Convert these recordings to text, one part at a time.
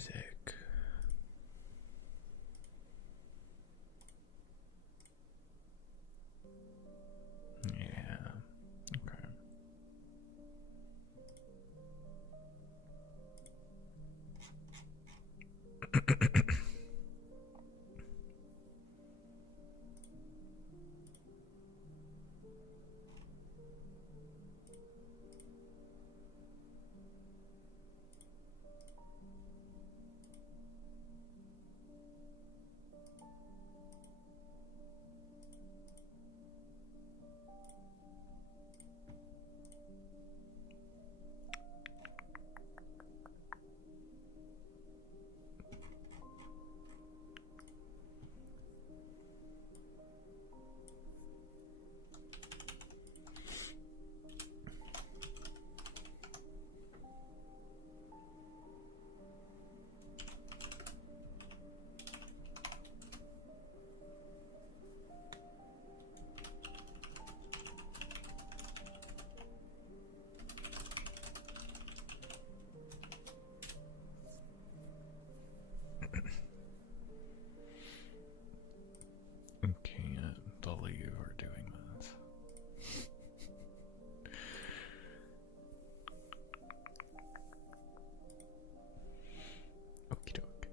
music. Yeah. Okay. Can't believe we're doing this. Okie doke.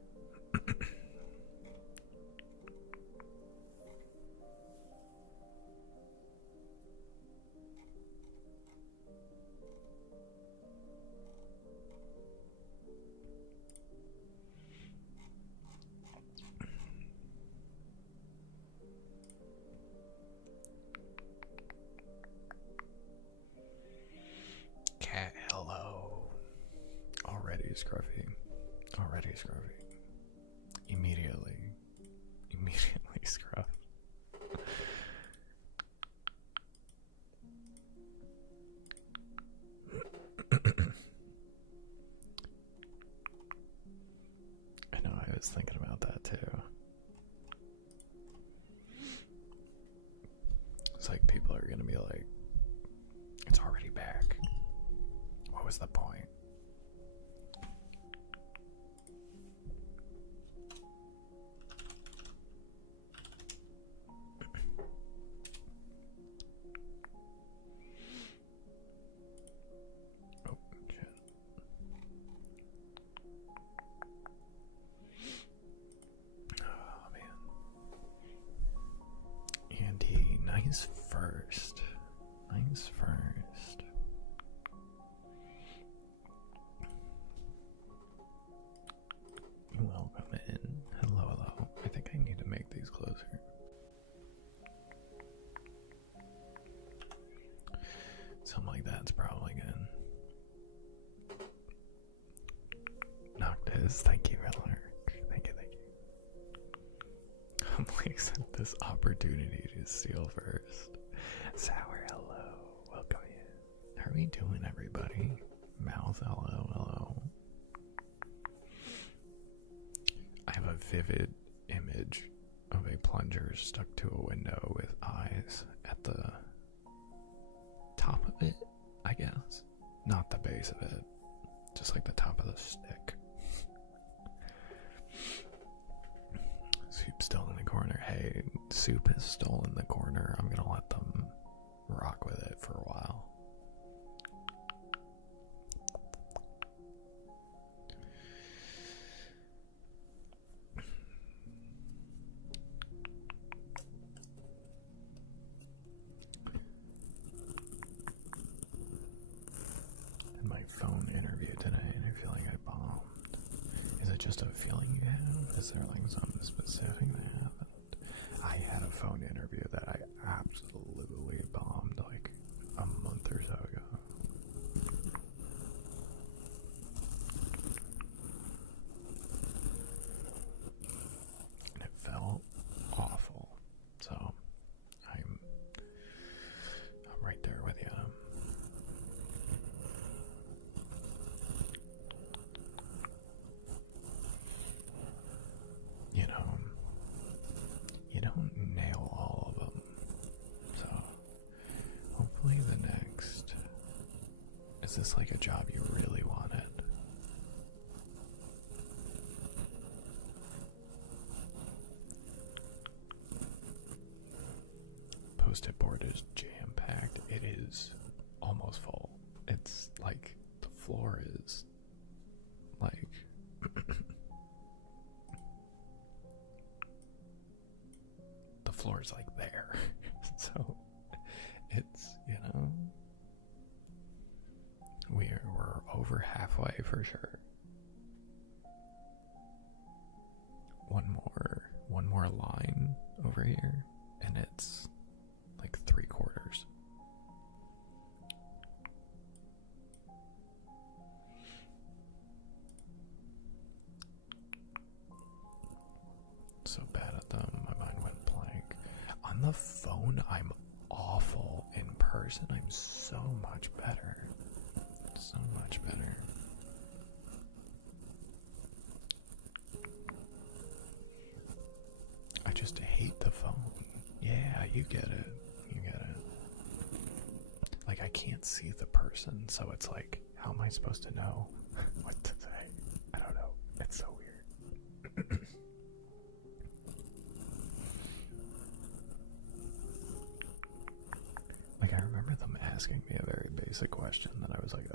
Cat, hello. Already scruffy. Already scruffy. Immediately scruff. I know, I was thinking about that too. It's like people are gonna be like, it's already back. What was the point? Oh, shit. Oh, man. Andy, nice first. Nice first. Welcome in. Hello, hello. I think I need to make these closer. Something like that's probably good. Noctis, thank you for the lurk. Thank you, thank you. I'm like, sent this opportunity to steal first. Sour, hello. Welcome in. How are we doing, everybody? Mouth, hello, hello. I have a vivid image of a plunger stuck to a window with eyes at the top of it, I guess. Not the base of it. Just like the top of the stick. Soup's still in the corner. Hey, Soup is still in the corner. I'm gonna let them rock with it for a while. In my phone interview today, and I feel like I bombed. Is it just a feeling you have? Is there like something specific that happened? I had a phone interview that I absolutely bombed like a month or so ago. And it felt awful. So I'm right there with you. You know, you don't nail all of them. So hopefully the next, is this like a job you really wanted? like, the floor is, like, the floor is, like, there. So, it's, we're over halfway for sure. One more line over here, and it's like 3/4. So bad at them, my mind went blank. On the phone, I'm awful. In person, I'm so much better. So much better. I just hate the phone. Yeah, you get it. You get it. Like, I can't see the person, so it's like, how am I supposed to know what to say? I don't know. It's so weird. Like, I remember them asking me a very basic question that I was like,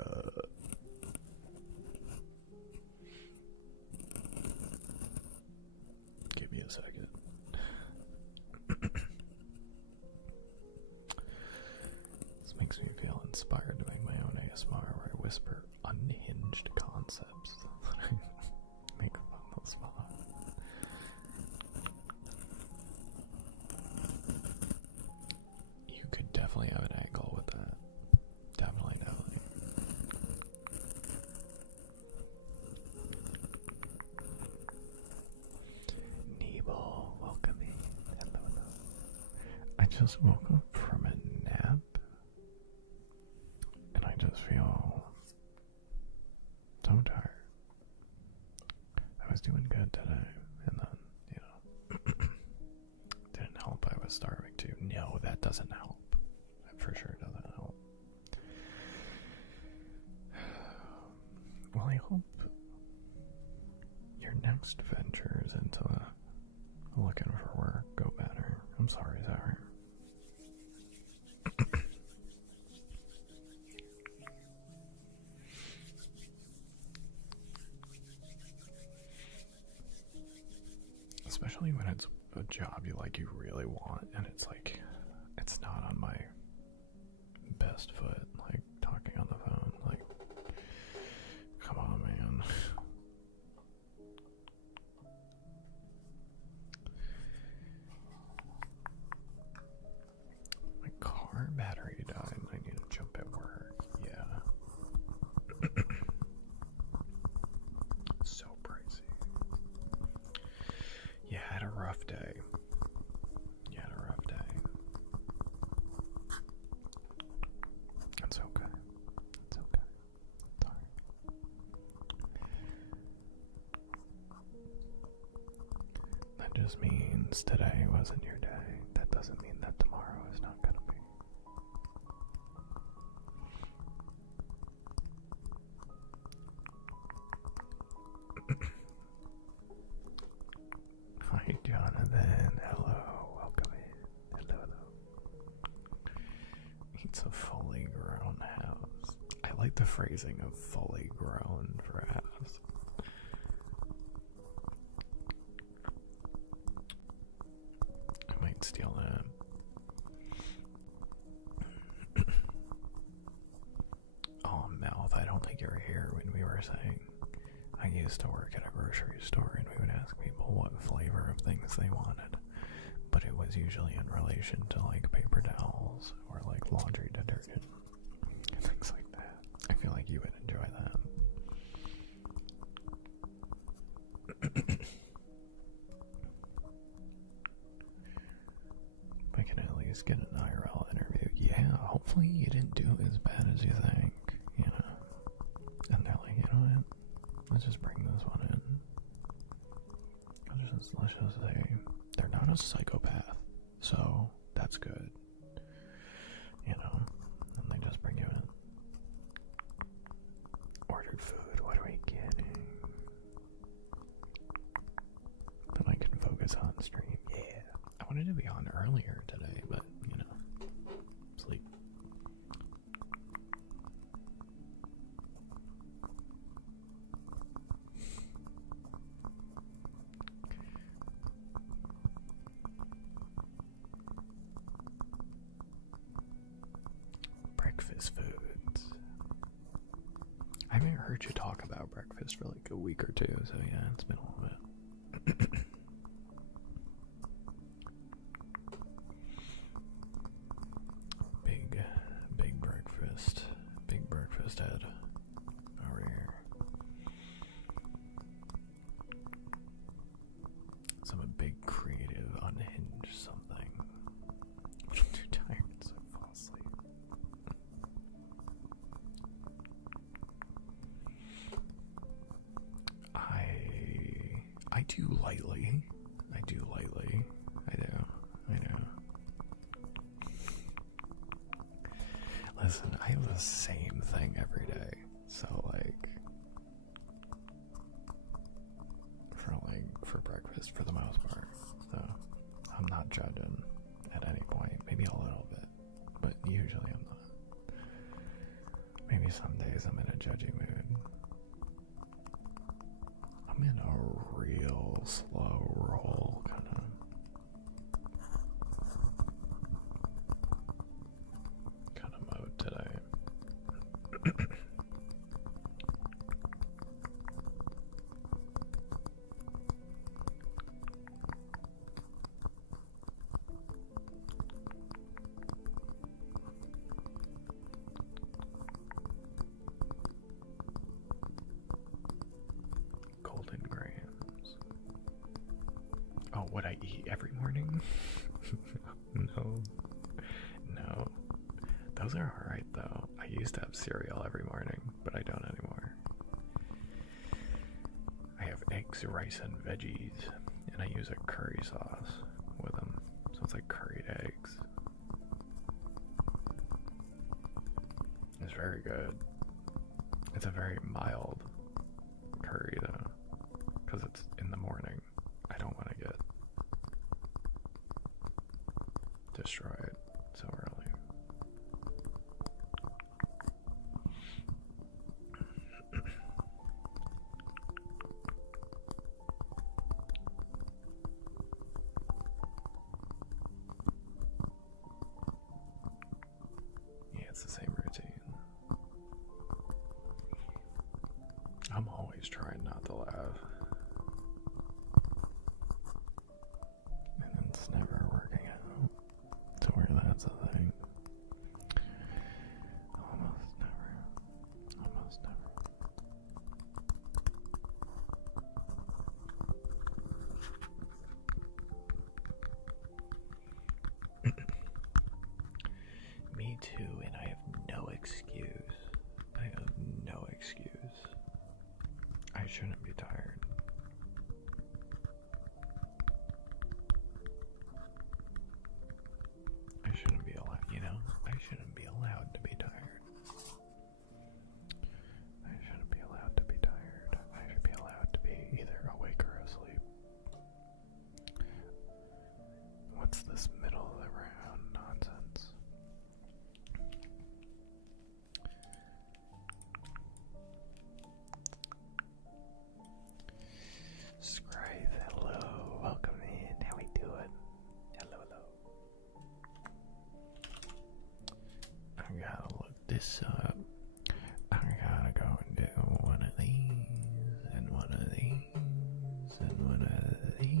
give me a second. This makes me feel inspired to make my own ASMR where I whisper unhinged concepts that I make up on the spot. You could definitely have an angle with that. Definitely. Nebo, welcome in. Hello. I just woke up from a nap, and I just feel so tired. I was doing good today, and then, didn't help. I was starving too. No, that doesn't help. That for sure doesn't help. Well, I hope your next ventures into looking for work go better. I'm sorry, Zara. Especially when it's a job you really want, and it's like, it's not on my best foot, like talking on the phone. Like, come on, man. My car battery died. I need to jump at work. Yeah. So pricey. Yeah, I had a rough day. It's okay. It's okay. Sorry. That just means today wasn't your day. That doesn't mean that tomorrow is not gonna be. Hi, Jonathan. Hello. Welcome in. Hello. It's a fully grown house. I like the phrasing of fully grown for a house. I might steal that. Oh, Mouth, I don't think you were here when we were saying I used to work at a grocery store, and we would ask people what flavor of things they wanted, but it was usually in relation to like paper towels or like laundry detergent, things like that. I feel like you would enjoy that. If I can at least get an IRL interview, yeah, hopefully you didn't do as bad as you think, and they're like, you know what, let's just bring this one in. Let's just say they're not a psychopath, so that's good, and they just bring you in. Ordered food, what are we getting? Then I can focus on stream. Yeah, I wanted to be on earlier today, but sleep. likes foods. I haven't heard you talk about breakfast for like a week or two, so yeah, it's been a little bit. Big breakfast. Big breakfast head over here. Some big creative unhinged something. I'm too tired, so I fall asleep. I do lightly. I do. Listen, I have the same thing every day. So like for breakfast for the most part. So I'm not judging at any point. Maybe a little bit. But usually I'm not. Maybe some days I'm in a judgy mood. I'm in a real slow roll kind of mode today. Golden grams. Oh, what I eat every morning? No. Those are alright though. I used to have cereal every morning, but I don't anymore. I have eggs, rice, and veggies, and I use a curry sauce with them. So it's like curried eggs. It's very good. It's a very mild curry though, because it's in the morning. I don't want to get destroyed so early. Yeah, it's the same routine. I'm always trying not to laugh. And it's never working out to where that's a thing. Almost never. Me too, and I have no excuse. I shouldn't be tired. I shouldn't be allowed, I shouldn't be allowed to be tired. I shouldn't be allowed to be tired. I should be allowed to be either awake or asleep. What's this middle of the round nonsense? Scribe, hello, welcome in. How we doing? Hello. I gotta look this up. I gotta go and do one of these, and one of these, and one of these.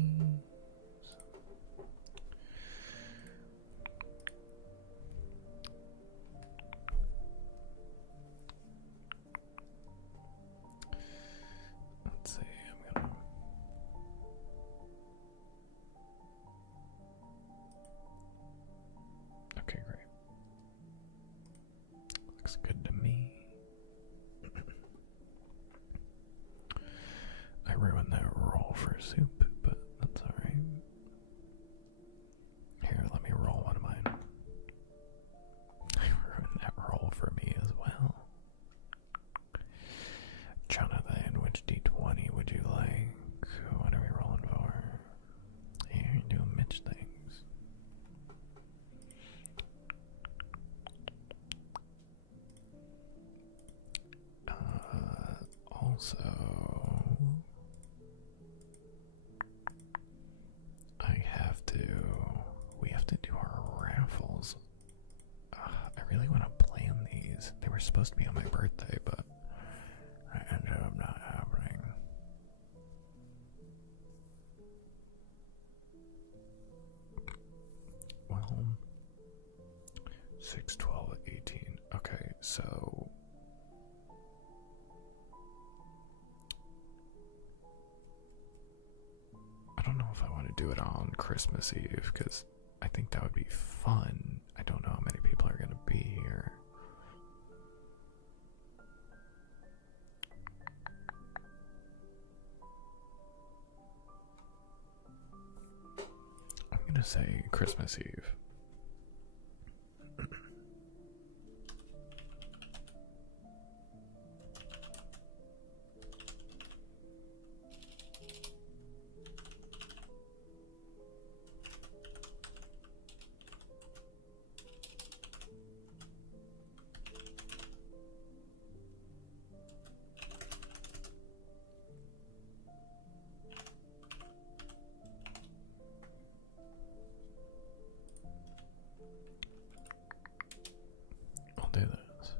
Let's see, I'm gonna... Okay, great. Looks good to me. I ruined that roll for soup, but that's alright. Here, let me roll one of mine. I ruined that roll for me as well. Jonathan, which D20 would you like? What are we rolling for? Here, you're doing Mitch things. Also, we have to do our raffles. I really want to plan these birthday, but it ended up not happening. Well, 6, 12, 18. Okay, so I don't know if I want to do it on Christmas Eve, because I think that would be fun. I don't know how many people are going to be here. I'm going to say Christmas Eve. I'll do this.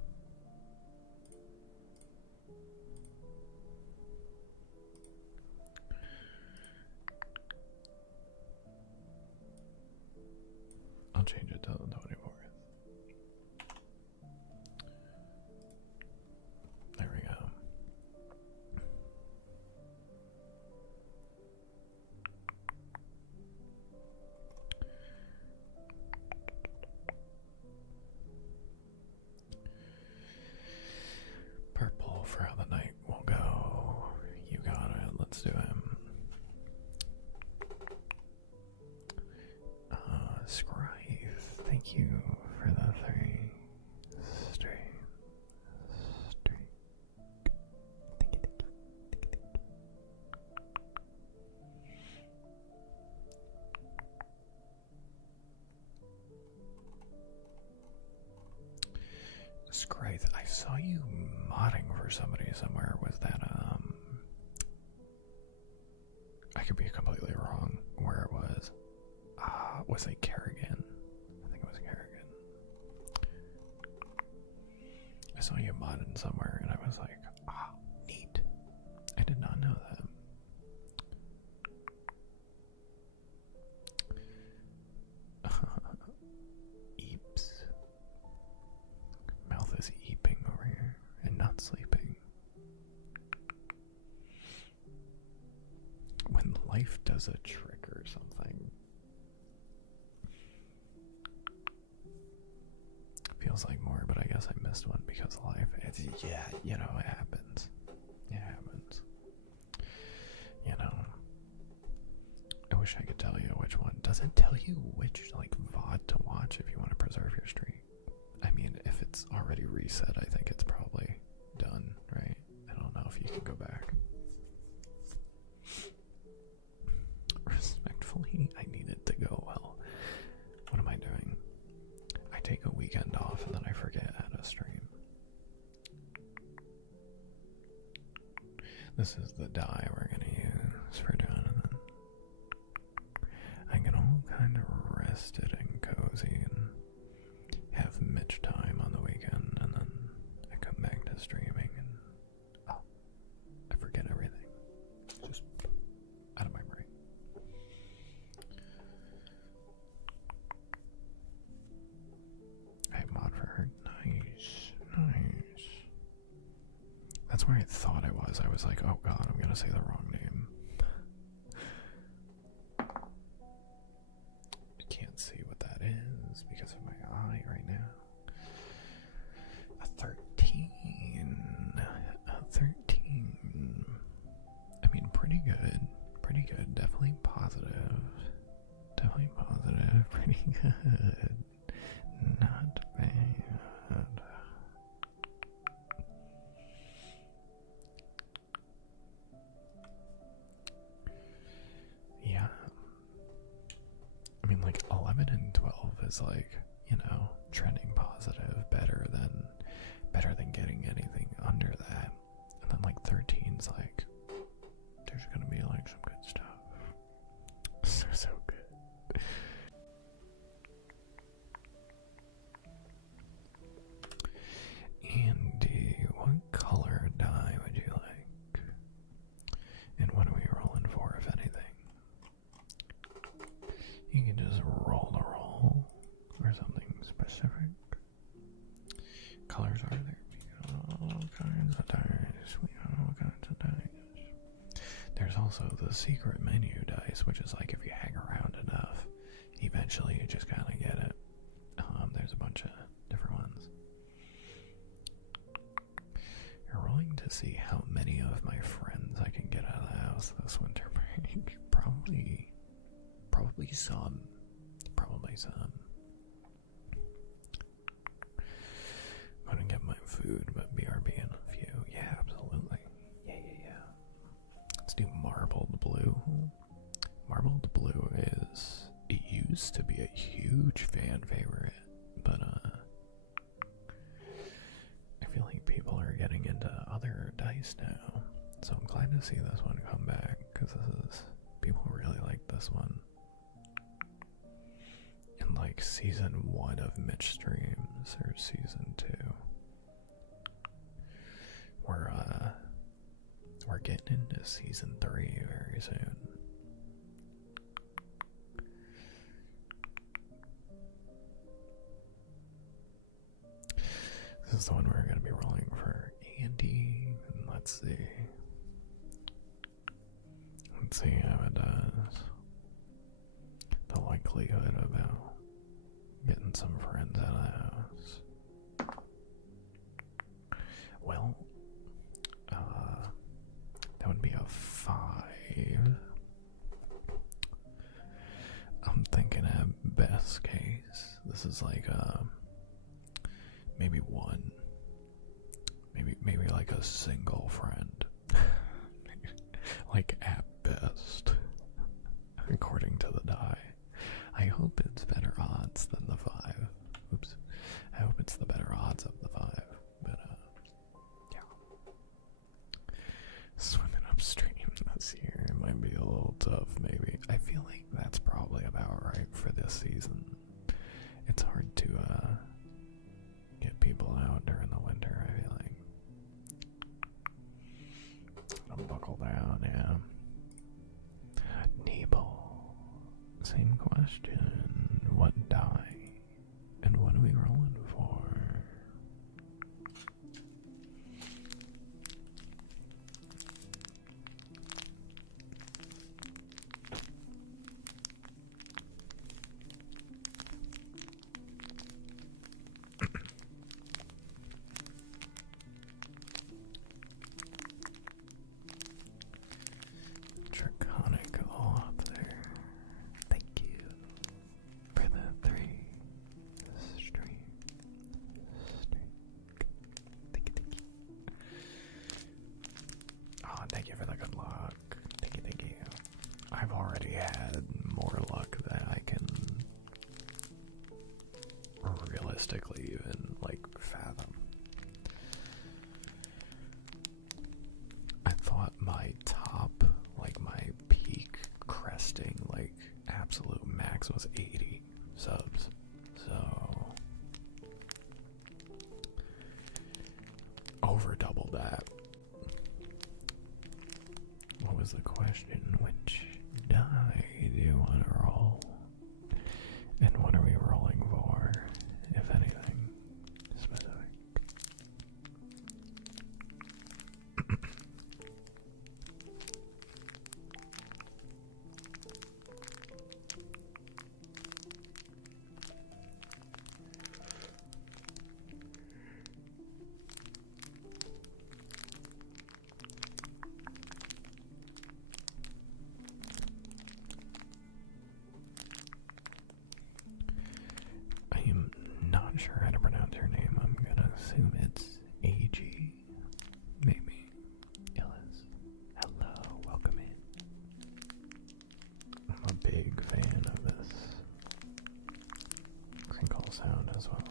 I'll change it to the 24th. There we go. Purple for how the night will go. You got it. Let's do it. Scribe, thank you for the 3 straight. Scribe, I saw you modding for somebody somewhere. Was that I could be completely wrong where it was. Was it Kerrigan? I think it was Kerrigan. I saw you modding somewhere and I was like, neat. I did not know that. Eeps. Mouth is eeping over here and not sleeping. When life does a trick or something. Feels like more, but I guess I missed one because life. Yeah, you know, it happens. It happens. You know. I wish I could tell you which one. Does it tell you which, like, VOD to watch if you want to preserve your streak? I mean, if it's already reset, I think it's probably done, right? I don't know if you can go back. Respectfully, I need it to go well. What am I doing? I take a weekend off and then I forget how to stream. This is the dye we're gonna use for doing it. I get all kind of rested and cozy and have Mitch time on the weekend, and then I come back to streaming and I forget everything. Just out of my brain. I mod for her. Nice. That's where I thought I was. I was like, oh god, I'm gonna say the wrong name. I can't see what that is because of my eye right now. A 13. A 13. I mean, pretty good. Pretty good. Definitely positive. Definitely positive. Pretty good. Not bad. Yeah. I mean, like, 11 and 12 is like, you know, trending positive, better than getting anything under that. And then like 13's like, there's gonna be like some good stuff. So good. Andy, kinds of dice. We got all kinds of dice. There's also the secret menu dice, which is like if you hang around enough, eventually you just kind of get it. There's a bunch of different ones. You're rolling to see how many of my friends I can get out of the house this winter break. Probably some. Probably some. I'm gonna get my food, but BRB in a few. Yeah, absolutely. Yeah. Let's do marbled blue. Marbled blue it used to be a huge fan favorite, but I feel like people are getting into other dice now. So I'm glad to see this one come back, because people really like this one. In like season 1 of Mitch Streams, or season 2. We're getting into season 3 very soon. This is the one we're going to be rolling for Andy. And let's see how it does. The likelihood about getting some friends out of the house. Well, that would be a 5. I'm thinking at best case, this is like maybe 1. Maybe like a single friend. Like at best, according to the die. I hope it's better odds than the 5. Oops. I hope it's the better odds of the 5. But yeah. Swimming upstream this year might be a little tough, maybe. I feel like that's probably about right for this season. It's hard to get people out during the winter, I feel like. I'll buckle down, yeah. Nebel. Same question. What die? And what are we rolling for? Draconic author. Thank you for the 3 streak. Thank you. Oh, thank you for the good luck. Thank you. I've already had more luck than I can realistically even fathom. I thought my top, my peak cresting, absolute max was 80 subs. So over double that. What was the question? Which die do you want to roll? And what are we rolling for, if anything specific? I am not sure how to pronounce her name. I'm gonna assume it's AG. Maybe. Illis. Hello, welcome in. I'm a big fan of this crinkle sound as well.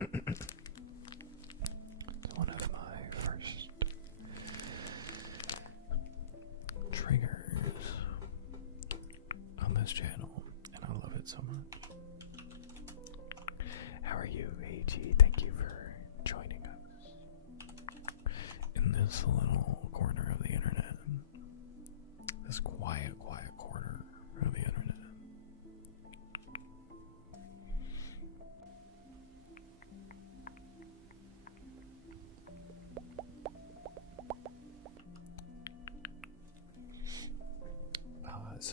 It's one of my first triggers on this channel, and I love it so much. How are you, AG? Thank you for joining us in this little corner of the internet. This quiet corner of the internet.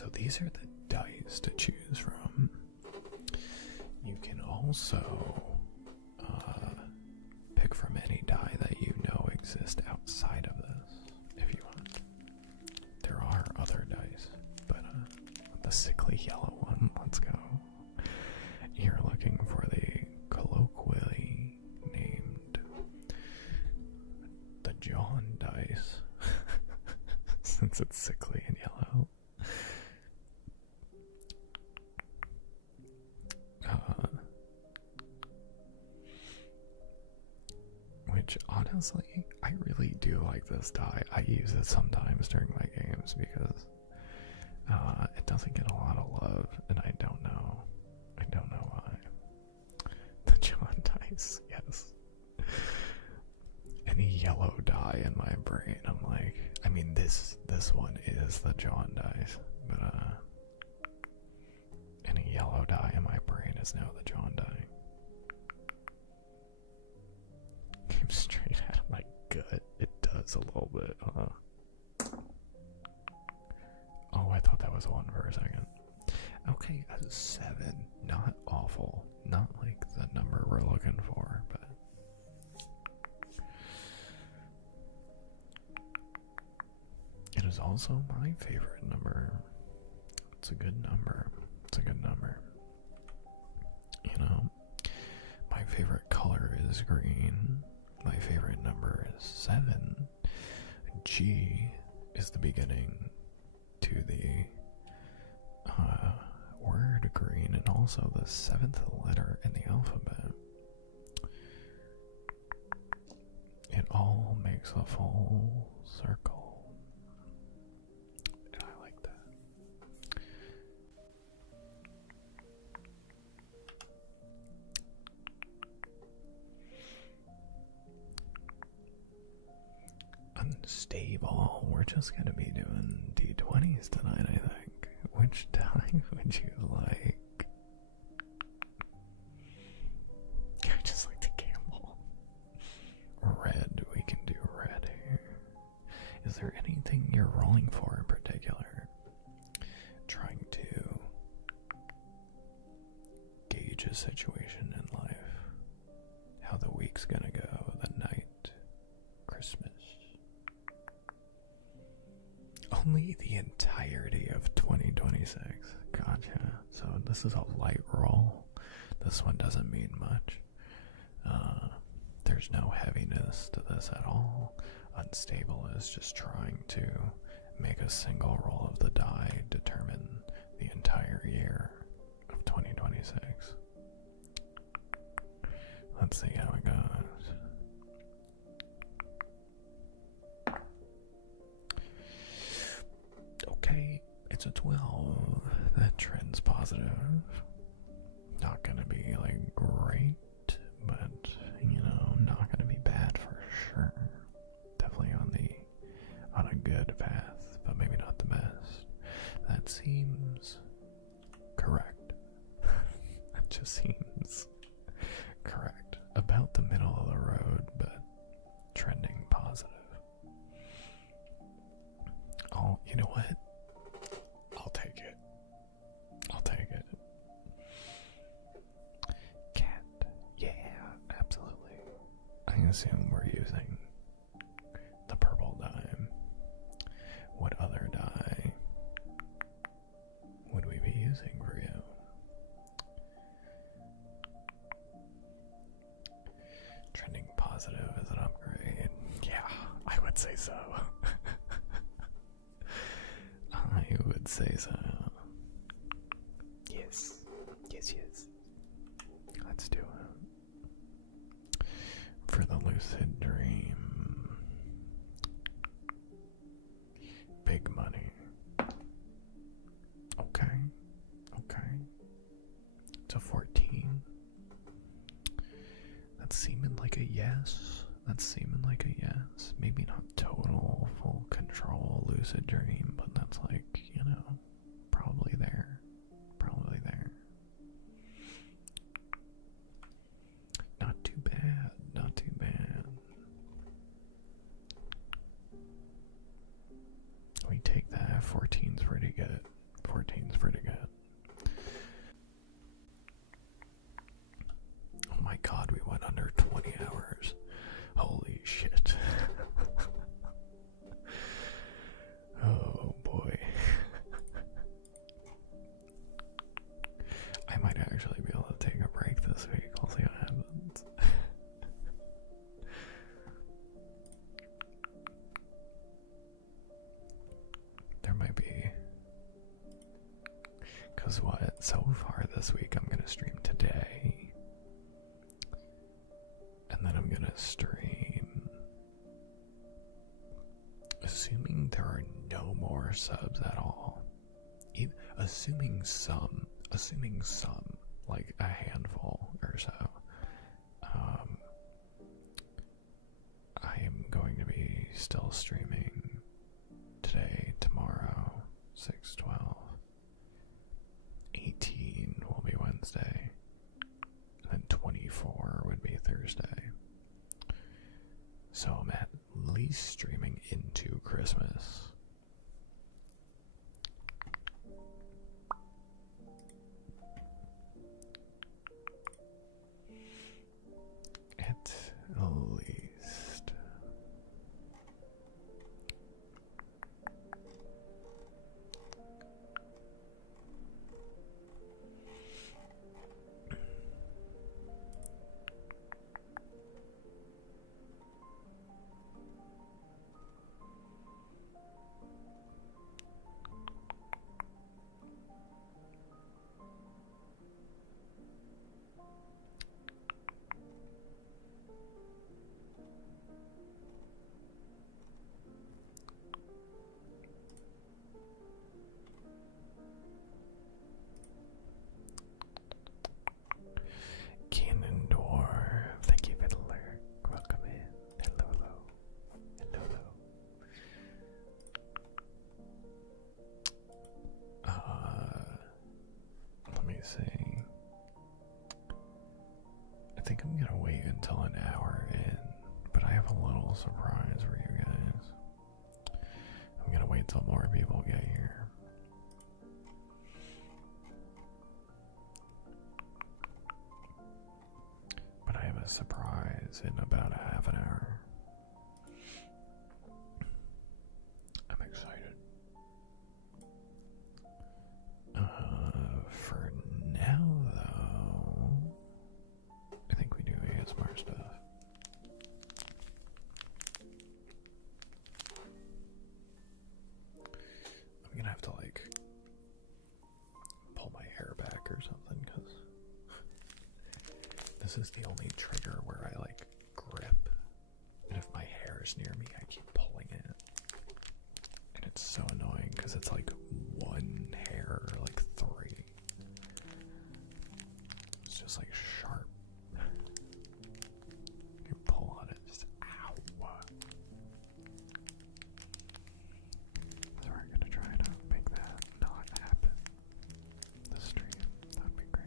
So these are the dice to choose from. You can also pick from any die that you know exist outside of this, if you want. There are other dice, but the sickly yellow one, let's go. You're looking for the colloquially named the John dice, since it's sickly and yellow. Which honestly, I really do like this die. I use it sometimes during my games because it doesn't get a lot of love, and I don't know why. The John dice, yes. Any yellow die in my brain, I'm like, I mean, this one is the John dice, but any yellow die in my brain is now the John die. Came straight out of my gut. It does a little bit, Oh, I thought that was a 1 for a second. Okay, a 7. Not awful. Not like the number we're looking for, but it is also my favorite number. It's a good number. It's a good number. You know, my favorite color is green. My favorite number is 7. G is the beginning to the word green, and also the 7th letter in the alphabet. It all makes a full circle. And I like that. Unstable. We're just gonna be doing D20s tonight, I think. Which die would you like? I just like to gamble. Red, we can do red here. Is there anything you're rolling for in particular? Trying to gauge a situation in life. How the week's gonna go, the night, Christmas. Only the entirety of 2026. Gotcha. So this is a light roll. This one doesn't mean much. There's no heaviness to this at all. Unstable is just trying to make a single roll of the die determine the entire year of 2026. Let's see how it goes. Okay, it's a 12. That trend's positive. Not gonna be like great, but you know, not gonna be bad for sure. Definitely on a good path, but maybe not the best. That seems correct. That just seems correct. About the middle of the road, but trending positive. Oh, you know what? I'll take it. I'll take it. Cat. Yeah, absolutely. I assume we're using the purple die. What other die would we be using for you? Trending positive is an upgrade. Yeah, I would say so. I would say so. Yes. Yes, yes. Let's do it. For the lucid dream. Big money. Okay. Okay. It's a 14. That's seeming like a yes. That's seeming like a yes. Maybe not total, full control, lucid dream, but that's like, you know, probably there. Probably there. Not too bad. Not too bad. We take that. 14's pretty good. Because what? So far this week, I'm going to stream today. And then I'm going to stream. Assuming there are no more subs at all. Assuming some, like a handful or so. I am going to be still streaming today, tomorrow, 6/12. 18 will be Wednesday. And then 24 would be Thursday. So I'm at least streaming into Christmas. At least. Ganondorf, thank you for the lurk. Welcome in. Hello. Let me see. I think I'm gonna wait until an hour in, but I have a little surprise for you guys. I'm gonna wait till more people get here. But I have a surprise in about a half an hour. I'm excited. For now, though, I think we do ASMR stuff. I'm gonna have to, like, pull my hair back or something, because this is the only trigger where I, like, grip. And if my hair is near me, I keep pulling it. And it's so annoying, because it's, like, one hair, like, three. It's just, like, sharp. You pull on it, just, ow. So we're gonna try to make that not happen. The stream, that'd be great.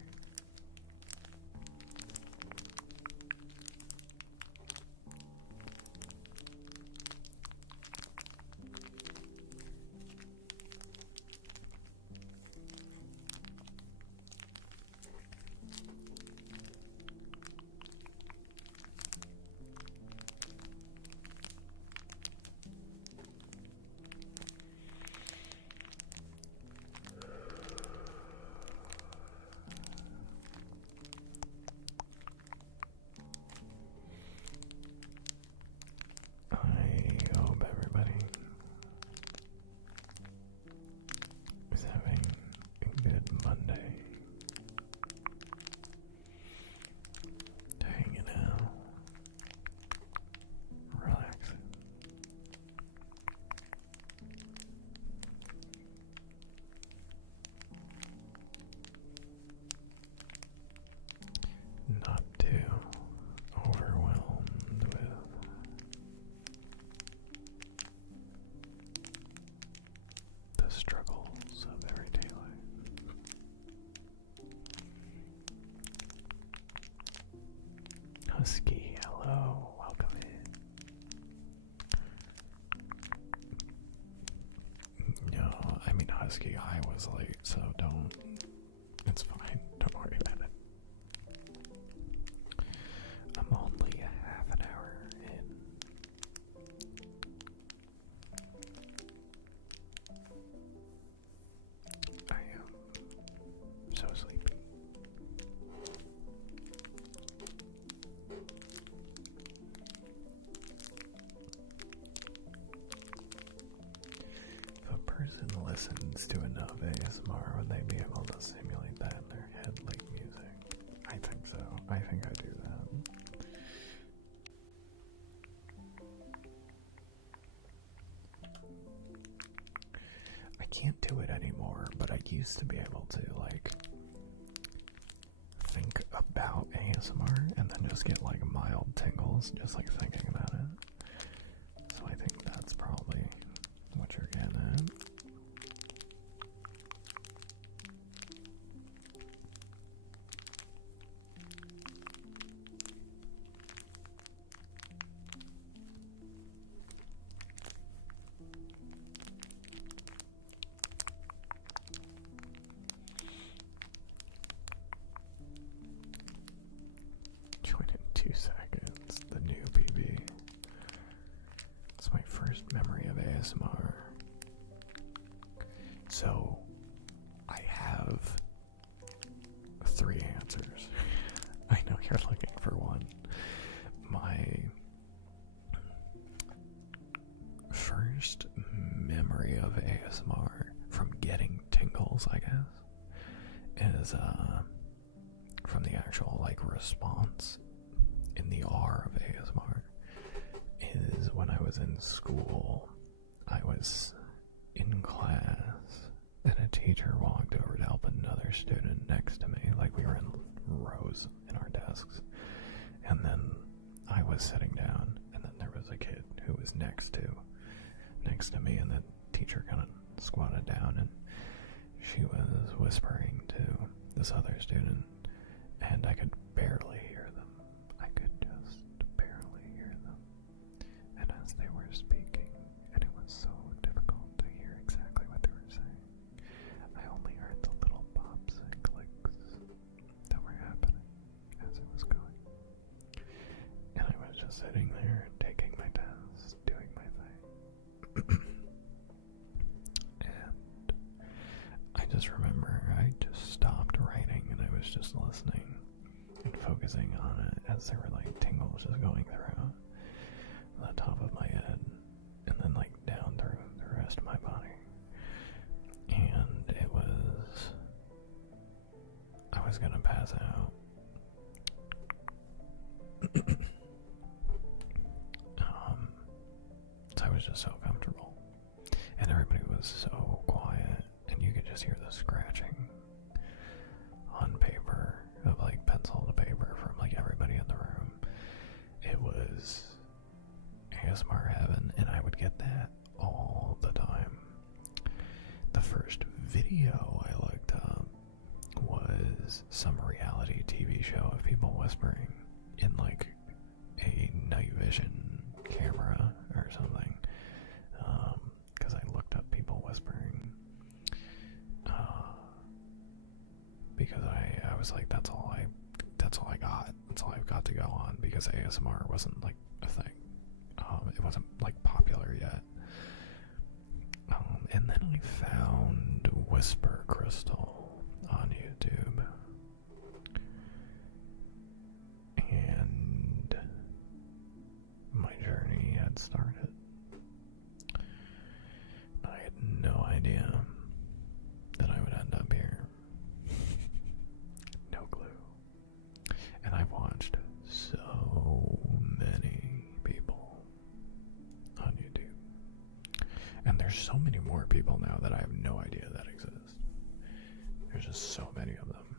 I hope everybody is having a good Monday. Hanging out, relaxing. Not too overwhelmed with the struggles of everyday life. Husky, hello, welcome in. No, I mean, Husky, I was late, so don't. It's fine, don't worry about it. I'm only a half an hour in. I am so sleepy. If a person listens kids do enough ASMR, would they be able to simulate that in their head like music? I think so. I think I do that. I can't do it anymore, but I used to be able to, like, think about ASMR and then just get, like, mild tingles just, like, thinking about it. So I think that's probably what you're getting at. Join in 2 seconds. The new PB. It's my first memory of ASMR. So, I have 3 answers. I know you're looking for one. My first memory of ASMR from getting tingles, I guess, is from the actual, like, response in the R of ASMR, is when I was in school. I was in class and a teacher walked over to help another student next to me, like we were in rows in our desks, and then I was sitting down, and then there was a kid who was next to me, and the teacher kind of squatted down, and she was whispering to this other student, and I could barely hear them. I could just barely hear them. And as they were speaking, and it was so difficult to hear exactly what they were saying, I only heard the little pops and clicks that were happening as it was going. And I was just sitting there, taking my test, doing my thing. And I just remember I just stopped writing and I was just listening and focusing on it as there were, like, tingles just going through the top of my head and then, like, down through the rest of my body. And it was, I was gonna pass out. So I was just so comfortable, and everybody was so quiet, and you could just hear the scratching on paper of, like, pencil to paper from, like, everybody in the room. It was ASMR heaven, and I would get that all the time. The first video I looked up was some reality TV show of people whispering in, like, a night vision camera or something, because I looked up people whispering, because I was like, that's all I've got to go on, because ASMR wasn't, like, a thing. It wasn't, like, popular yet. And then I found Whisper Crystal on YouTube, and my journey had started. I had no idea that I would end up here. No clue. And I've watched so many people on YouTube. And there's so many more people now that I have no idea that exist. There's just so many of them.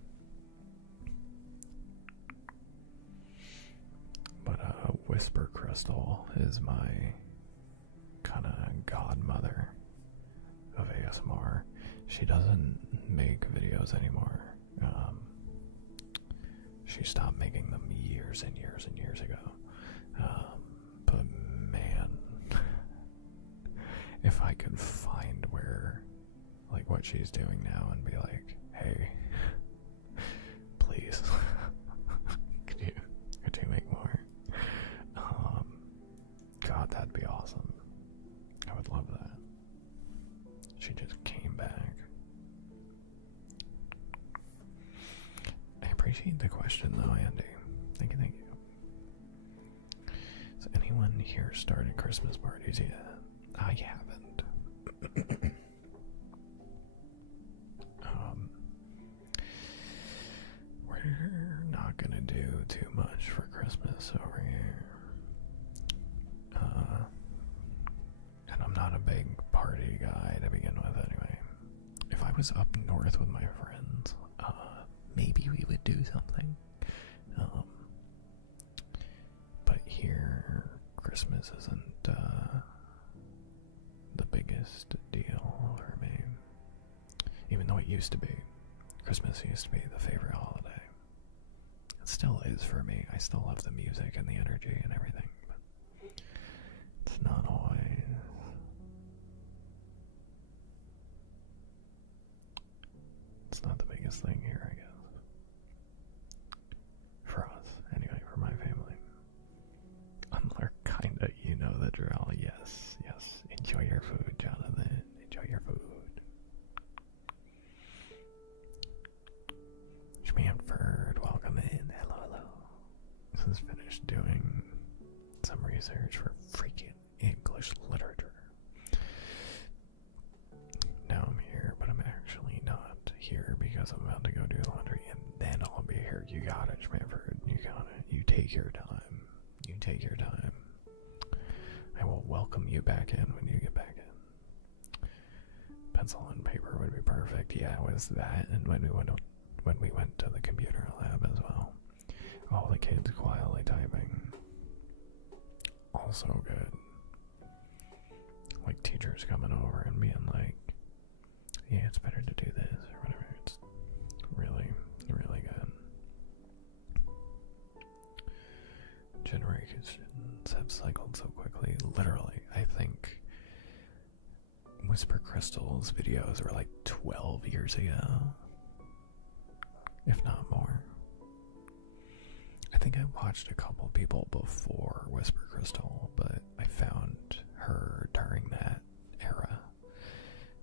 But Whisper Crystal is my kind of godmother of ASMR. She doesn't make videos anymore. She stopped making them years and years and years ago. But man, if I could find where, like, what she's doing now and be like, hey, please, could you make more? God, that'd be awesome. I would love that. She just came back. I appreciate the question, though, Andy. Thank you. Has anyone here started Christmas parties yet? I haven't. We're not gonna do too much for Christmas over here. And I'm not a big party guy to begin with anyway. If I was up north with my friends, maybe we would do something. But here, Christmas isn't the biggest deal for me. Even though it used to be. Christmas used to be the favorite holiday. It still is for me. I still love the music and the energy and everything. But it's not always. It's not the biggest thing here, I guess. For us, anyway, for my family. Unlike kinda, you know the drill. Yes, yes. Enjoy your food, Jonathan. Enjoy your food. Schmanford, welcome in. Hello, hello. This is finished doing some research for freaking English literature. Now I'm here, but I'm actually not here because I'm about to go do laundry, and then I'll be here. You got it, Schmanford. You got it. You take your time. You take your time. I will welcome you back in when you get back in. Pencil and paper would be perfect. Yeah, it was that, and when we went to the computer lab as well. All the kids quietly typing. Also good. Like teachers coming over and being like, yeah, it's better to do this or whatever. It's really, really good. Generations have cycled so quickly. Literally, I think Whisper Crystal's videos were like 12 years ago. If not more. I think I watched a couple people before Whisper Crystal, but I found her during that era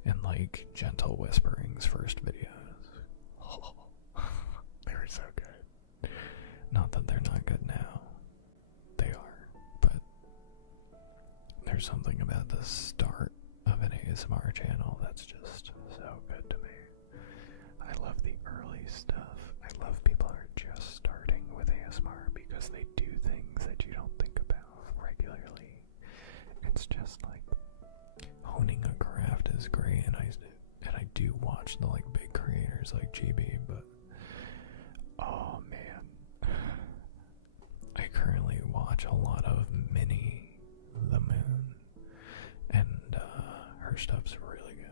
in like Gentle Whispering's first videos. Oh, they were so good. Not that they're not good now. They are, but there's something about the start of an ASMR channel that's just so good to me. I love the early stuff. I love people who are just starting with ASMR because they do things that you don't think about regularly. It's just like honing a craft is great, and I do watch the like big creators like GB, but oh man, I currently watch a lot of Minnie the Moon, and her stuff's really good.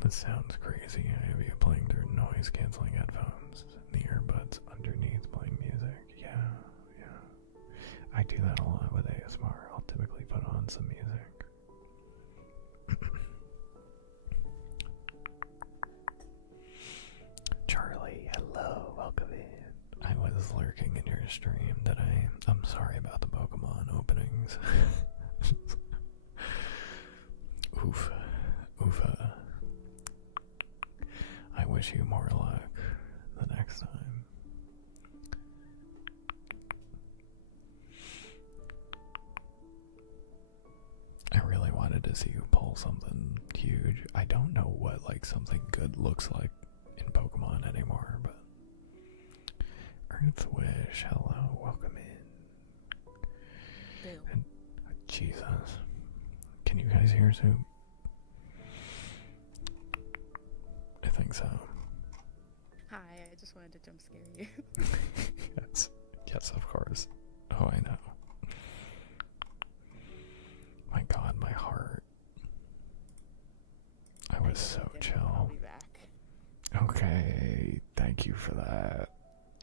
This sounds crazy. I have you playing through noise canceling headphones and the earbuds underneath playing music. Yeah. I do that a lot with ASMR. I'll typically put on some music. Charlie, hello, welcome in. I was lurking in your stream today. I'm sorry about the Pokemon openings. Oof. Oofa. I wish you more luck the next time. I really wanted to see you pull something huge. I don't know what like something good looks like in Pokemon anymore, but Earthwish, hello, welcome in. And, Jesus. Can you guys hear Soup? I think so. Hi, I just wanted to jump scare you. Yes, of course. Oh, I know. My God, my heart. I was so chill. I'll be back. Okay, thank you for that.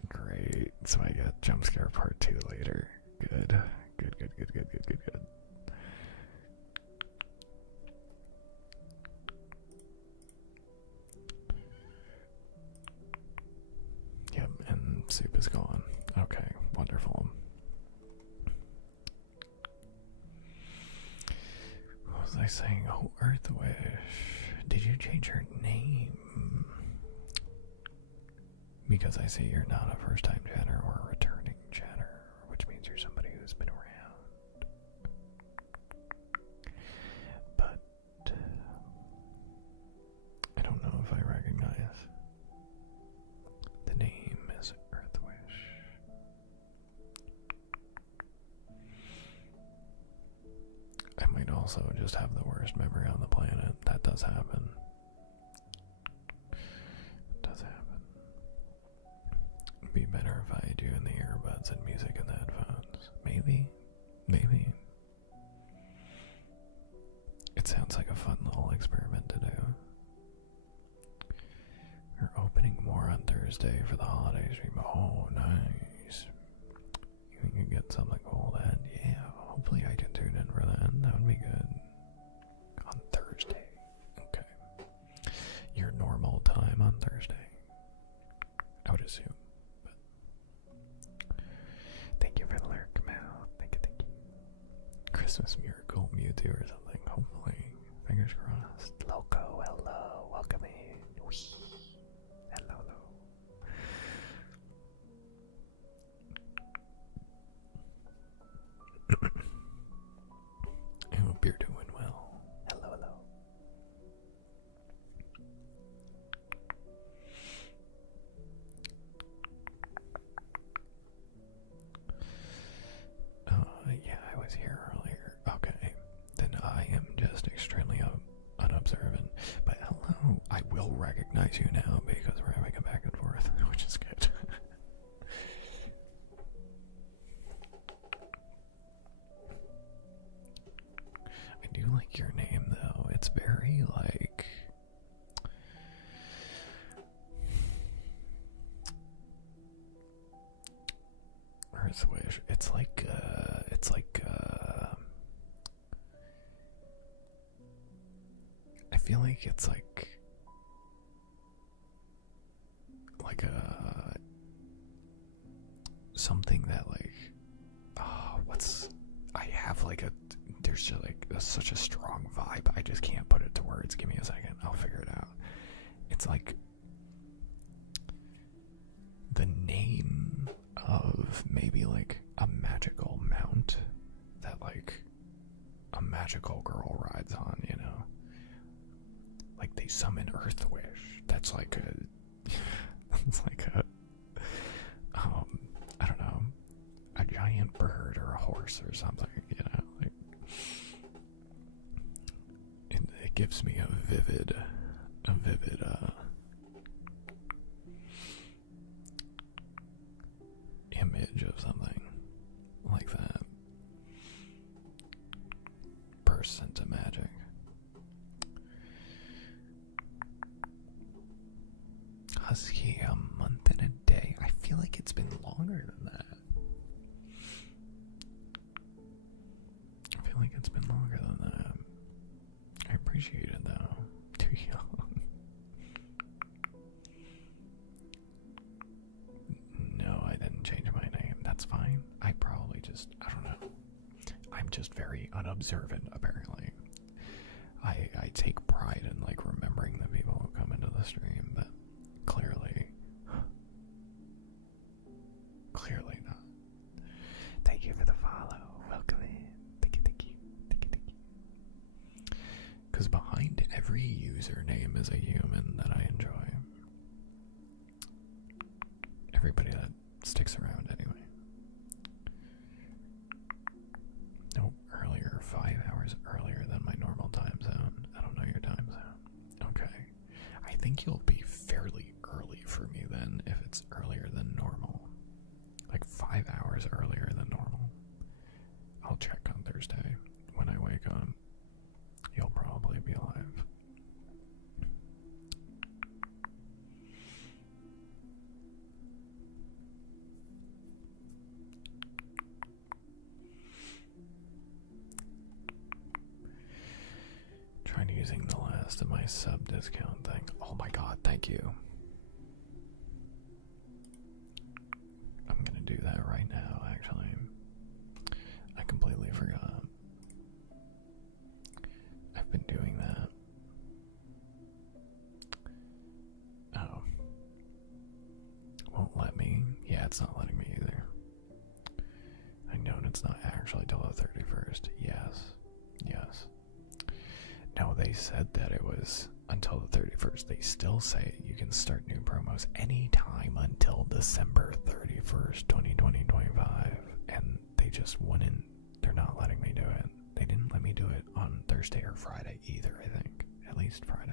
Great. So I get jump scare part 2 later. Good. Good. Yep, and Soup is gone. Okay, wonderful. What was I saying? Oh, Earthwish. Did you change your name? Because I see you're not a first-time chatter or a returning chatter, which means you're somebody who's been around. But also just have the worst memory on the planet. That does happen. It does happen. It'd be better if I do in the earbuds and music in the headphones. Maybe. Maybe. It sounds like a fun little experiment to do. We're opening more on Thursday for the holiday stream. Oh, nice. You can get something cool then. Yeah, hopefully I can tune in for that. That would be good. On Thursday. Okay. Your normal time on Thursday. I would assume. But thank you for the lurk, Mal. Thank you, thank you. Christmas Miracle Mewtwo or something. Hopefully. Fingers crossed. Loco, hello. Welcome in. Whee. Hello, hello. I hope you're doing well. Hello, hello. Yeah, I was here earlier. Okay, then I am just extremely unobservant. But hello, I will recognize you now because we're having a back and forth, which is good. I do like your name though. It's very like Earth Wish. It's like I feel like it's like a something that like I have like there's just like such a strong vibe. I just can't put it to words. Give me a second. I'll figure it out. It's like the name of maybe like a magical mount that like a magical girl rides on, you know? Like they summon Earth Wish. That's like I don't know, a giant bird or a horse or something, you know? Like it gives me a vivid image of something like that. Bursts into magic. Husky, a month and a day. I feel like it's been longer than that. I feel like it's been longer than that. I appreciate it though. Too young. No, I didn't change my name. That's fine. I probably just, I don't know. I'm just very unobservant, apparently. I take pride in like remembering the people who come into the stream, but clearly not. Thank you for the follow. Welcome in. Thank you. Because behind every username is a human that I enjoy. Everybody that sticks around anyway. Nope, earlier, 5 hours earlier than my normal time zone. I don't know your time zone. Okay. I think you'll be fairly early for me then if it's earlier than normal. Like 5 hours earlier than normal. I'll check on Thursday when I wake up. You'll probably be live. Tried using the last of my sub discount thing. Oh my god, thank you. I'm gonna do that right now, actually. I completely forgot. I've been doing that. Oh. Won't let me. Yeah, it's not letting me either. I know it's not actually till the 31st. Yes. No, they said that it was until the 31st. They still say you can start new promos anytime until December 31st, 2025. And they just wouldn't, they're not letting me do it. They didn't let me do it on Thursday or Friday either, I think. At least Friday.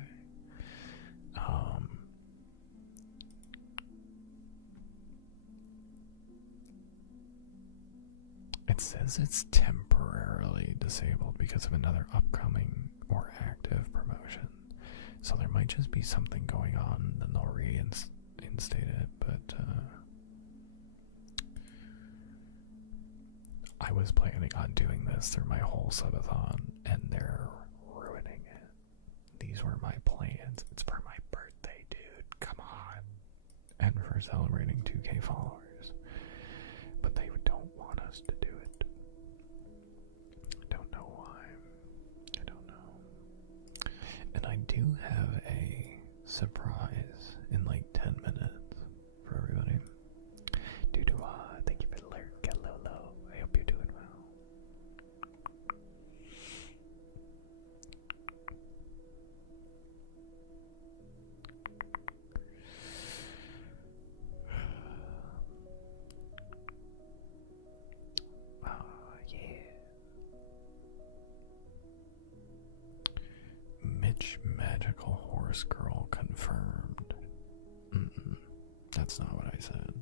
It says it's temporarily disabled because of another upcoming or active promotion. So there might just be something going on, then they'll reinstate it, but I was planning on doing this through my whole Subathon, and they're ruining it. These were my plans. It's for my birthday, dude. Come on. And for celebrating 2K followers. But they don't want us to do it. I don't know why. I don't know. And I do have a surprise in like 10 minutes for everybody. Thank you for the alert. Hello. I hope you're doing well. Yeah. Mitch Magical Horse Girl confirmed. That's not what I said.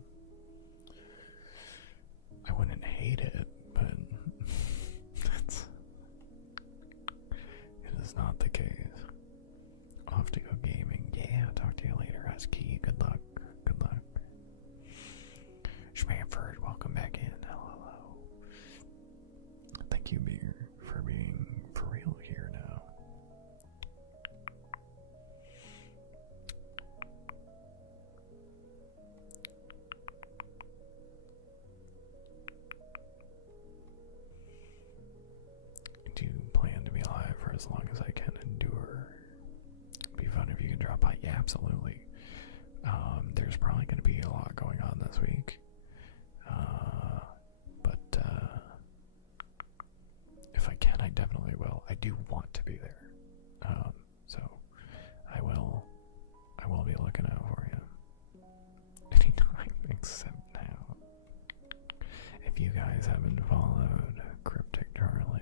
I wouldn't hate it, but it is not the case. Off to go gaming. Yeah, talk to you later, Husky. Good luck. Good luck. Schmanford, welcome back in. Hello. Thank you, Beer, for being for real here now. Do plan to be live for as long as I can endure. Be fun if you can drop by. Yeah, absolutely. There's probably going to be a lot going on this week. But if I can, I definitely will. I do want to be there. So I will be looking out for you. Anytime except now. If you guys haven't followed Cryptic Charlie,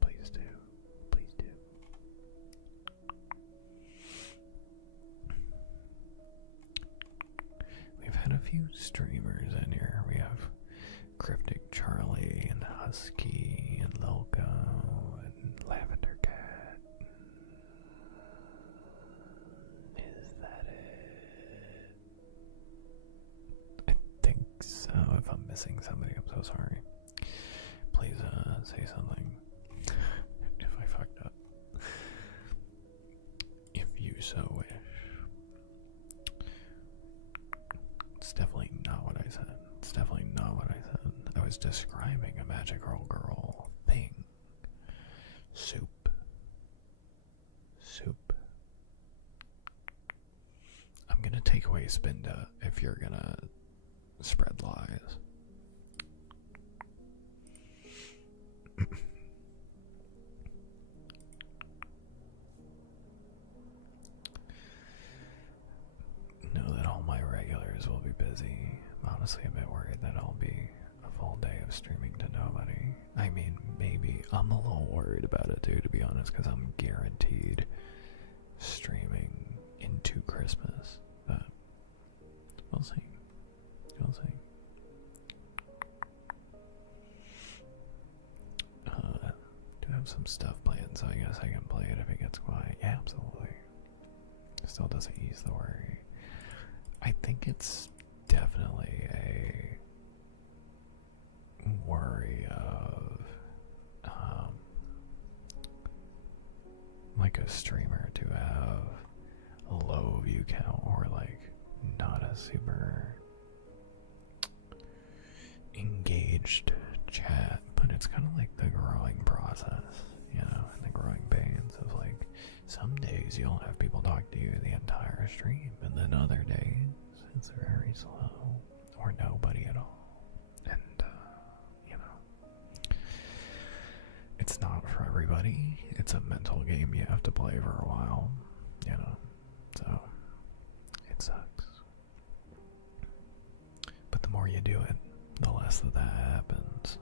please do. Please do. We've had a few streamers in here. We have Cryptic Charlie and Husky and Loco and Lavender Cat. Is that it? I think so. If I'm missing somebody, I'm so sorry. Please say something if I fucked up. If you so wish. It's definitely not what I said. It's definitely not what I said. I was describing a magical girl thing. Soup. I'm gonna take away Spinda if you're gonna spread lies. Know that all my regulars will be busy. I'm honestly a bit worried that I'll be a full day of streaming to nobody. I mean, maybe. I'm a little worried about it too, to be honest, because I'm guaranteed streaming into Christmas. But we'll see. We'll see. Do have some stuff planned, so I guess I can play it if it gets quiet. Yeah, absolutely. Still doesn't ease the worry. I think it's definitely a worry of like a streamer to have a low view count or like not a super engaged chat, but it's kind of like the growing process, you know, and the growing pains of like some days you'll have people talk to you the entire stream, and then other days it's very slow or nobody at all. And you know, it's not for everybody. It's a mental game you have to play for a while, you know, so it sucks. But the more you do it, the less that happens.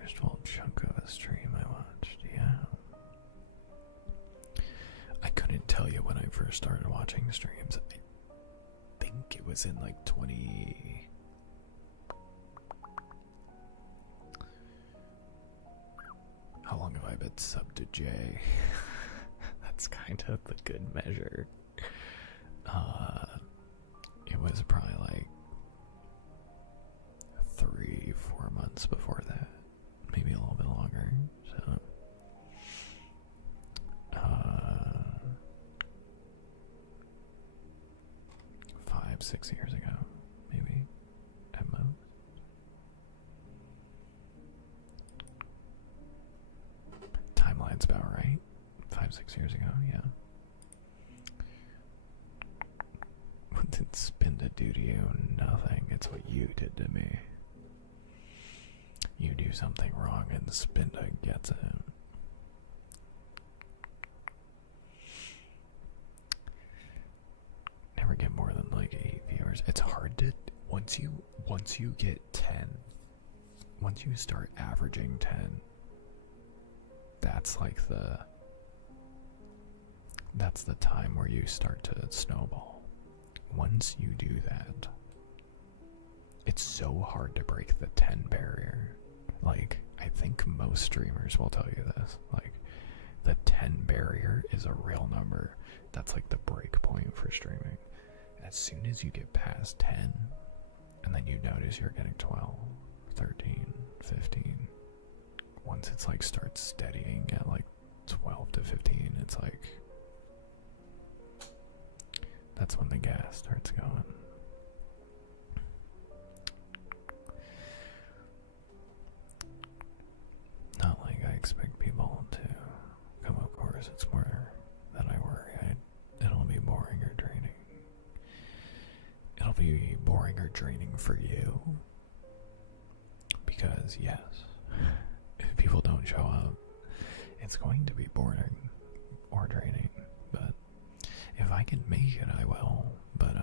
first full chunk of a stream I watched, yeah. I couldn't tell you when I first started watching streams. I think it was in like 20... How long have I been subbed to Jay? That's kind of the good measure. It was probably like 3-4 months before that, maybe a little bit longer. So, 5-6 years ago, maybe at most. Timeline's about right. 5-6 years ago, yeah. What did Spinda do to you? Nothing. It's what you did to me. You do something wrong and Spinda gets it. Never get more than like 8 viewers. It's hard to once you get 10, once you start averaging 10, that's like that's the time where you start to snowball. Once you do that, it's so hard to break the 10 barrier. Like, I think most streamers will tell you this. Like, the 10 barrier is a real number. That's like the break point for streaming. As soon as you get past 10, and then you notice you're getting 12, 13, 15, once it's like starts steadying at like 12 to 15, it's like, that's when the gas starts going. Not like I expect people to come, of course. It's more that I worry it'll be boring or draining. It'll be boring or draining for you. Because, yes, if people don't show up, it's going to be boring or draining. But if I can make it, I will. But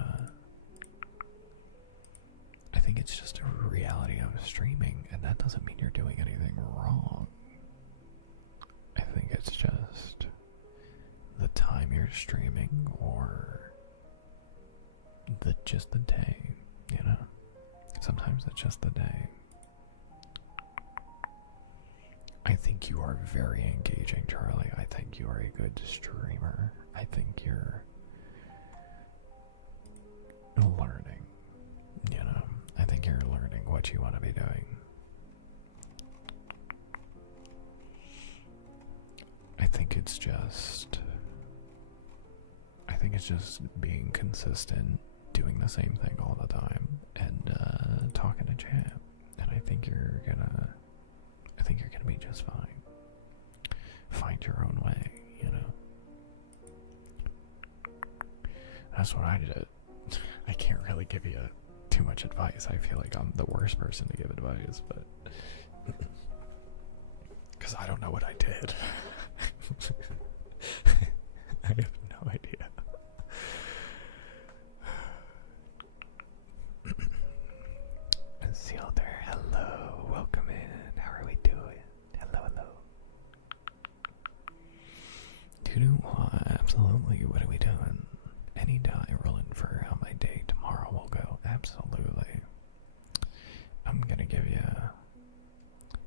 I think it's just a reality of streaming, and that doesn't mean you're doing anything wrong. I think it's just the time you're streaming, or just the day, you know? Sometimes it's just the day. I think you are very engaging, Charlie. I think you are a good streamer. I think you're learning, you know? I think you're learning what you want to be doing. I think it's just being consistent, doing the same thing all the time, and talking to chat. And I think you're gonna be just fine. Find your own way, you know. That's what I did. I can't really give you too much advice. I feel like I'm the worst person to give advice, but because I don't know what I did. I have no idea. Seal there, hello, welcome in. How are we doing? Hello, hello. Absolutely. What are we doing? Any die rolling for how my day tomorrow will go? Absolutely. I'm gonna give you.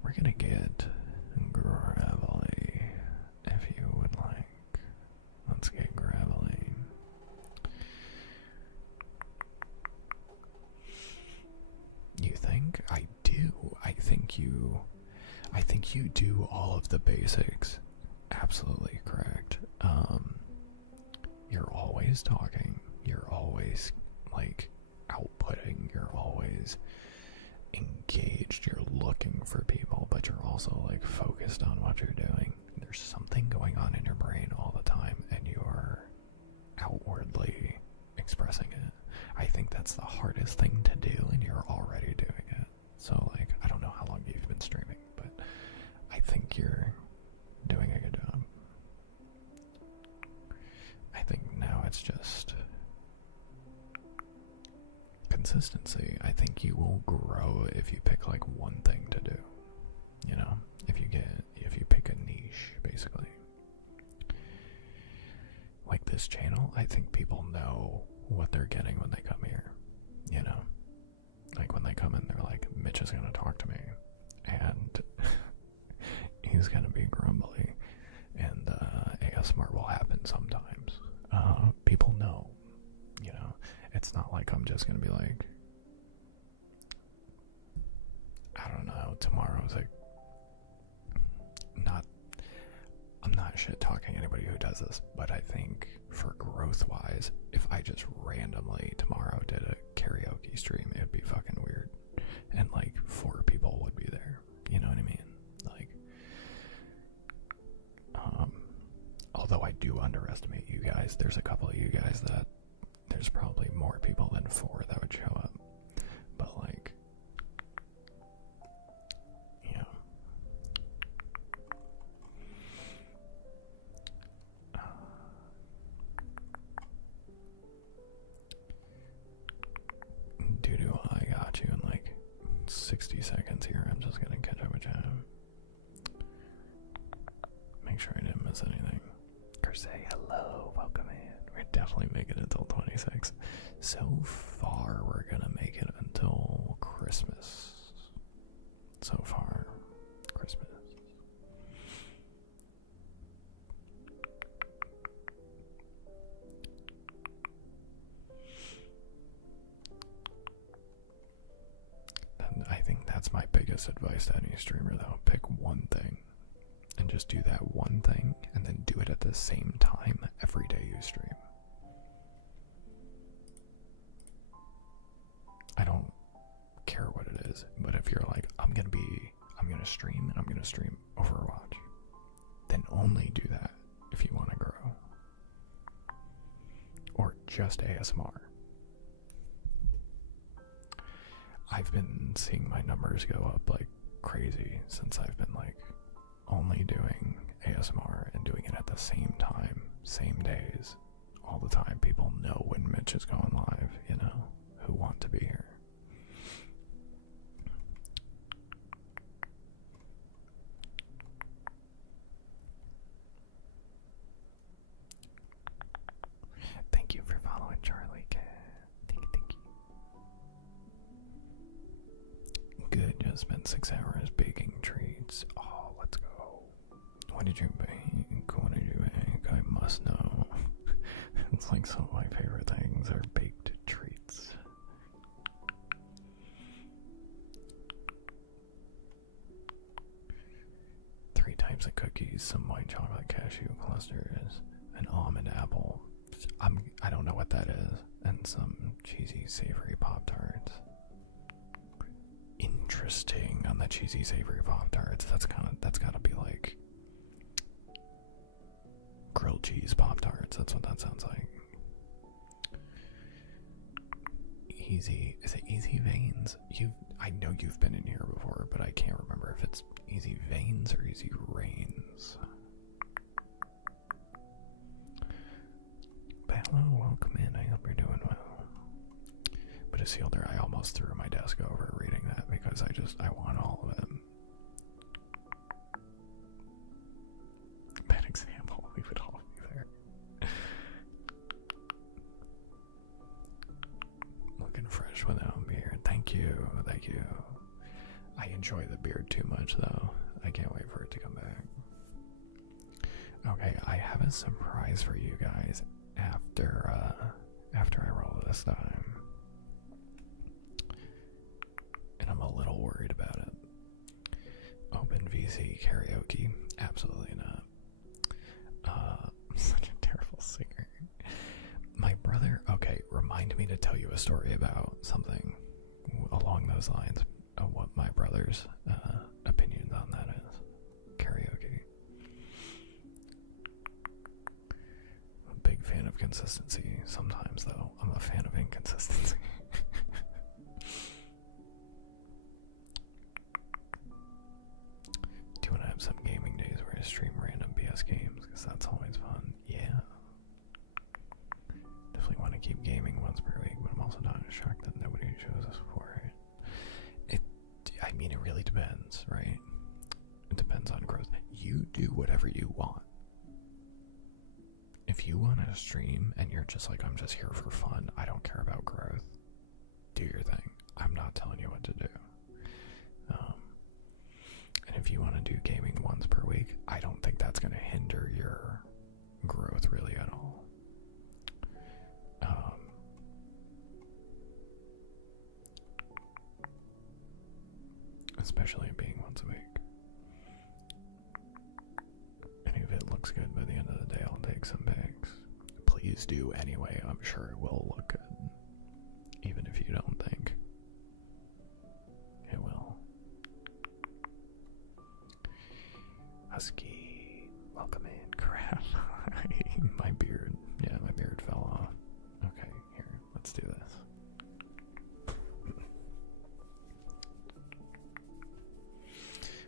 We're gonna get gravelly, if you would like. Let's get gravelly. You think? I do. I think you do all of the basics. Absolutely correct. You're always talking. You're always like outputting. You're always engaged. You're looking for people, but you're also like focused on what you're doing. There's something going on in your brain all the time, and you are outwardly expressing it. I think that's the hardest thing to do, and you're already doing it. So like, I don't know how long you've been streaming, but I think you're doing a good job. I think now it's just consistency. I think you will grow if you pick like one thing to do, you know? I think people know what they're getting when they come here. You know? Like when they come in, they're like, Mitch is gonna talk to me. And he's gonna be grumbly. And ASMR will happen sometimes. People know. You know? It's not like I'm just gonna be like, I don't know, tomorrow's like, I'm not shit talking anybody who does this, but I think for growth wise, if I just randomly tomorrow did a karaoke stream, it would be fucking weird. And like 4 people would be there. You know what I mean? Like, although I do underestimate you guys, there's a couple of you guys that there's probably more people than 4 that would show up. But like, yeah. Doo-doo, I got you in like 60 seconds here. I'm just gonna catch up with chat. Make sure I didn't miss anything. Say hello, welcome in. We're definitely making it until 26. So far, we're gonna make it until Christmas. So far, Christmas. And I think that's my biggest advice to any streamer, though. Pick one thing. And just do that one thing, and then do it at the same time every day you stream. I don't care what it is, but if you're like, I'm gonna stream, and I'm gonna stream Overwatch, then only do that if you want to grow. Or just ASMR. I've been seeing my numbers go up like crazy since I've been like only doing ASMR and doing it at the same time, same days, all the time. People know when Mitch is going live, you know, who want to be here. Thank you for following Charlie Cat. Thank you. Good, just spent 6 hours baking treats. Oh, let's go. What did you bake? What did you bake? I must know. It's like some of my favorite things are baked treats. Three types of cookies, some white chocolate cashew clusters, an almond apple. I don't know what that is, and some cheesy savory Pop-Tarts. Interesting on the cheesy savory Pop-Tarts. That's gotta be like grilled cheese Pop-Tarts. That's what that sounds like. Easy. Is it Easy Veins? I know you've been in here before, but I can't remember if it's Easy Veins or Easy Rains. But hello, welcome in. I hope you're doing well. But a sealed I almost threw my desk over reading that because I want all of it. Bad example. We would all be there. Looking fresh without a beard. Thank you. Thank you. I enjoy the beard too much though. I can't wait for it to come back. Okay, I have a surprise for you guys after I roll this time. And I'm a little worried about it. Open VC karaoke? Absolutely not. Such a terrible singer. My brother, okay, remind me to tell you a story about something along those lines of what my brother's opinions on that is. Karaoke. I'm a big fan of consistency. Sometimes, though, I'm a fan of inconsistency. Do you want to have some gaming days where I stream random BS games? Because that's always fun. Yeah. Definitely want to keep gaming once per week, but I'm also not shocked that nobody shows us for it. I mean, it really depends, right? It depends on growth. You do whatever you want. if you want to stream and you're just like, I'm just here for fun, I don't care about growth, do your thing. I'm not telling you what to do. And if you want to do gaming once per week, I don't think that's going to hinder your growth really at all. Especially being once a week. And if it looks good by the end of the day, I'll take some pics. Please do anyway. I'm sure it will look good. Even if you don't think it will. Husky, welcome in. Crap. My beard. Yeah, my beard fell off. Okay, here, let's do this.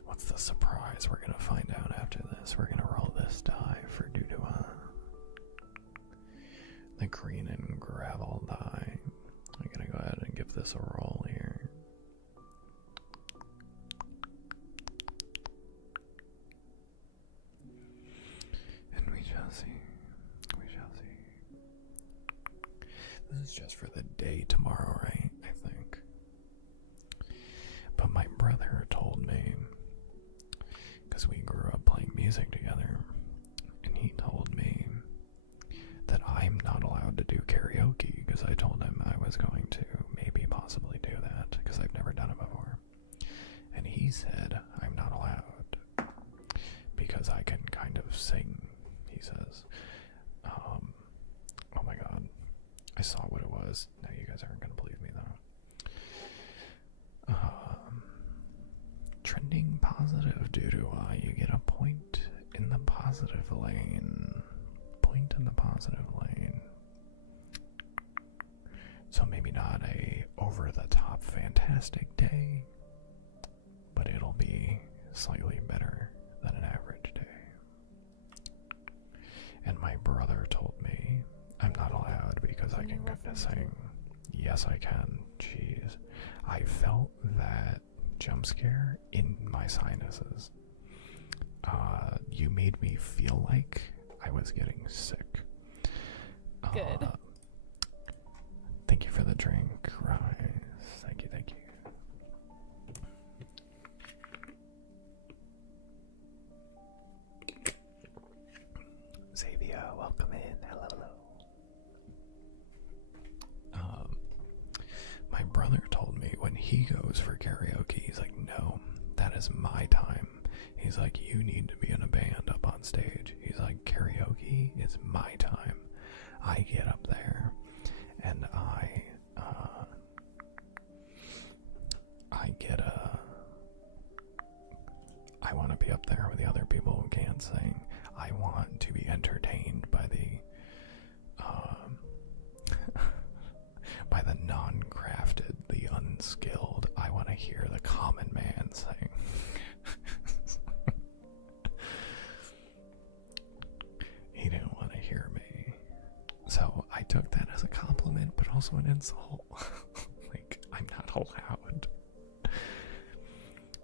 What's the surprise we're gonna find out after this? We're gonna roll this die for Dudua. The green and gravel die. I'm gonna go ahead and give this a roll here. And we shall see. We shall see. This is just for the day tomorrow, right? I think. But my brother told me, because we grew up playing music together, and he told me that I'm not allowed to do karaoke because I told him I was going to maybe possibly do that because I've never done it before. And he said I'm not allowed because I can kind of sing, he says. Oh my god. I saw what it was. Now you guys aren't going to believe me though. Trending positive due to you get a point in the positive lane. Point in the positive lane. So maybe not a over-the-top fantastic day, but it'll be slightly better than an average day. And my brother told me I'm not allowed because I can kind of sing. Yes, I can. Jeez. I felt that jump scare in my sinuses. You made me feel like I was getting sick. Good. Thank you for the drink, Rise. Thank you, thank you. Xavier, welcome in. Hello, hello. My brother told me when he goes for karaoke, he's like, no, that is my time. He's like, you need to be in a band up on stage. He's like, karaoke is my time. I get up there and I want to be up there with the other people who can't sing. I want to be entertained by the by the non-crafted, the unskilled. I want to hear the common man sing. He didn't want to hear me. So I took that as a compliment, but also an insult. Like, I'm not allowed.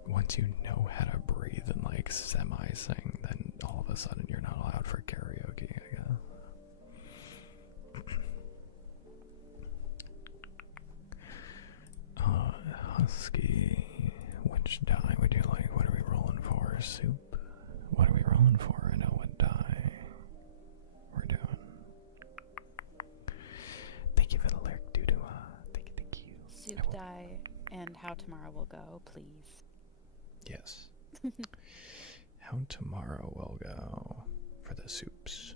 Once you know how to breathe and like semi-sing, then all of a sudden you're not allowed for karaoke, I guess. Husky, which die would you like? What are we rolling for? Soup? What are we rolling for? I know what die we're doing. Thank you for the lurk, Doodoo. Thank you. Soup die and how tomorrow will go, please. Yes. How tomorrow will go for the soups.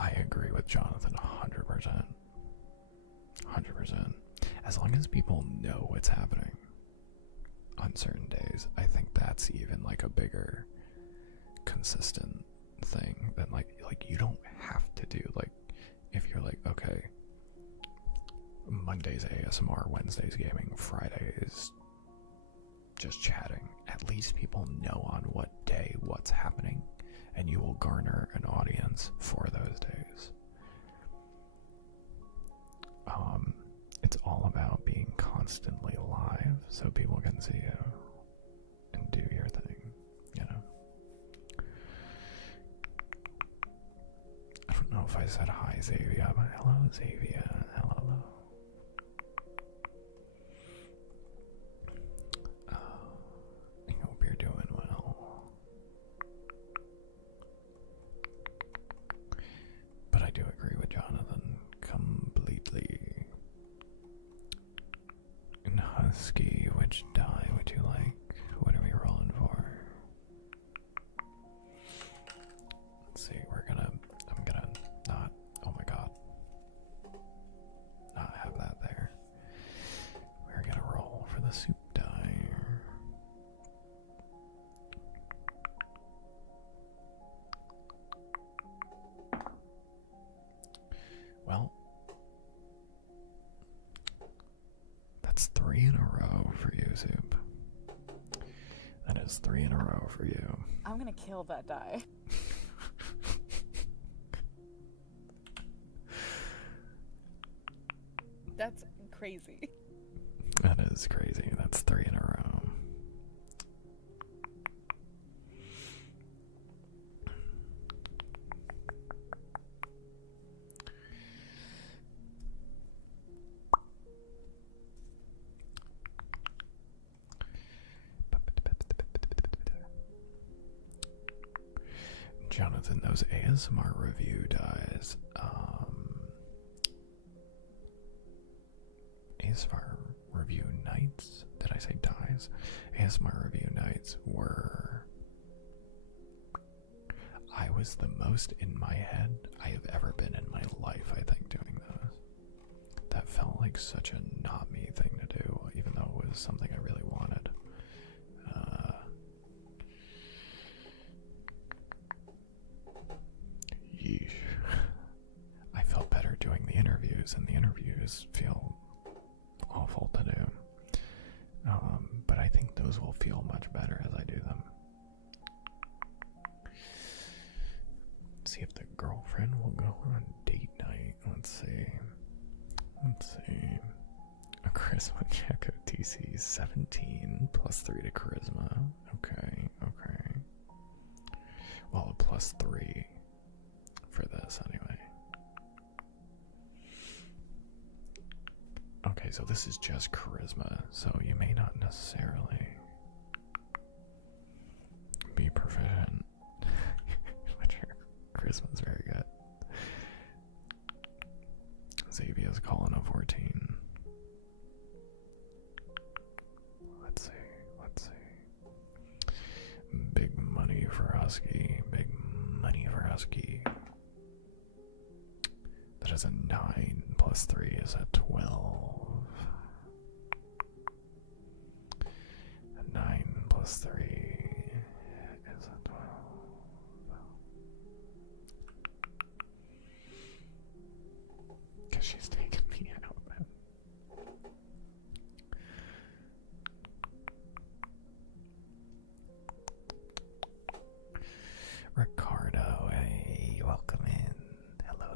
I agree with Jonathan 100%. 100%. As long as people know what's happening on certain days, I think that's even like a bigger consistent thing than like you don't have to do, like, if you're like, okay, Monday's ASMR, Wednesday's gaming, Friday's just chatting, at least people know on what day what's happening, and you will garner an audience for those days. It's all about being constantly live so people can see you and do your thing, you know? I don't know if I said hi, Xavier, but hello, Xavier. Hello. I hope you're doing well. But I do agree with Jonathan completely. And Husky, which die would you like? What are we rolling for? Let's see, I'm gonna not, oh my god, not have that there. We're gonna roll for the soup die. Well, that's 3 in a row for you, Soup. That is 3 in a row for you. I'm gonna kill that die. That's crazy. That is crazy. That's 3 in a row. Jonathan, those ASMR review dies. ASMR review nights? Did I say dies? ASMR review nights were... I was the most in my head I have ever been in my life, I think, doing those. That felt like such a not me thing to do, even though it was something I really wanted. Yeesh. I felt better doing the interviews, and the interviews feel awful to do. But I think those will feel much better as I do them. Let's see if the girlfriend will go on date night. Let's see. A charisma check OTC 17 plus 3 to charisma. Okay. Well, a plus 3 for this anyway. Okay, so this is just charisma, so you may not necessarily be proficient. But your charisma's very good. Xavier's calling a 14. Let's see. Big money for Husky. That is a 9 plus 3 is a 12. A 9 plus 3 is a 12. Because she's taking me out, man. Ricardo, hey, welcome in. Hello.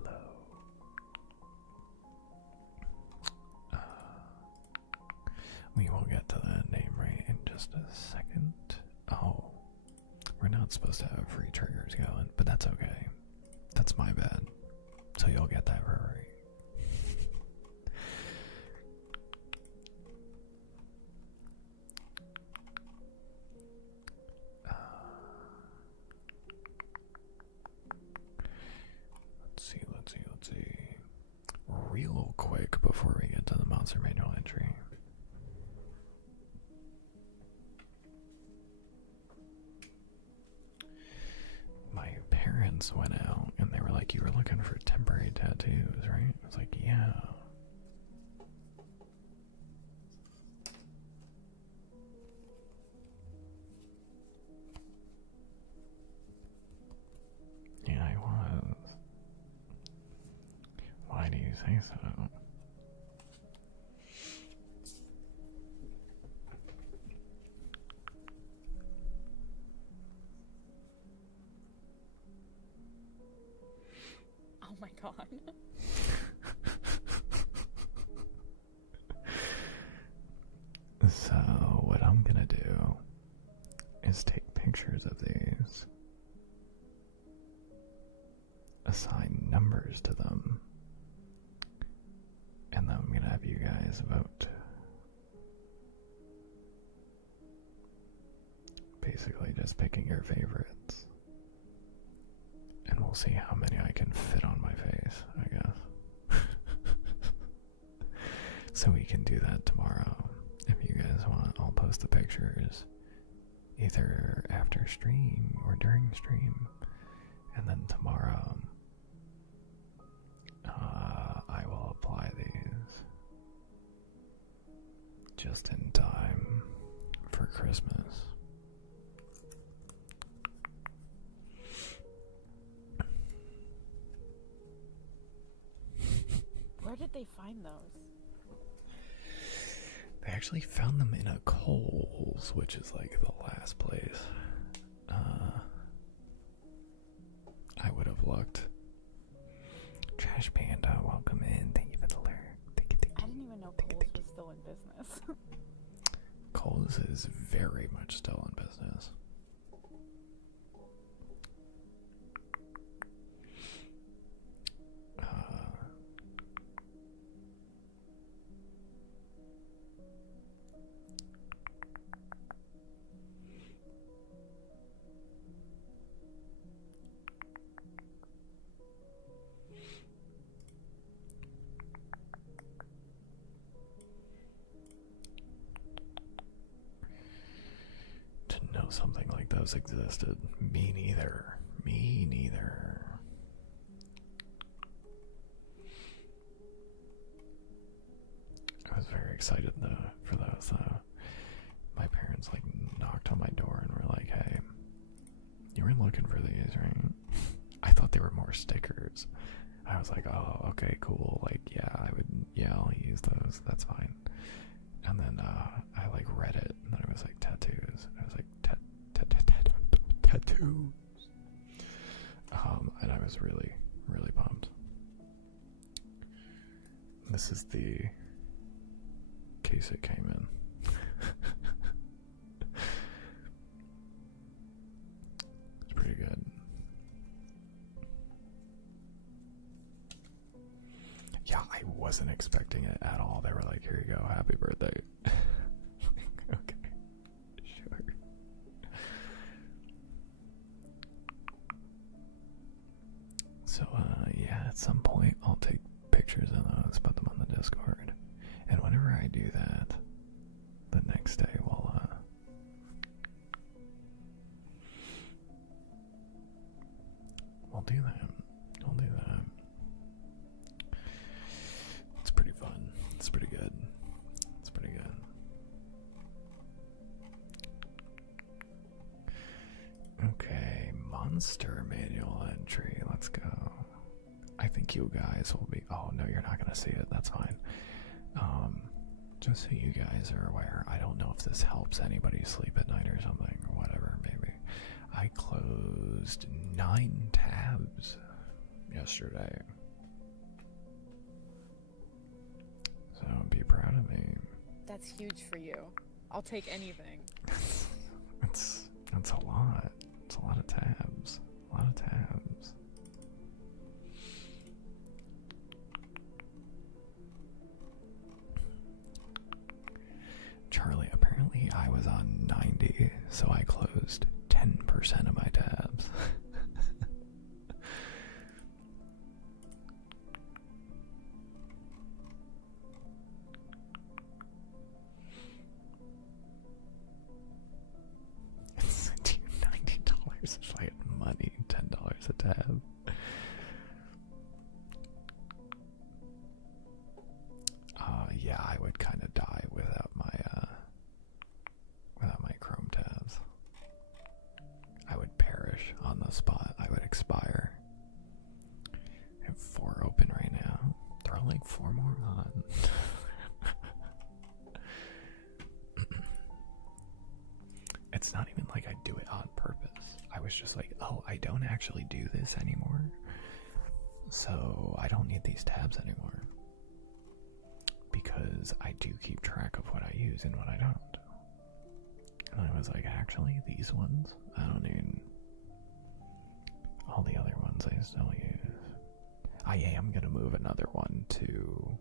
We will get to the name right in just a second. Oh, we're not supposed to have free triggers going, but that's okay. That's my bad. So you'll get that for free. Let's see. Real quick before we get to the monster manual entry. My parents went out and they were like, "You were looking for temporary tattoos, right?" I was like, "Yeah." Yeah, I was. Why do you say so? gone. So what I'm gonna do is take pictures of these, assign numbers to them, and then I'm gonna have you guys vote. Basically just picking your favorites. And we'll see how many I can fit on my face, I guess. So we can do that tomorrow. If you guys want, I'll post the pictures either after stream or during stream. And then tomorrow, I will apply these just in time for Christmas. Where did they find those? They actually found them in a Kohl's, which is like the last place I would have looked. Trash Panda, welcome in. Thank you for the lurk. Thank you. I didn't even know Kohl's was still in business. Kohl's is very much still in business. Know something like those existed. Me neither. Me neither. I was very excited for those though. My parents like knocked on my door and were like, "Hey, you were looking for these, right?" I thought they were more stickers. I was like, "Oh, okay, cool. Like, I'll use those. That's fine." And then I like read it, and then it was like tattoos. I was like, tattoos. And I was really, really pumped. This is the case it came in. It's pretty good. Yeah, I wasn't expecting it at all. They were like, "Here you go, happy birthday." Okay, sure. So, yeah, at some point I'll take pictures of those, put them on the Discord. And whenever I do that, the next day we'll do that. I'll do that. It's pretty fun. It's pretty good. It's pretty good. Okay, monster manual entry. Let's go. I think you guys will be... Oh, no, you're not going to see it. That's fine. Just so you guys are aware, I don't know if this helps anybody sleep at night or something, or whatever, maybe. I closed 9 tabs yesterday. So be proud of me. That's huge for you. I'll take anything. It's a lot. It's a lot of tabs. A lot of tabs. Charlie, apparently I was on 90, so I closed 10% of my tabs. It's $90 if I had money, $10 a tab. Yeah, I would kind of die without my Chrome tabs. I would perish on the spot. I would expire. I have 4 open right now. Throw like 4 more on. It's not even like I do it on purpose. I was just like, oh, I don't actually do this anymore. So I don't need these tabs anymore because I do keep track of what I use and what I don't. And I was like, actually, these ones, I don't need. All the other ones I still use. I am going to move another one to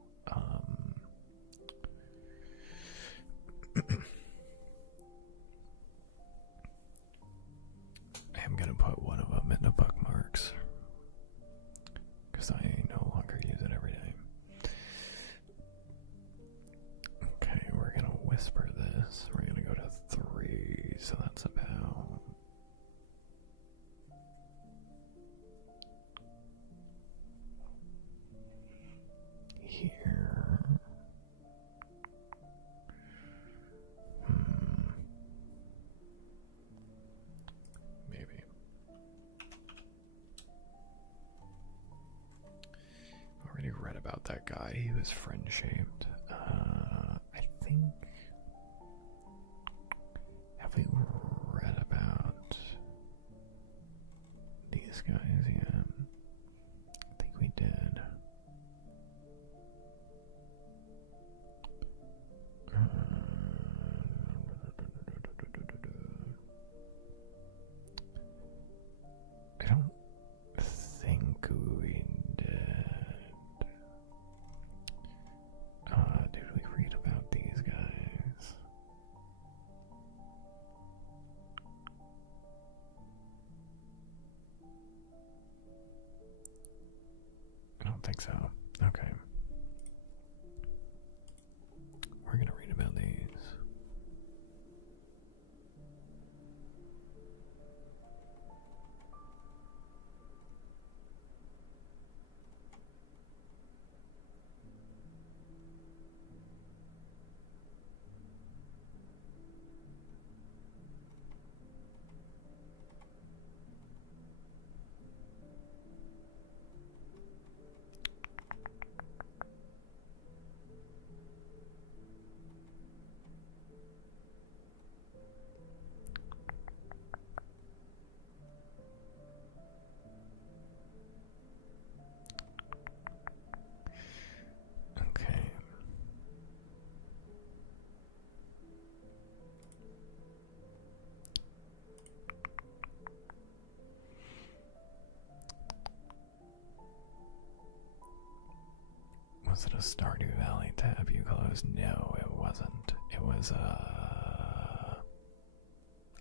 I am going to put one of them into bookmarks because I no longer use it every day. Okay, we're going to whisper this. We're going to go to 3, so that's about here. Maybe. Already read about that guy. He was friend-shaped. I think. Have we read about these guys yet? I think we did. I don't think we did. Did we read about these guys? I don't think so. Okay. We're gonna read about these. Okay. Was it a Stardew Valley tab you closed? No, it wasn't. It was,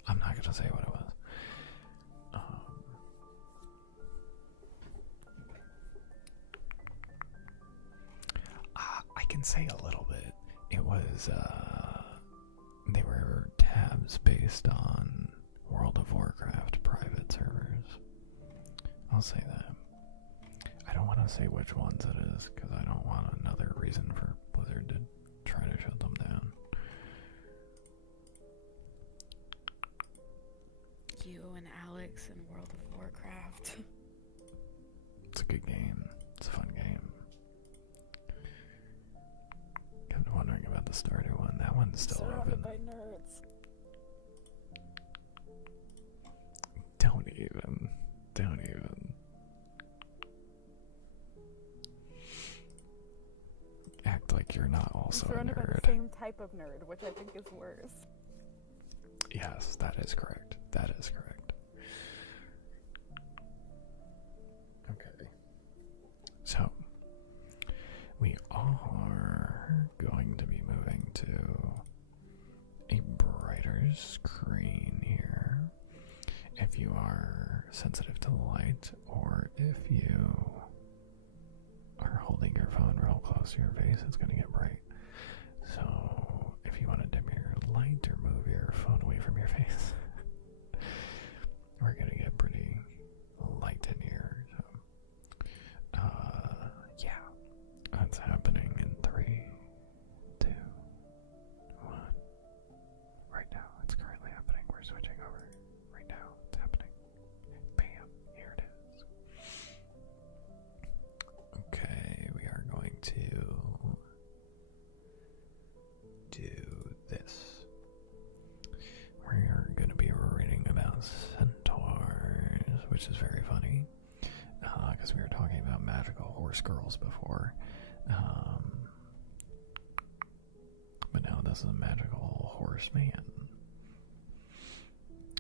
I'm not gonna say what it was. I can say a little bit. It was, they were tabs based on World of Warcraft private servers. I'll say that. I don't want to say which ones it is because I don't want another reason for Blizzard to try to shut them down. You and Alex in World of Warcraft. It's a good game. It's a fun game. Kept wondering about the starter one. That one's still Surrounded open. by nerds. Don't even. Don't even. Act like you're not also a Surrounded by nerd. the same type of nerd, which I think is worse. Yes, that is correct. That is correct. Okay. So, we are going to be moving to a brighter screen here. If you are sensitive to the light, or if you are holding your phone real close to your face, it's going to get bright. So, if you want to dim your light or move your phone away from your face, we're going to get pretty light in here. So, yeah, that's happening in 3, 2, 1. Right now, it's currently happening. We're switching over. Right now, it's happening. Bam, here it is. Okay, we are going to do this. We are going to be reading about centaurs, which is very funny, because we were talking about magical horse girls before. But now this is a magical horse man.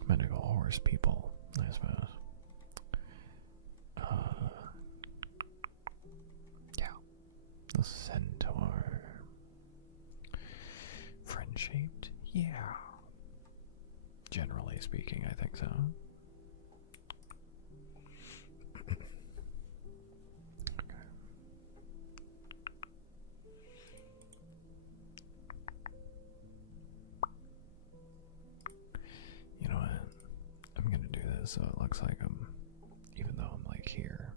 Magical horse people, I suppose. Yeah. The centaur. Friend-shaped? Yeah. Generally speaking, I think so. You know what? I'm gonna do this so it looks like I'm, even though I'm like here.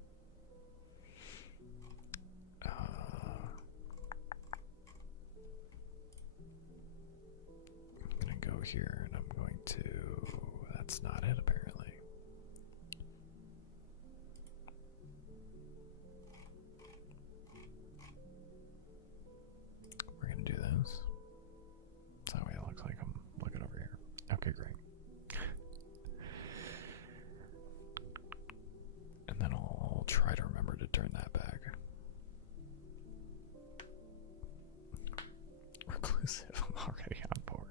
I'm gonna go here and I'm going to, that's not it apparently. We're gonna do this. So that way it looks like I'm looking over here. Okay, great. And then I'll try to remember to turn that back. Reclusive, I'm already on board.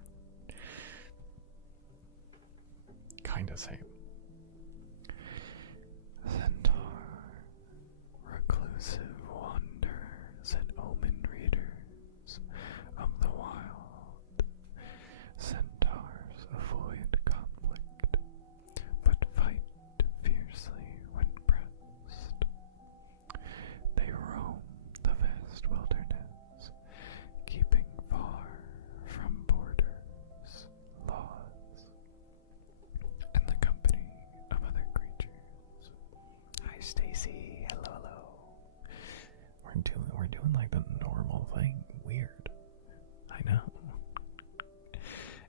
Kinda same. Centaur, reclusive wanderers and omen readers of the wild. Centaurs avoid conflict, but fight fiercely when pressed. They roam the vast wilderness, keeping far from borders, laws, and the company of other creatures. Hi, Stacy. Hello, hello. We're doing like the normal thing. Weird. I know.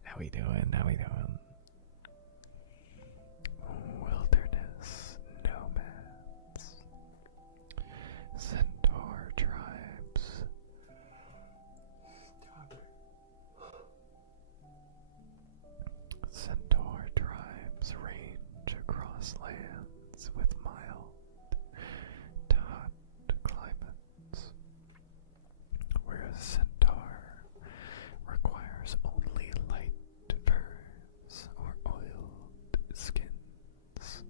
How we doing? How we doing? Wilderness nomads. Centaur tribes. Centaur tribes range across lands with mild to hot climates, whereas centaur requires only light furs or oiled skins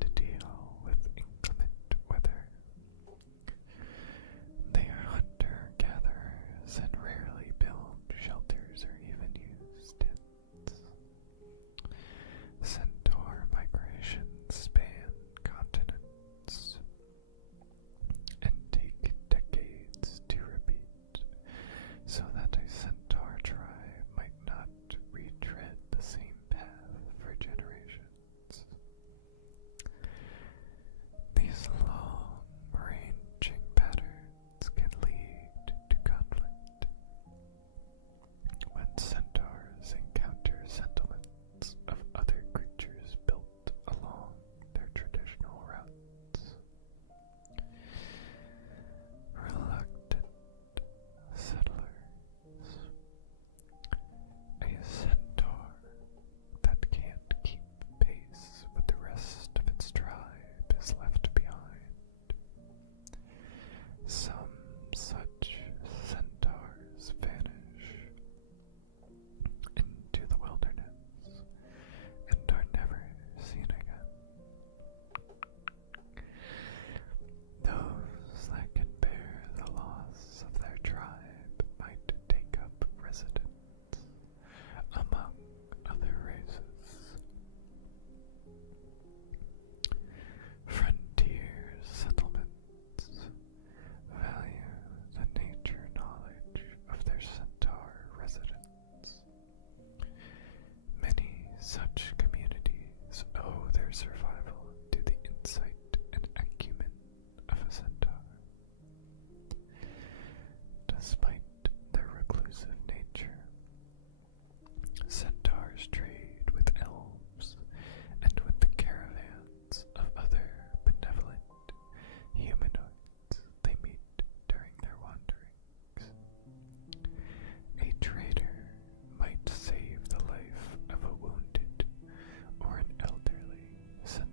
to deal with inclement weather. They are hunter-gatherers and rarely build shelters or even use tents. Centaur migrations span continents and take decades to repeat, so that a centaur tribe might not retread the same path for generations. These long-ranging patterns can lead to conflict when centaurs encounter settlements of other creatures built along their traditional routes. Reluctant settlers. A centaur that can't keep pace with the rest of its tribe is left behind. Some such centaurs vanish into the wilderness and are never seen again. Those that can bear the loss of their tribe might take up residence among other races. Frontier settlements value the nature knowledge of their centaur residents. Many such communities owe their survival to the insight and acumen of a centaur. Despite their reclusive nature, centaurs trade with elves and with the caravans of other benevolent humanoids they meet during their wanderings. A trader might save the life of a wounded or an elderly centaur.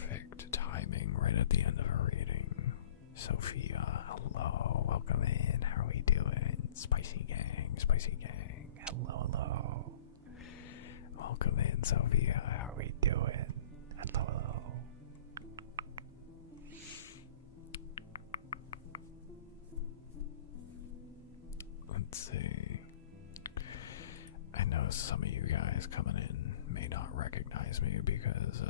perfect timing right at the end of a reading. Sophia, hello, welcome in. How are we doing? Spicy gang, hello, hello. Welcome in, Sophia. How are we doing? Hello, hello. Let's see. I know some of you guys coming in may not recognize me because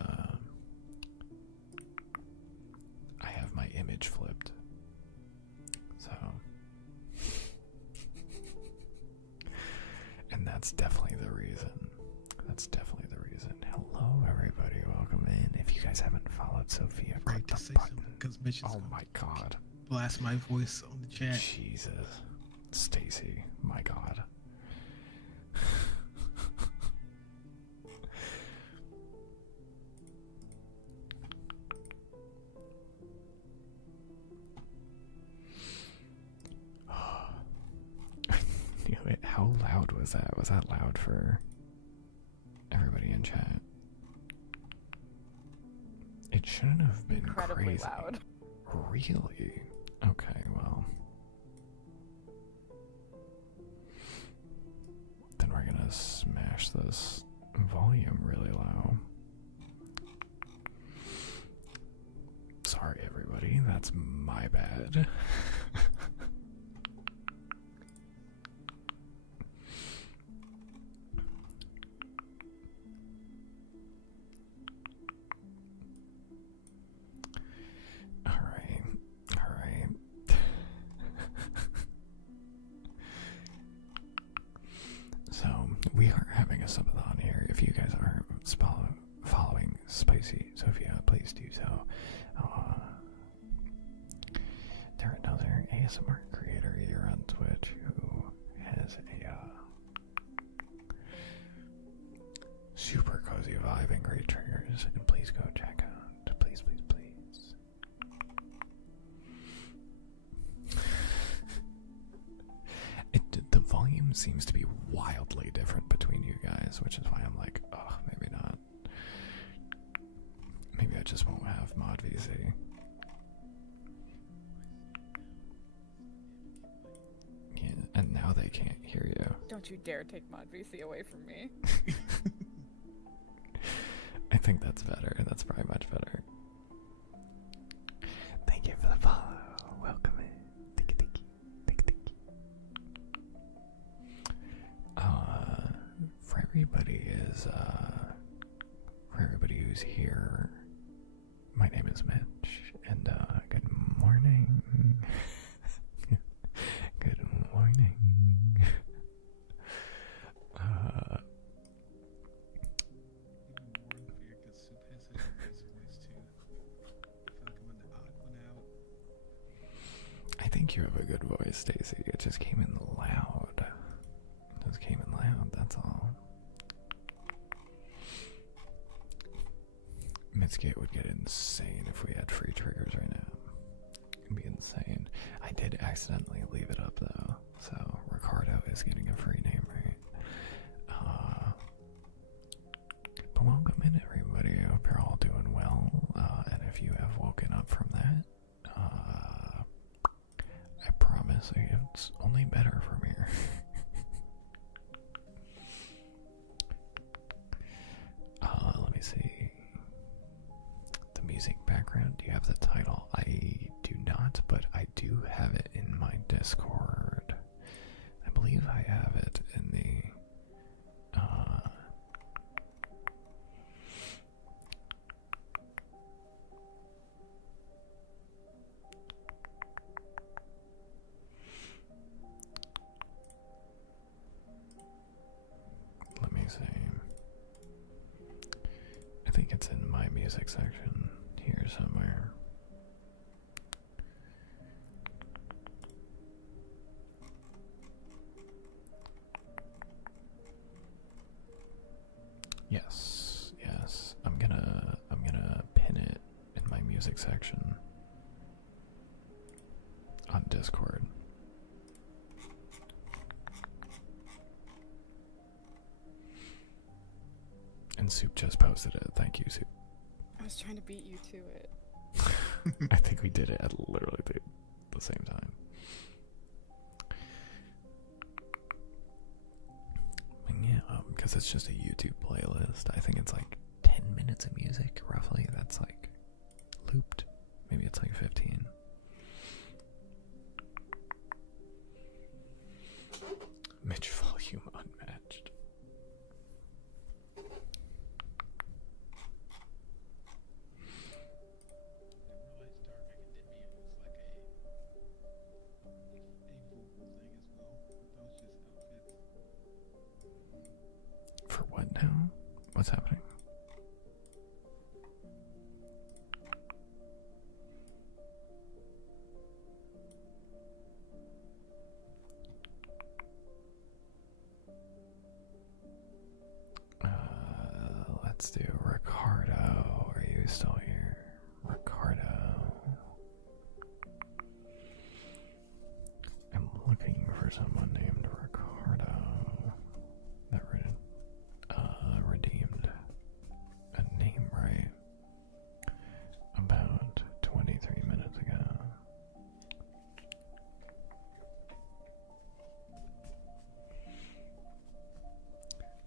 I have my image flipped. So, and that's definitely the reason. Hello, everybody. Welcome in. If you guys haven't followed Sophia, Right to say something because Mitch is oh my God, blast my voice on the chat. Jesus, Stacy, my God. I knew it. How loud was that? Was that loud for everybody in chat? It shouldn't have been Incredibly crazy. loud. Really? Okay, well. Then we're gonna smash this volume really low. Sorry, everybody. That's my bad. Alright. So, we are having a subathon here. If you guys are following Spicy Sophia, please do so. They're another ASMR creator here on Twitch who has a super cozy vibe and great triggers. And please go check out. Please. The volume seems to be wildly different between you guys, which is why I'm like, oh, maybe not. Maybe I just won't have mod VC. Yeah, and now they can't hear you. Don't you dare take Mod VC away from me. I think that's better. That's probably much better. Thank you for the follow. Welcome in. Thank you. For everybody who's here, my name is Mitch, and good morning. Good morning. I think you have a good voice, Stacy. It just came in loud. That's all. Mitsuki would get insane if we had free triggers right now. It'd be insane. I did accidentally leave it up though, so Ricardo is getting a free name, right? But welcome in, everybody. I hope you're all doing well. And if you have woken up from that, I promise it's only better from here. Let me see. The music background, do you have the title? I do not, but I do have it in my Discord. I believe I have it in the let me see. I think it's in my music section here somewhere. Yes. I'm gonna pin it in my music section on Discord. And Soup just posted it. Thank you, Soup. was trying to beat you to it. I think we did it at literally the same time. Yeah, because it's just a YouTube playlist. I think it's like 10 minutes of music, roughly. That's like looped. Maybe it's like 15. Mitch volume unmatched. For what now? What's happening? Let's do Ricardo. Are you still here? Ricardo. I'm looking for someone named Ricardo that redeemed a name right about 23 minutes ago.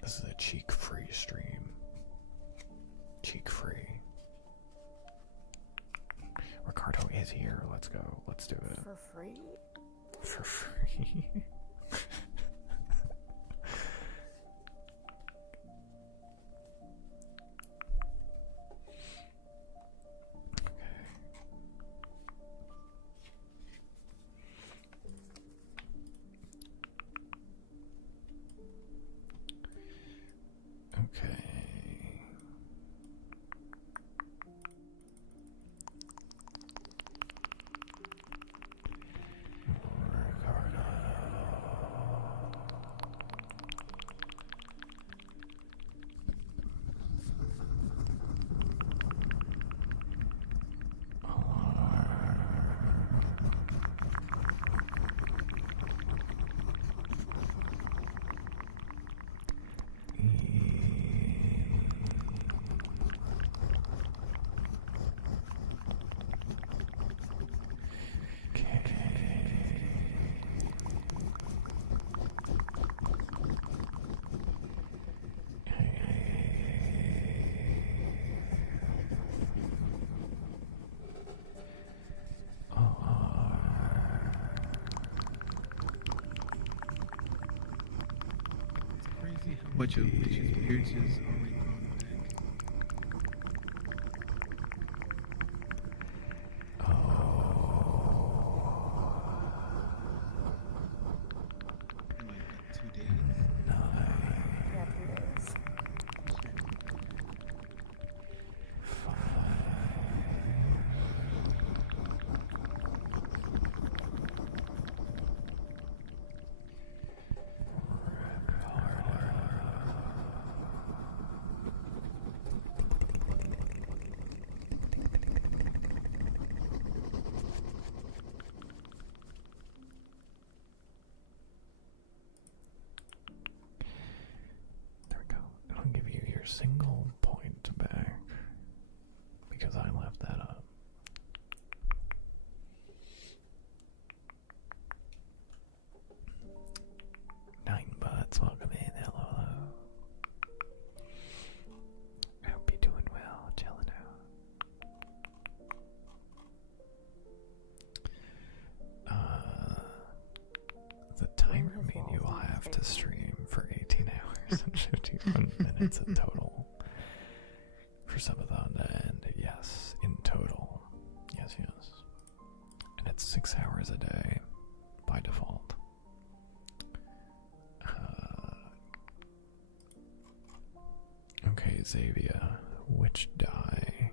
This is a cheek-free stream. Cheek-free. Ricardo is here. Let's go. Let's do it. For free? For free. Okay. Crazy how much of Mitch's beards is already grown back. In like what, 2 days? Yeah, 2 days. There we go. It'll give you your single point back because I left that up. Nine Butts, welcome in. Hello, hello. I hope you're doing well, chilling out. The timer mean you will have to stream for 18 hours and 51 minutes in total for Subathon to end. Yes, in total. Yes, yes. And it's 6 hours a day by default. Okay, Xavier, which die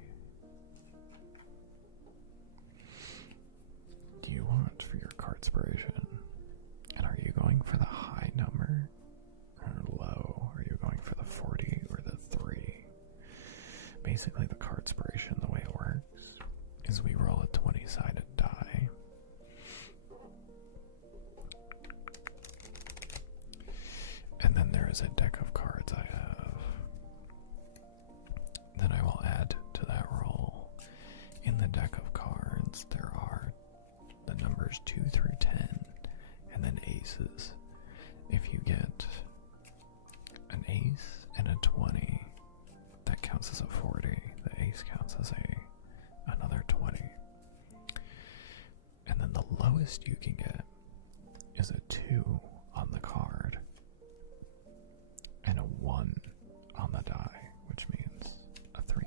do you want for your cardspiration? And are you going for the high number or low? Are you going for the 40 or the 3? Basically, the cardspiration, the way it works, is we roll a 20-sided die. And then there is a deck of cards I have. Then I will add to that roll aces. If you get an ace and a 20, that counts as a 40. The ace counts as another 20. And then the lowest you can get is a 2 on the card and a 1 on the die, which means a 3.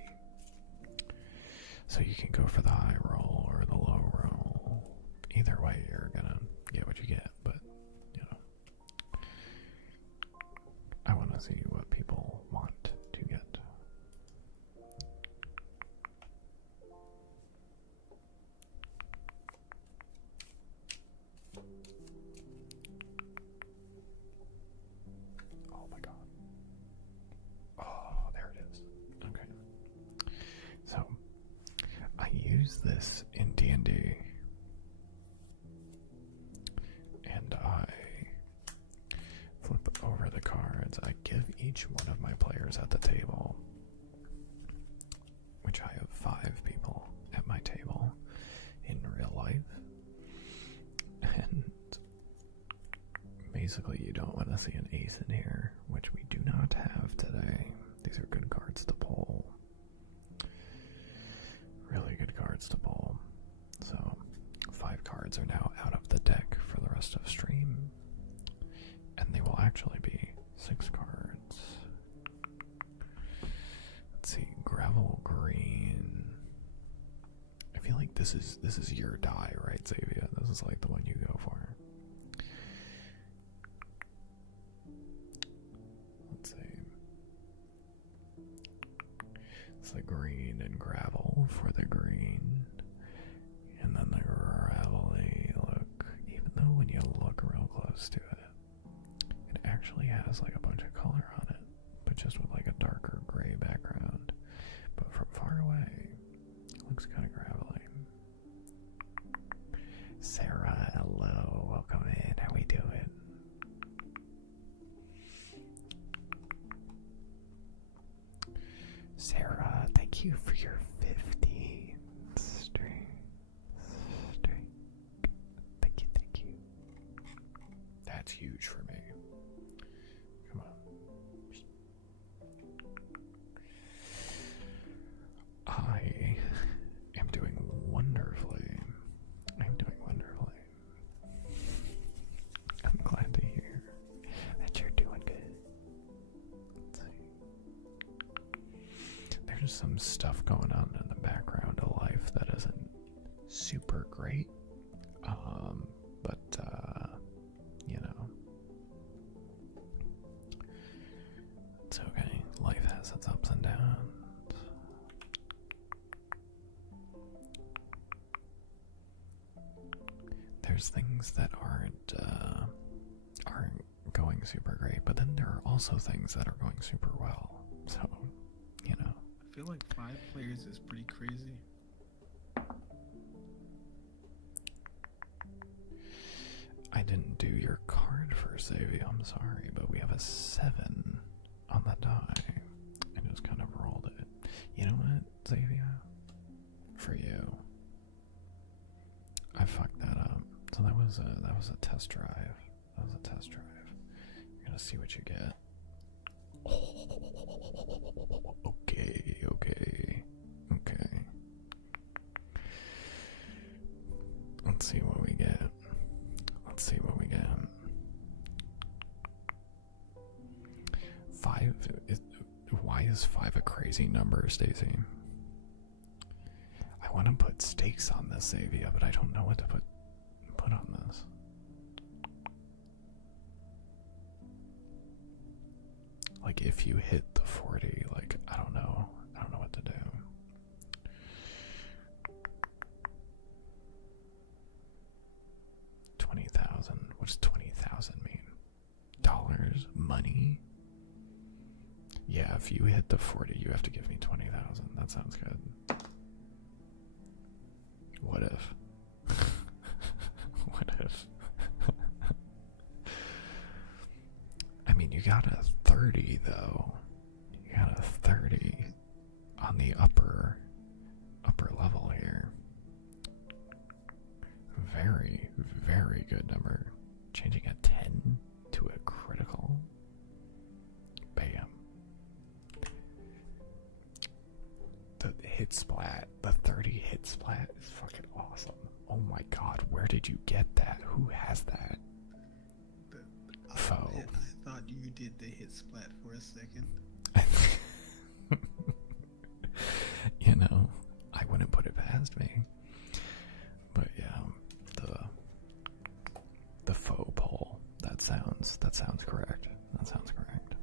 So you can go for the high roll or the low roll. Either way, you're gonna get what you get, but, you know, I want to see what people want to get. Oh my god. Oh, there it is. Okay. So, I use this in D&D, and I flip over the cards. I give each one of my players at the table, which I have 5 people at my table in real life, and basically you don't want to see an ace in here, which we do not have today. These are good cards to pull. Really good cards to pull. So 5 cards are now out of the deck for the rest of stream, and they will actually be 6 cards. Let's see, gravel green. I feel like this is your die, right, Xavier? This is like the one you go for. Let's see. It's the green and gravel for the green. And then the gravelly look, even though when you look real close to it, it actually has like a bunch of color on it, but just with like a darker gray background. But from far away, it looks kind of gravelly. Sarah, hello, welcome in. How we doing? Sarah, thank you for your 50 stream. Thank you. That's huge for me. Come on. I am doing wonderfully. I'm glad to hear that you're doing good. Let's see. There's some stuff going on in the background of life that isn't super great. But you know, it's okay. Life has its ups and downs. There's things that aren't going super great, but then there are also things that are going super well. So, you know. I feel like 5 players is pretty crazy. I didn't do your card for Xavier, I'm sorry, but we have a 7 on the die. I just kind of rolled it. You know what, Xavier? For you, I fucked that up. So that was a test drive. You're gonna see what you get. Okay. Let's see what we get. Why is 5 a crazy number, Stacy? I want to put stakes on this, Xavier, but I don't know what to put on this. Like, if you hit the 40, like, I don't know what to do. $20,000. What does 20,000 mean? Dollars? Money? Yeah, if you hit the 40, you have to give me 20,000. That sounds good. What if? What if? I mean, you got a 30 though. You got a 30 on the upper level here. Very, very good number. Changing a 10 hit splat. The 30 hit splat is fucking awesome. Oh my god, where did you get that? Who has that? Foe. I thought you did the hit splat for a second. You know, I wouldn't put it past me. But yeah, the faux pull. That sounds correct. That sounds correct.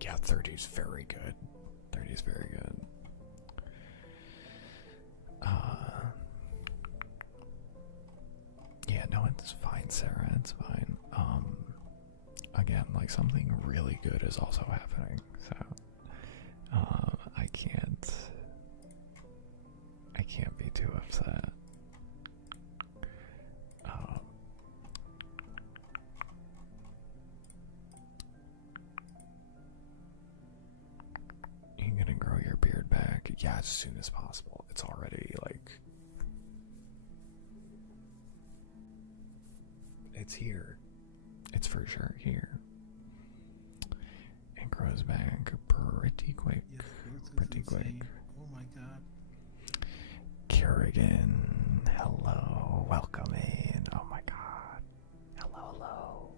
Yeah, 30's very good. 30's very good. Yeah, no, it's fine, Sarah. It's fine. Again, like something really good is also happening, so I can't be too upset. You gonna grow your beard back? Yeah, as soon as possible. It's already like it's here. It's for sure here. It grows back pretty quick. Yes, pretty quick. insane. Oh my god. Kerrigan, hello. Welcome in. Oh my god. Hello, hello.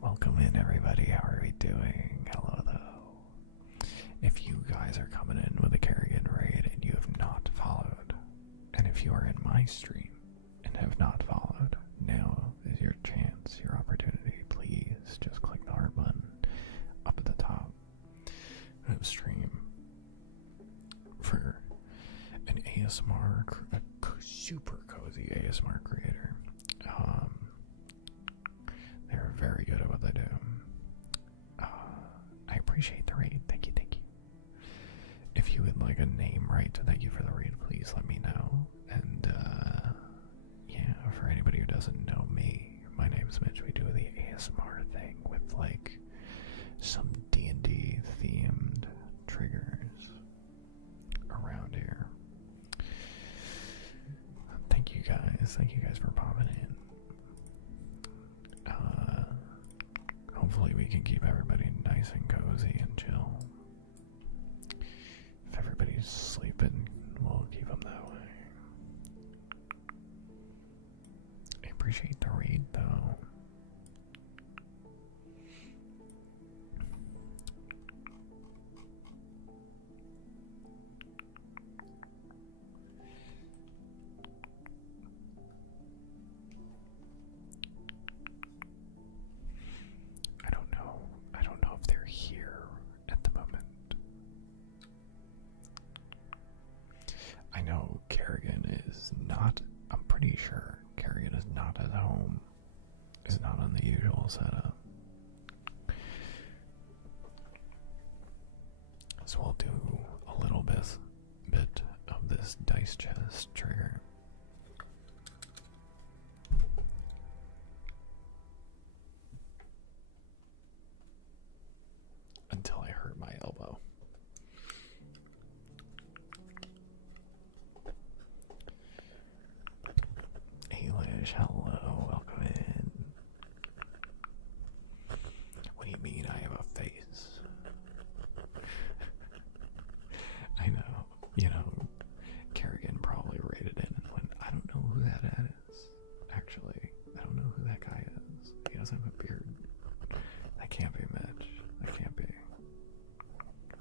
Welcome in, everybody. How are we doing? Hello, though. If you guys are coming in with a Kerrigan raid and you have not followed, and if you are in my stream and have not followed, now is your chance, your opportunity. Please just click the heart button up at the top of the stream for an ASMR, super cozy ASMR creator. They're very good at what they do. I appreciate the raid. Thank you, thank you. If you would like a name right to thank you for the raid, please let me know. And yeah, for anybody who doesn't know me, my name's Mitch. We do the ASMR thing with like some D&D themed triggers around here. Thank you guys. Thank you guys for popping in. Hopefully we can keep everybody nice and cozy and chill. If everybody's sleeping, we'll keep them that way. I appreciate the read, though. I don't know if they're here at the moment. I know Kerrigan is not, I'm pretty sure Kerrigan is not at home. Is not on the usual setup. So we'll do a little bit of this dice chest trigger. Until I hurt my elbow. Elish, hello, welcome in. What do you mean I have a face? I know, you know, Kerrigan probably raided in and went, I don't know who that is. Actually, I don't know who that guy is. He doesn't have a beard. That can't be Mitch. That can't be.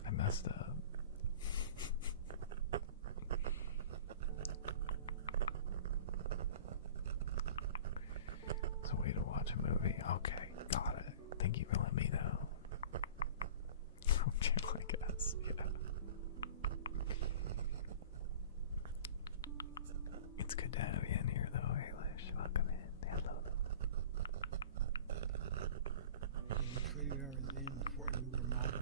I messed up. It's a way to watch a movie. Okay, got it. Thank you for letting me know. From jail, I guess. Yeah. It's good to have you in here, though, Ailish. Welcome in. Hello. You traded ours in for a newer model.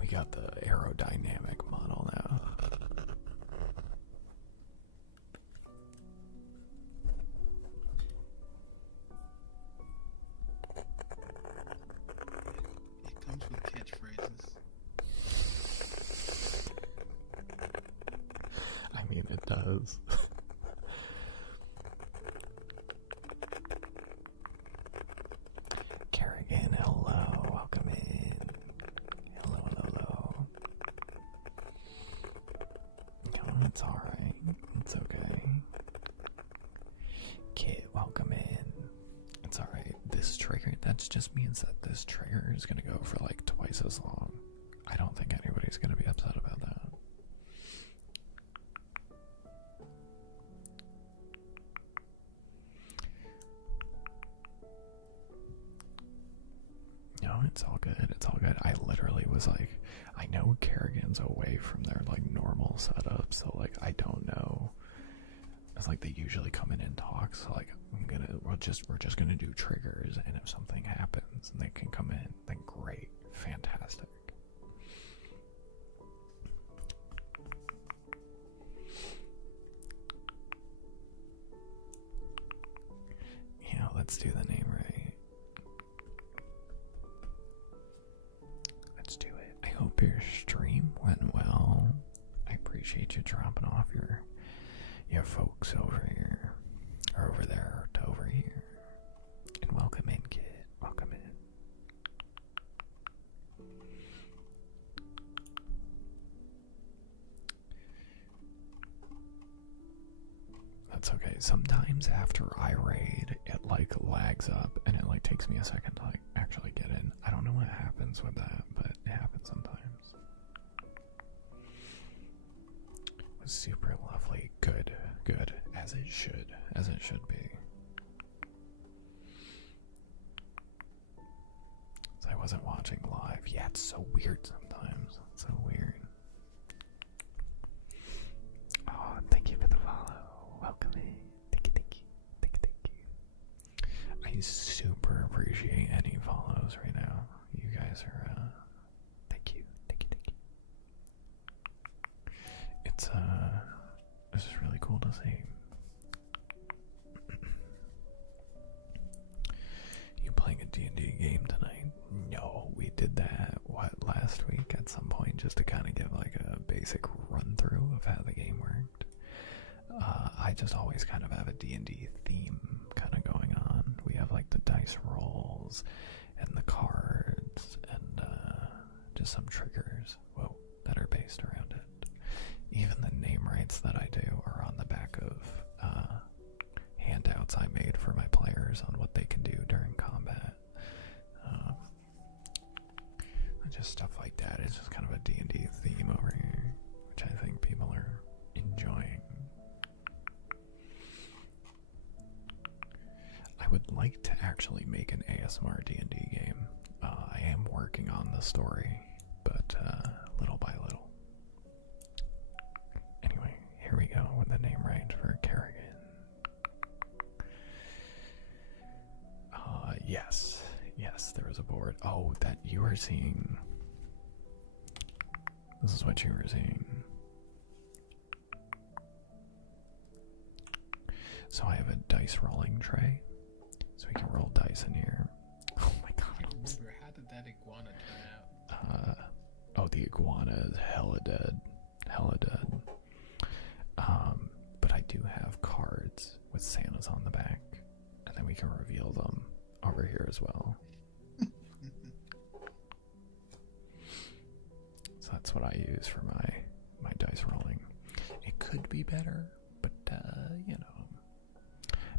We got the aerodynamic model now. It comes with catchphrases. is. Kerrigan, hello, welcome in. Hello, hello, hello. No, it's alright. It's okay. Kit, welcome in. It's alright. This trigger, that's just means that this trigger is gonna go for like twice as long. I don't think anybody's gonna be upset about that. No, it's all good. It's all good. I literally was like, I know Kerrigan's away from their like normal setup, so like I don't know. It's like they usually come in and talk, so like we're just gonna do triggers, and if something happens and they can come in, then great, fantastic. Yeah, let's do the name right. Let's do it. I hope your stream went well. I appreciate you dropping off your folks over here, or over there, to over here. And welcome in, kid. Welcome in. That's okay. Sometimes after I raid, it like lags up and it like takes me a second to like actually get in. I don't know what happens with that, but it happens sometimes. It was super lovely. Good. Good. As it should. As it should be. So I wasn't watching live. Yeah, it's so weird sometimes. It's so weird. Oh, thank you for the follow. Welcome in. Thank you, thank you. Thank you, thank you. I super appreciate any follows right now. You guys are, thank you. Thank you, thank you. It's, this is really cool to see. You playing a D&D game tonight? No, we did that, last week at some point, just to kind of give like a basic run through of how the game worked. I just always kind of have a D&D theme kind of going on. We have like the dice rolls and the cards and just some triggers, that are based around it. Even the name rights that I do are on the back of handouts I made for my players on what they can do during combat. Just stuff like that. It's just kind of a D&D theme over here, which I think people are enjoying. I would like to actually make an ASMR D&D game. I am working on the story, but little by little. Anyway, here we go with the name right for Kerrigan. Yes, there was a board. Oh, that you were seeing. This is what you were seeing. So I have a dice rolling tray, so we can roll dice in here. Oh my god. I remember, how did that iguana turn out? Oh, the iguana is hella dead. Hella dead. But I do have cards with Santas on the back, and then we can reveal them over here as well. So that's what I use for my dice rolling. It could be better, but you know.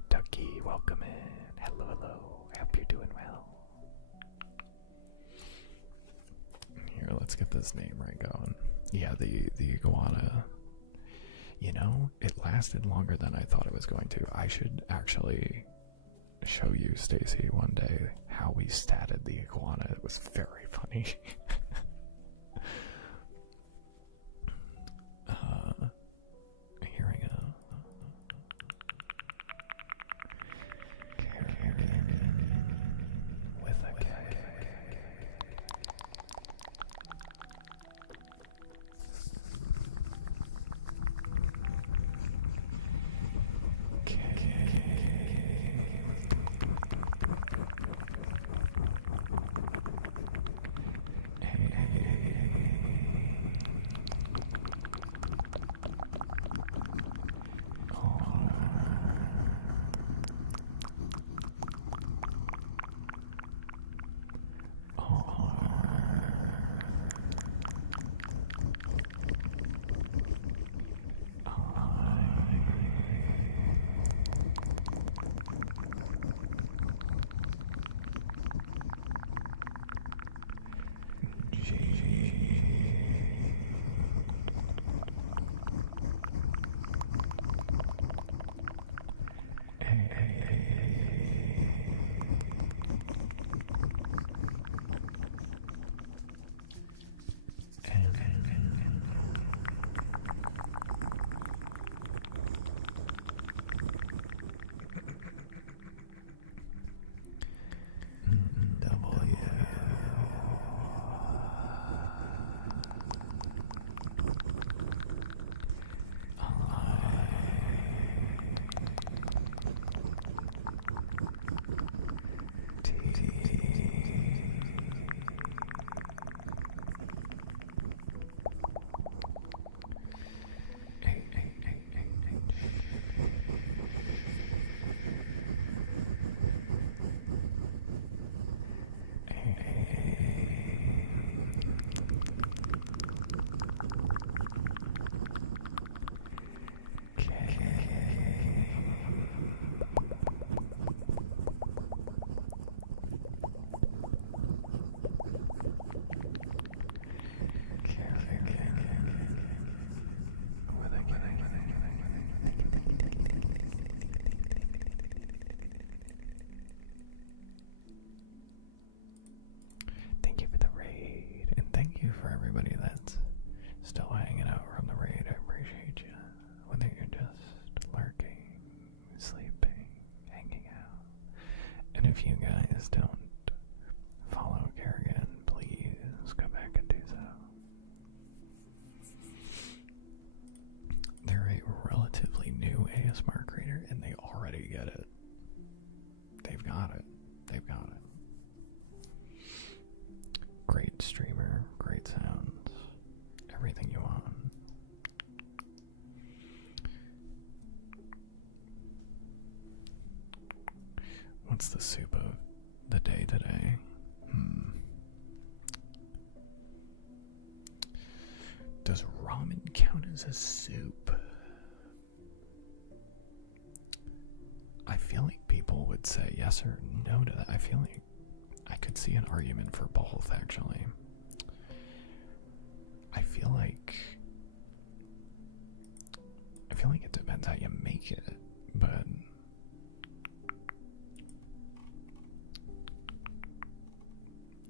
Ducky, welcome in. Hello, hello. I hope you're doing well. Here, let's get this name right going. Yeah, the iguana. You know, it lasted longer than I thought it was going to. I should actually show you, Stacy, one day how we statted the iguana. It was very funny. Here we go. With a K. you get it. They've got it. They've got it. Great streamer, great sounds, everything you want. What's the soup of the day today? Does ramen count as a soup? I feel like people would say yes or no to that. I feel like I could see an argument for both, actually. I feel like it depends how you make it, but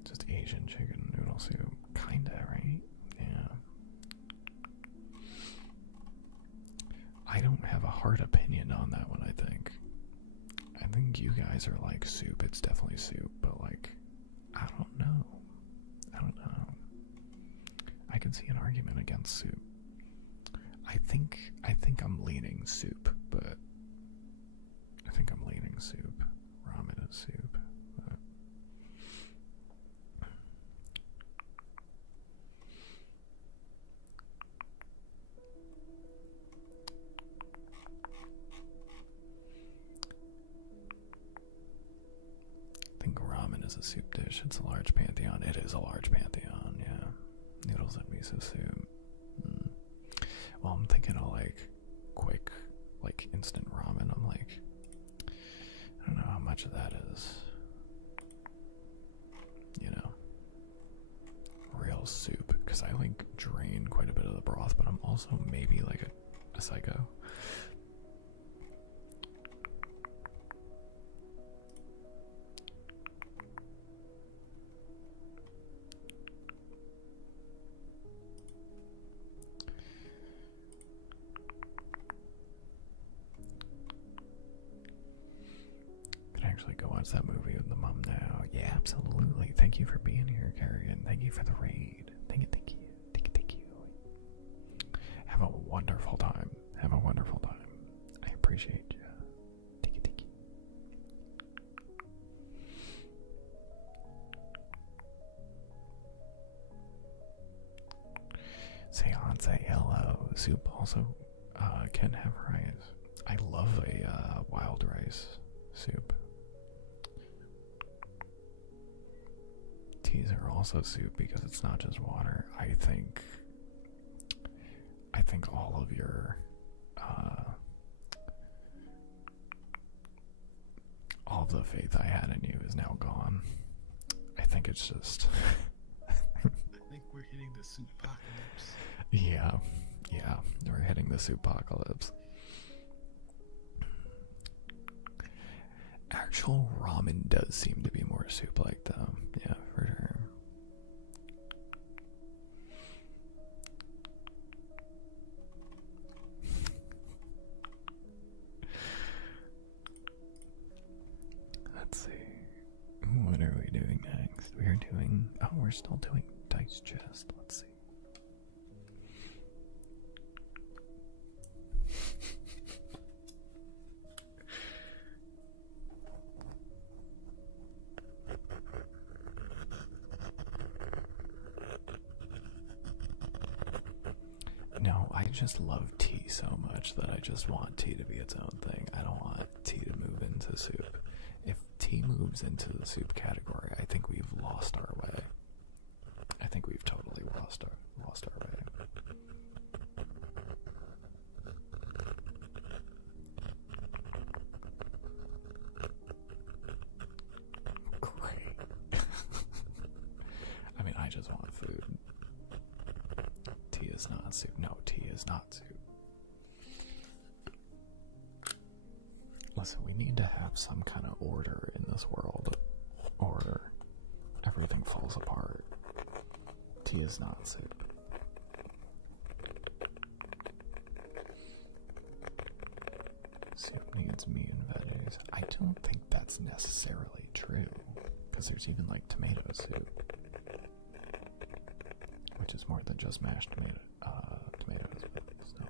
just Asian chicken noodle soup, kinda, right? Yeah. I don't have a hard opinion on that one, I think. I think you guys are like soup, it's definitely soup, but like, I don't know. I can see an argument against soup. I think I'm leaning soup, but I think I'm leaning soup. Ramen is soup. But I think ramen is a soup dish. It's a large pantheon. It is a large pantheon, yeah. Noodles and miso soup. Well, I'm thinking of like quick, like instant ramen. I'm like, I don't know how much of that is, you know, real soup. Because I like drain quite a bit of the broth, but I'm also maybe like a psycho. Go watch that movie with the mom now. Yeah, absolutely. Thank you for being here, Kerrigan. Thank you for the raid. Thank you. Have a wonderful time. Have a wonderful time. I appreciate you. Thank you. Seance, hello. Soup also can have rice. I love a wild rice soup. Teas are also soup because it's not just water. I think all of your all of the faith I had in you is now gone. I think it's just I think we're hitting the soup apocalypse. Yeah, we're hitting the soup apocalypse. Actual ramen does seem to be more soup-like, though. Yeah, for sure. Let's see. What are we doing next? We're still doing dice chest. Let's see. No, I just love tea so much that I just want tea to be its own thing. I don't want tea to move into soup. If tea moves into the soup category, I think we've lost our way. I think we've totally lost our way. Great. I mean, I just want food. Tea is not soup. No, tea is not soup. Listen, we need to have some kind of order in this world, or everything falls apart. Tea is not soup. Soup needs meat and veggies. I don't think that's necessarily true, because there's even like tomato soup, which is more than just mashed tomatoes. But still.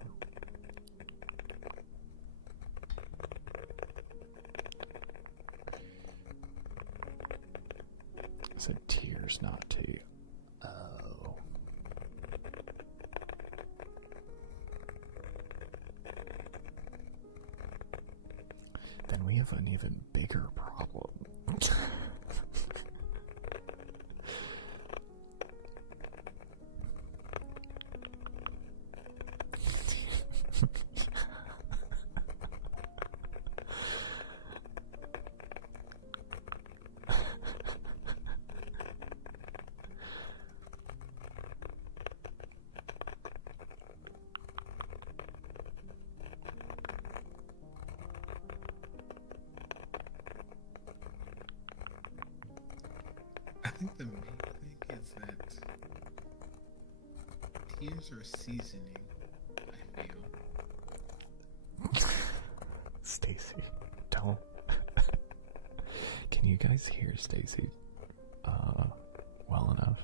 have an even bigger problem. I think the main thing is that tears are seasoning, I feel. Stacy, don't. Can you guys hear Stacy well enough?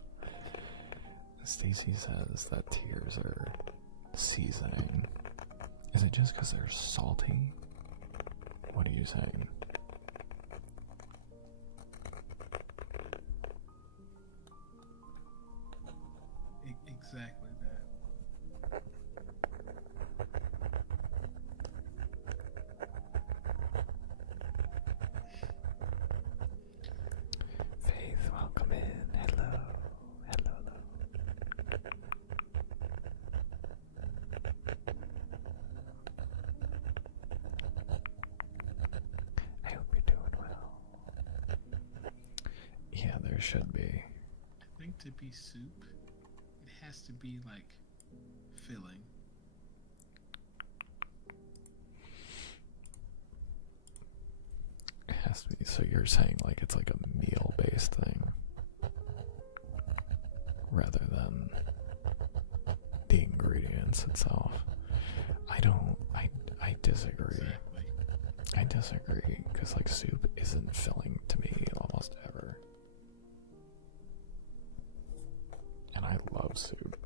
Stacy says that tears are seasoning. Is it just because they're salty? What are you saying? Exactly that. Faith, welcome in. Hello. Hello, hello. I hope you're doing well. Yeah, there should be. I think to be soup, it has to be like filling. It has to be. So you're saying like it's like a meal-based thing rather than the ingredients itself. I disagree. Exactly. I disagree because like soup isn't filling to me almost ever. And I love soup.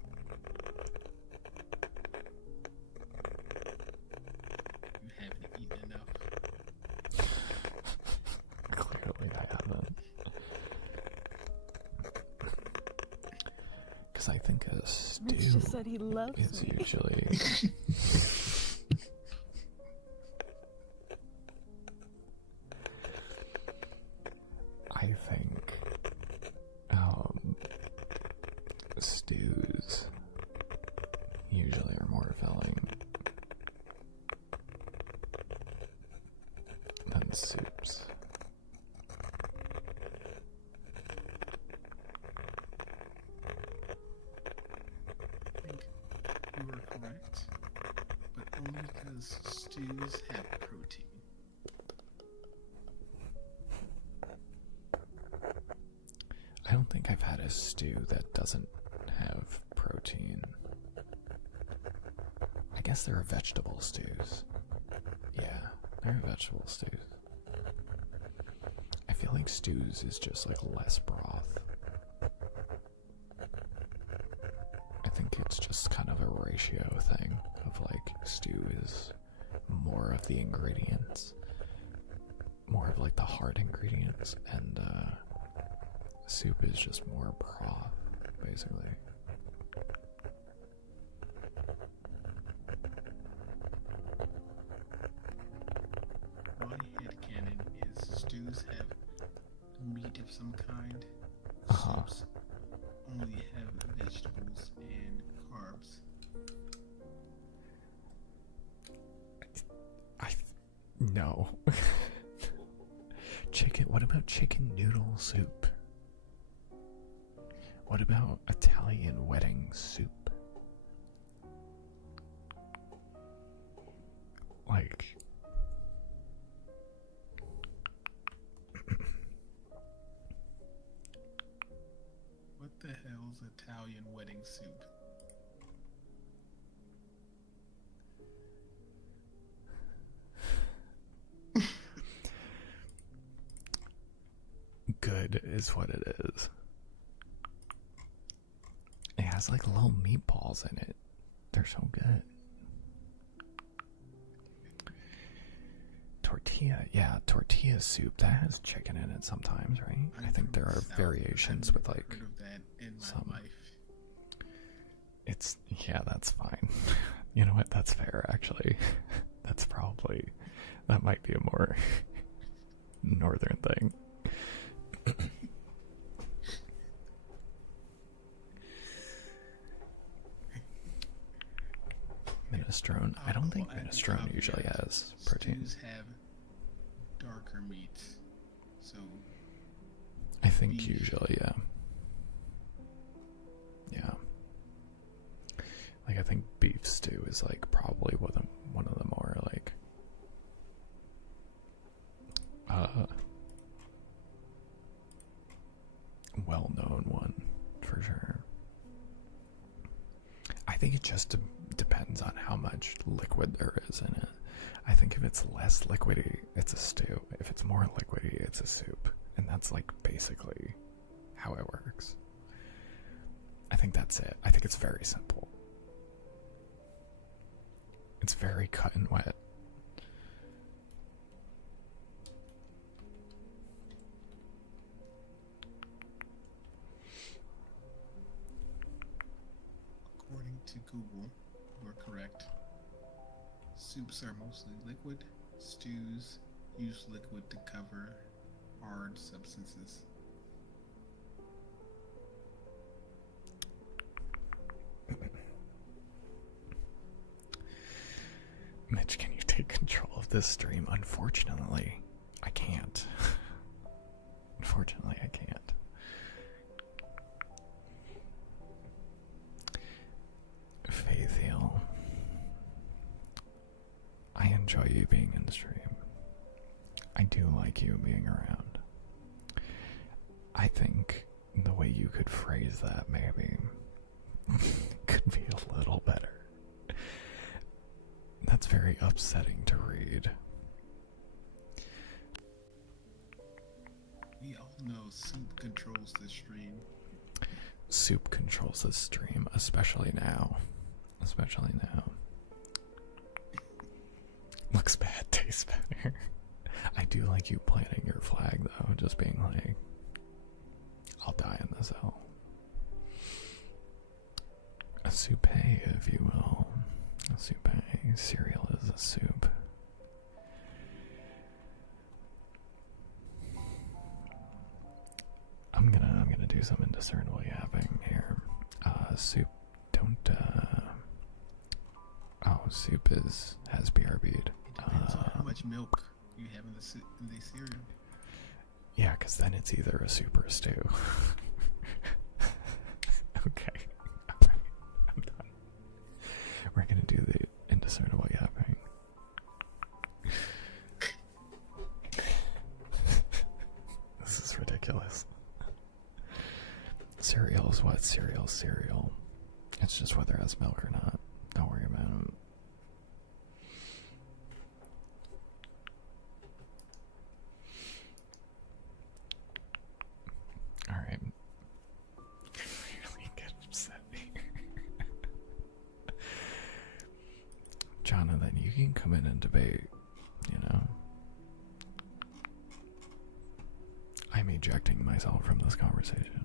You haven't eaten enough. Clearly I haven't. Because I think a stew Mitch just said he loves is me. usually... I think stews usually are more filling than soups. I think you are correct, but only because stews have protein. I don't think I've had a stew that doesn't have protein. I guess there are vegetable stews. Yeah, there are vegetable stews. I feel like stews is just like less broth. I think it's just kind of a ratio thing of like stew is more of the ingredients, more of like the hard ingredients, and soup is just more broth, basically. My headcanon is stews have meat of some kind. Uh-huh. Soups only have vegetables and carbs. No. Chicken. What about chicken noodle soup? What about Italian wedding soup? Like, What the hell's Italian wedding soup? good is what it is. It has like little meatballs in it. They're so good. Tortilla, yeah, tortilla soup. That has chicken in it sometimes, right? I think there are variations with like I've never heard of that in my some. life. It's, yeah, that's fine. You know what? That's fair, actually. That's probably, that might be a more northern thing. Minestrone. I don't think minestrone usually has protein. Stews have darker meats, so I think beef. usually, yeah. Yeah. Like I think beef stew is like probably one of the more like well-known one for sure. I think it just depends on how much liquid there is in it. I think if it's less liquidy, it's a stew. If it's more liquidy, it's a soup. And that's like basically how it works. I think that's it. I think it's very simple. It's very cut and wet. According to Google, you are correct. Soups are mostly liquid. Stews use liquid to cover hard substances. Mitch, can you take control of this stream? Unfortunately, I can't. Unfortunately, I can't. Faithiel, I enjoy you being in the stream. I do like you being around. I think the way you could phrase that maybe could be a little better. That's very upsetting to read. We all know soup controls the stream. Soup controls this stream, especially now. Especially now. Looks bad, tastes better. I do like you planting your flag though, just being like, I'll die in this hell. A soup, if you will. A soup, cereal is a soup. I'm gonna do some indiscernible yapping here. Soup, don't, oh, soup has BRB'd. It depends on how much milk you have in the cereal. Yeah, because then it's either a soup or a stew. Okay. Alright, I'm done. We're gonna do the indiscernible yapping. This is ridiculous. Cereal is what? Cereal. It's just whether it has milk or not. Don't worry about it. Alright. Really get upset here. Jonathan, you can come in and debate, you know. I'm ejecting myself from this conversation.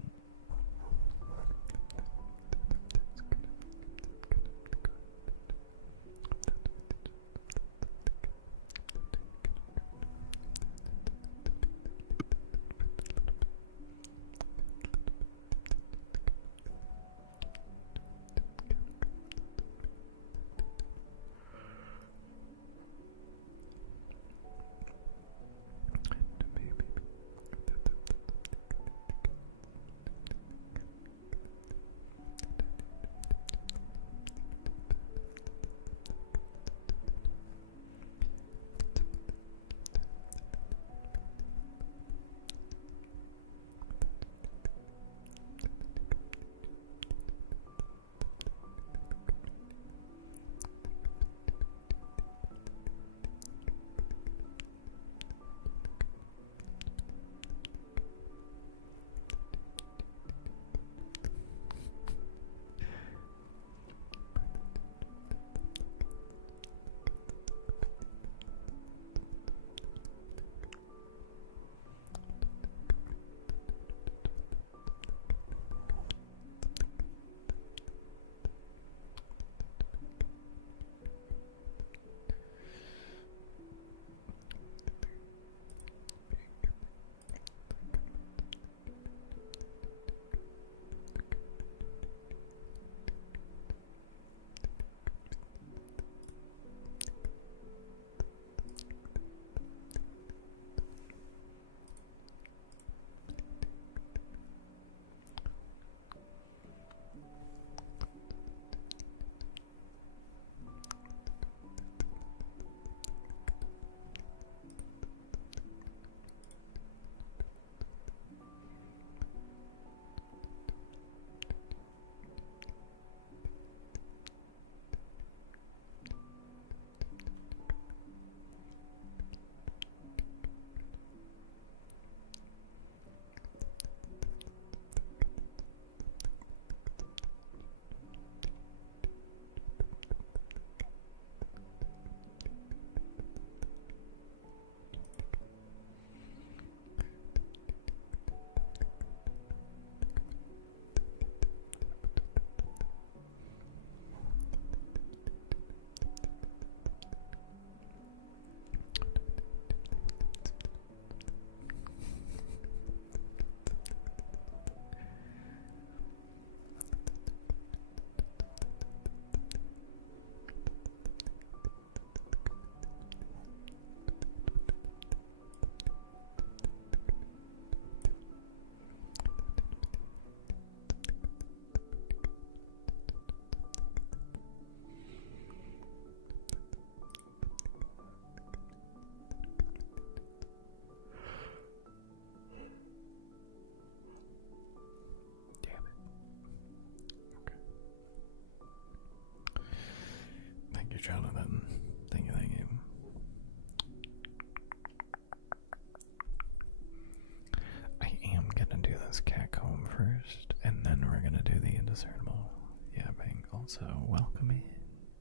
So welcome in.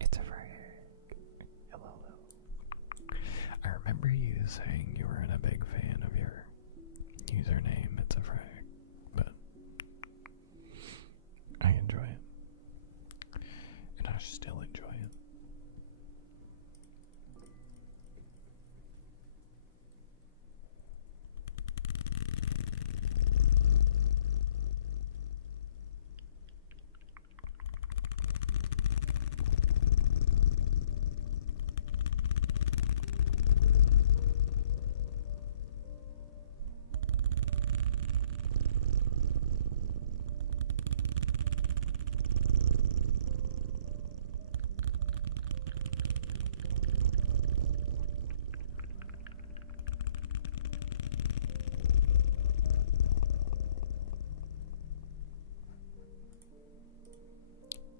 It's a Friday. Hello. I remember you saying you weren't a big fan of your username, It's a Friday, but I enjoy it. And I still enjoy it.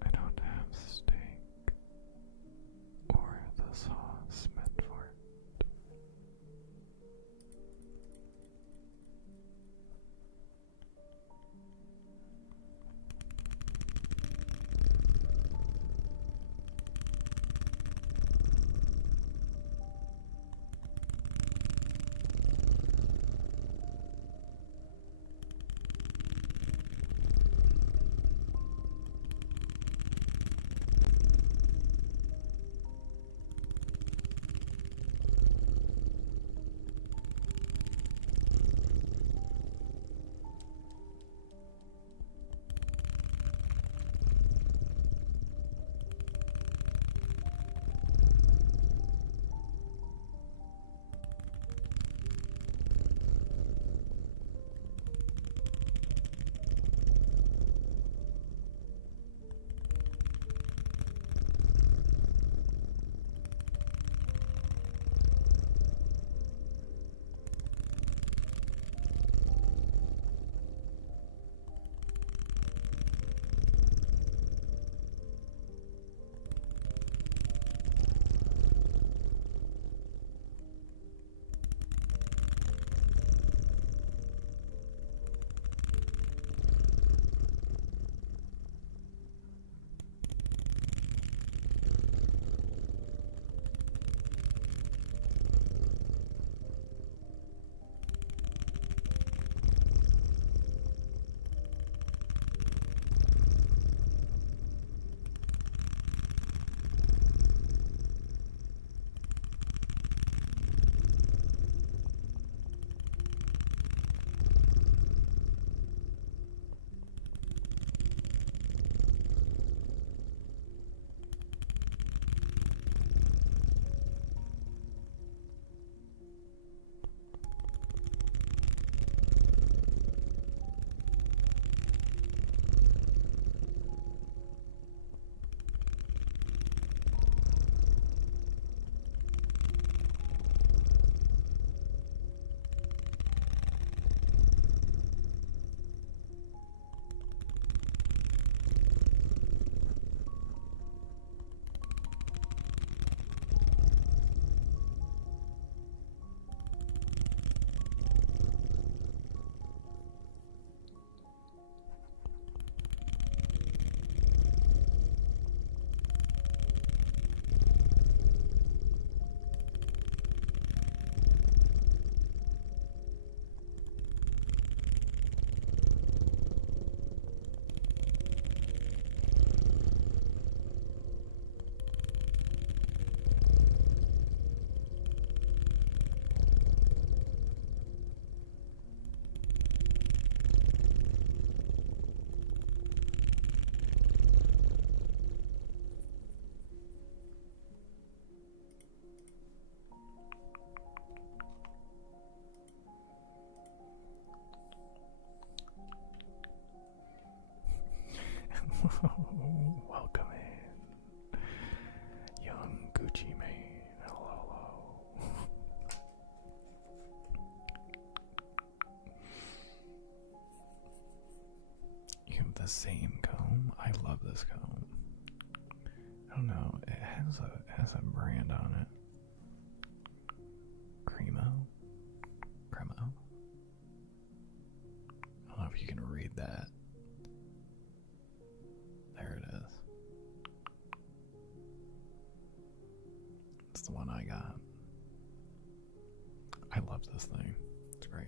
I don't have steak or the sauce meant for it. Welcome in, young Gucci Mane. Hello. You have the same comb. I love this comb. I don't know. It has a brand on it. Cremo. I don't know if you can read that. There it is. That's the one I got. I love this thing. It's great.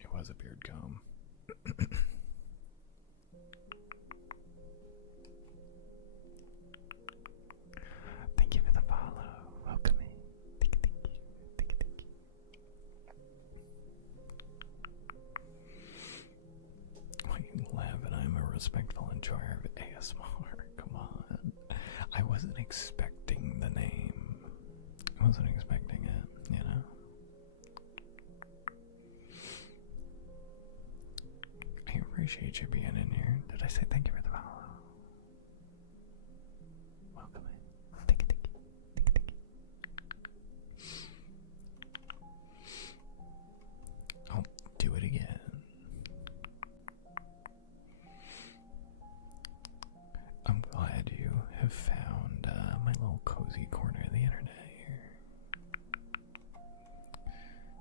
It was a beard comb. Thank you for the follow. Welcome in. Thank you. Why you laugh and I'm a respectful enjoyer of ASMR. Come on. I wasn't expecting the name. I wasn't expecting it, you know? I appreciate you being in here. Did I say thank you for the follow? Welcome in. Thank you. I'll do it again. I'm glad you have found my little cozy corner of the internet here.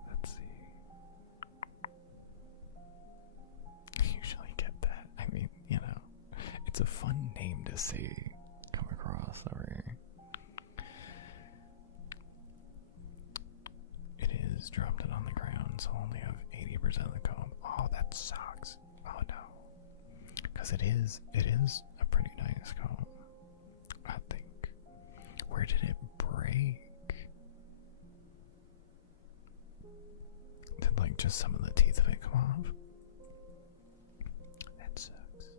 Let's see. I usually get that. I mean, you know, it's a fun name to see come across over here. It is dropped it on the ground, so only have 80% of the comb. Oh, that sucks. Oh no. Because it is a pretty nice comb, I think. Where did it break? Did like just some of the teeth of it come off? That sucks.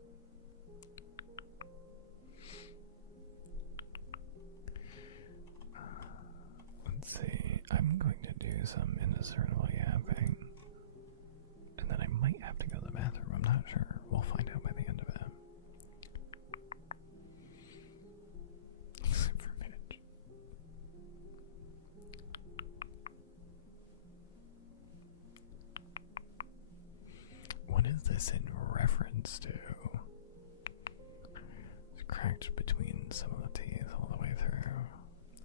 Let's see. I'm going to do some indiscernible yapping. And then I might have to go to the bathroom. I'm not sure. We'll find out by the end of it. Except for Mitch. What is this in reference to? It's cracked between some of the teeth all the way through.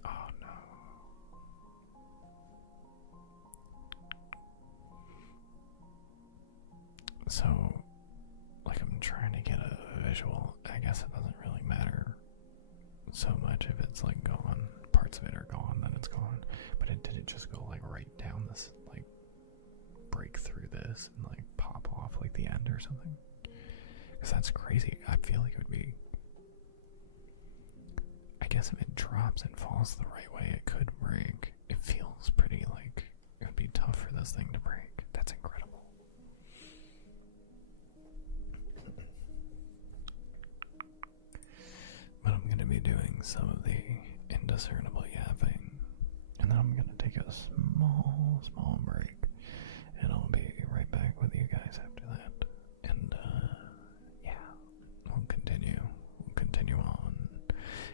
Oh no. So, like, I'm trying to get a visual. I guess it doesn't really matter so much if it's like gone. Parts of it are gone, then it's gone. But did it just go like right down this, like break through this and like pop off like the end or something? Because that's crazy. I feel like it would be. I guess if it drops and falls the right way, it could break. It feels pretty like it would be tough for this thing to break. That's incredible. But I'm going to be doing some of the indiscernible yapping. And then I'm going to take a small break. And I'll be right back with you guys after that. And, yeah, we'll continue. We'll continue on.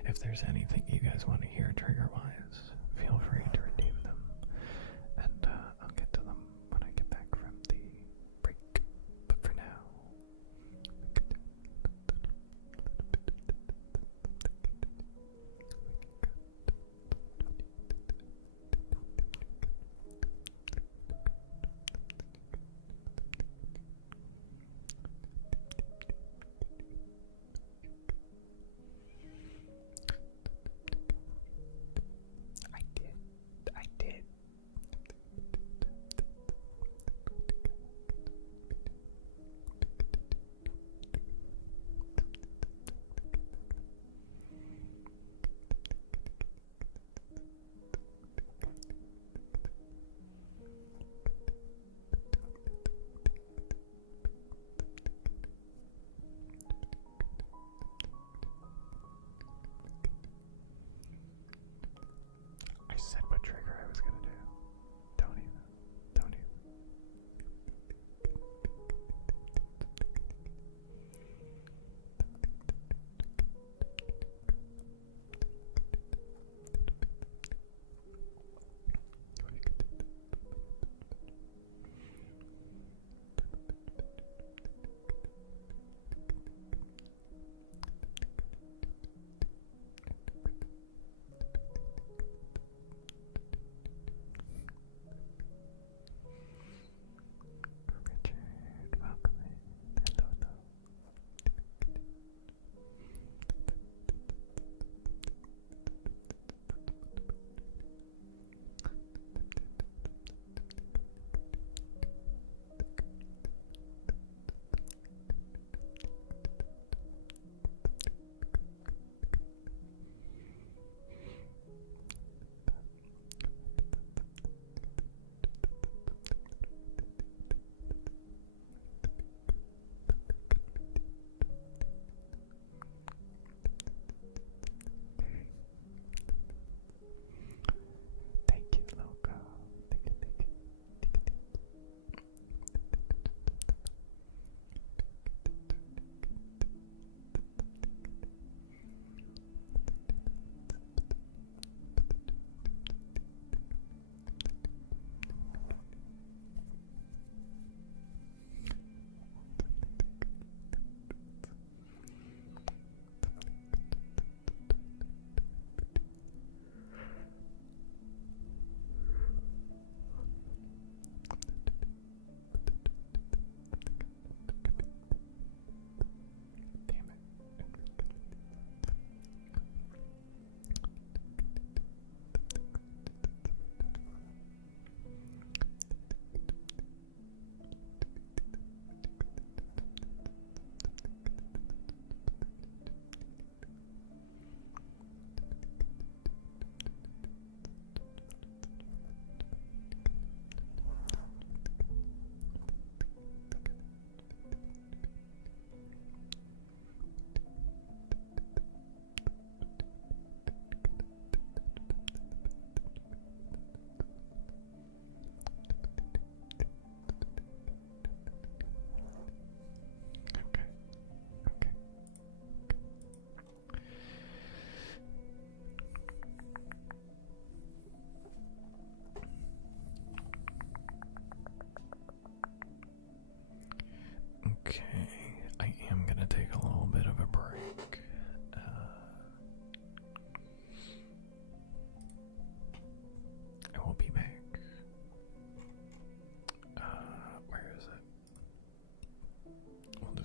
If there's anything you guys want to hear trigger-wise, feel free to redeem them. And, I'll get to them when I get back from the break. But for now...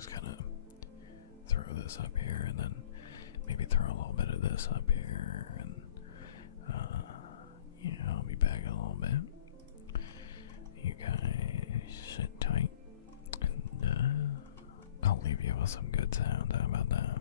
just kind of throw this up here, and then maybe throw a little bit of this up here, and yeah, I'll be back in a little bit. You guys sit tight, and I'll leave you with some good sound. How about that?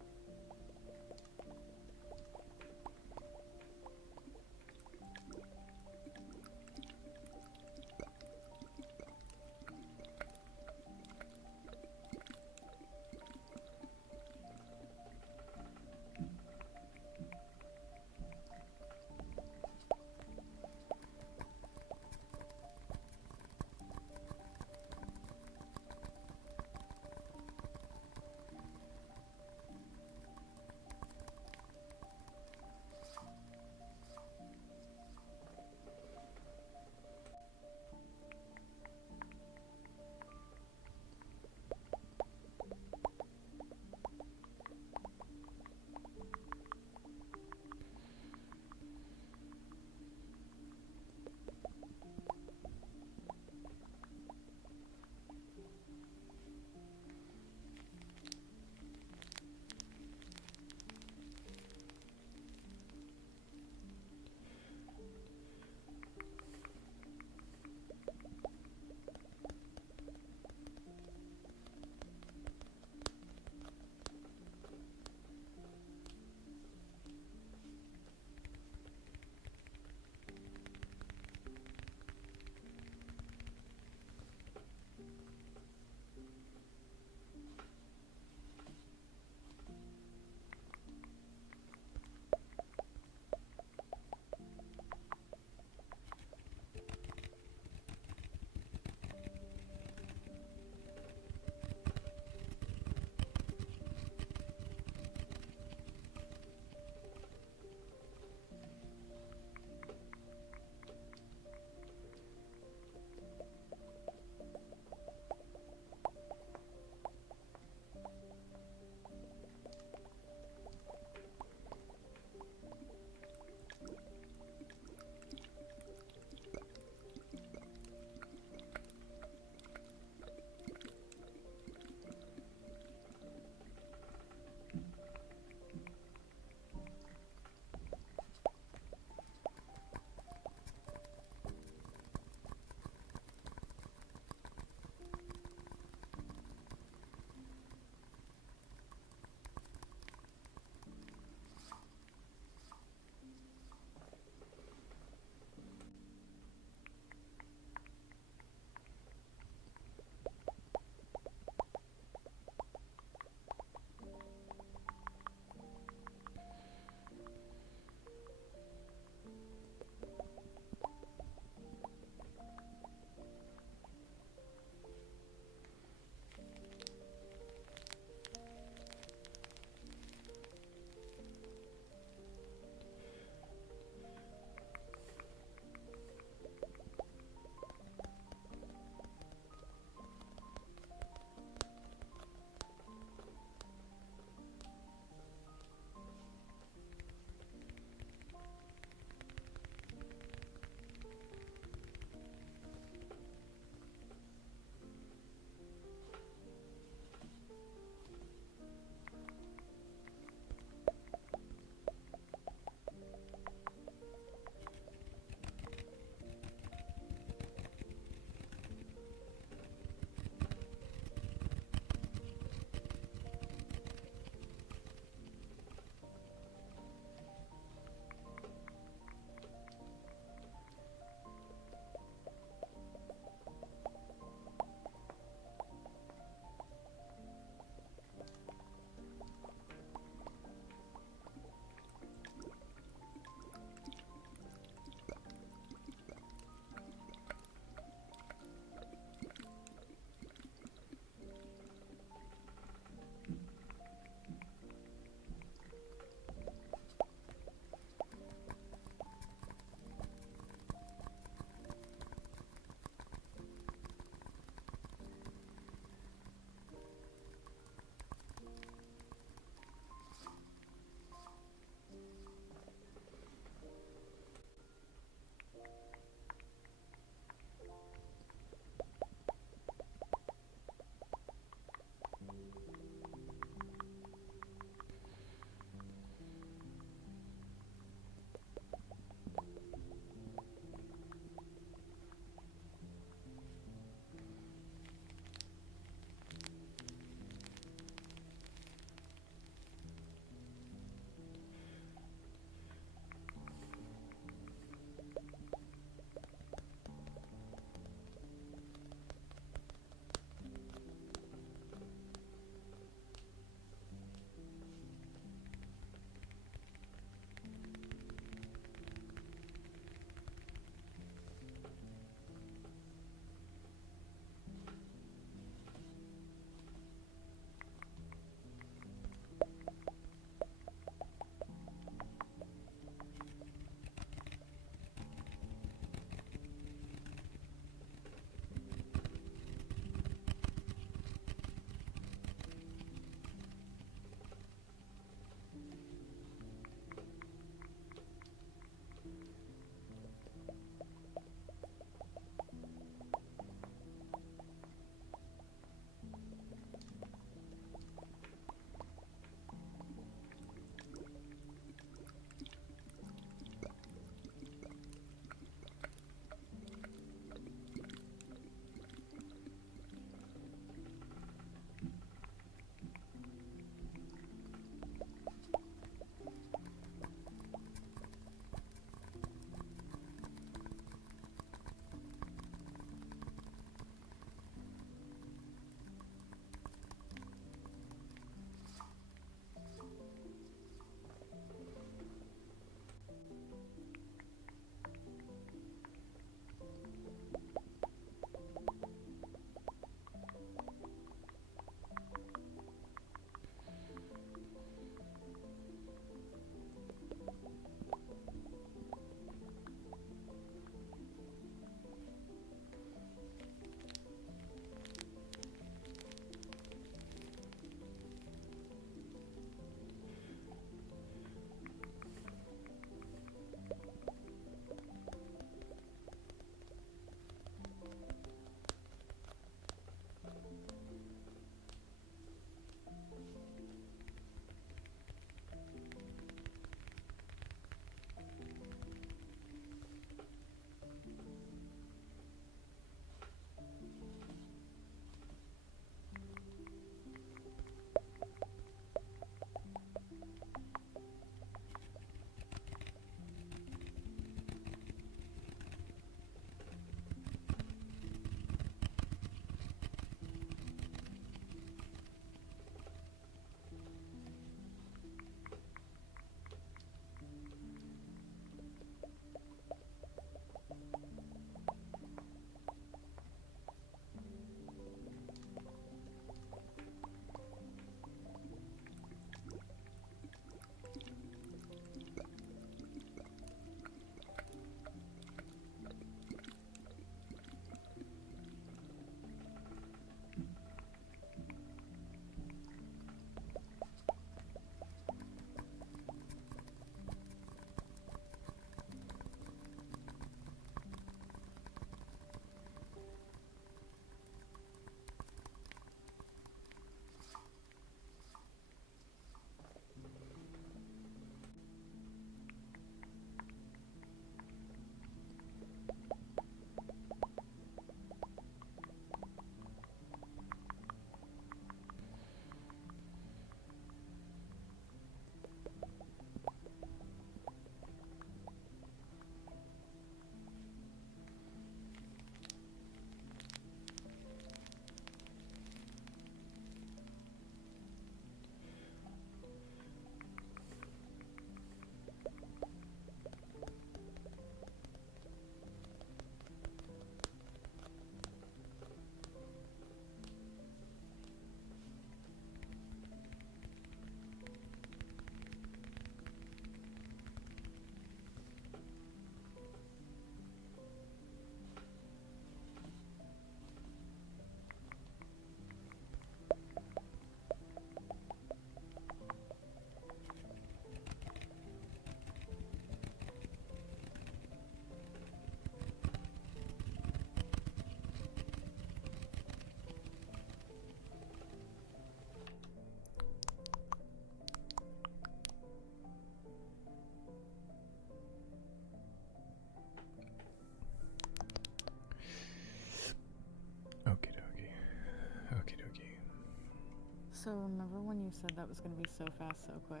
Also, remember when you said that was gonna be so fast, so quick?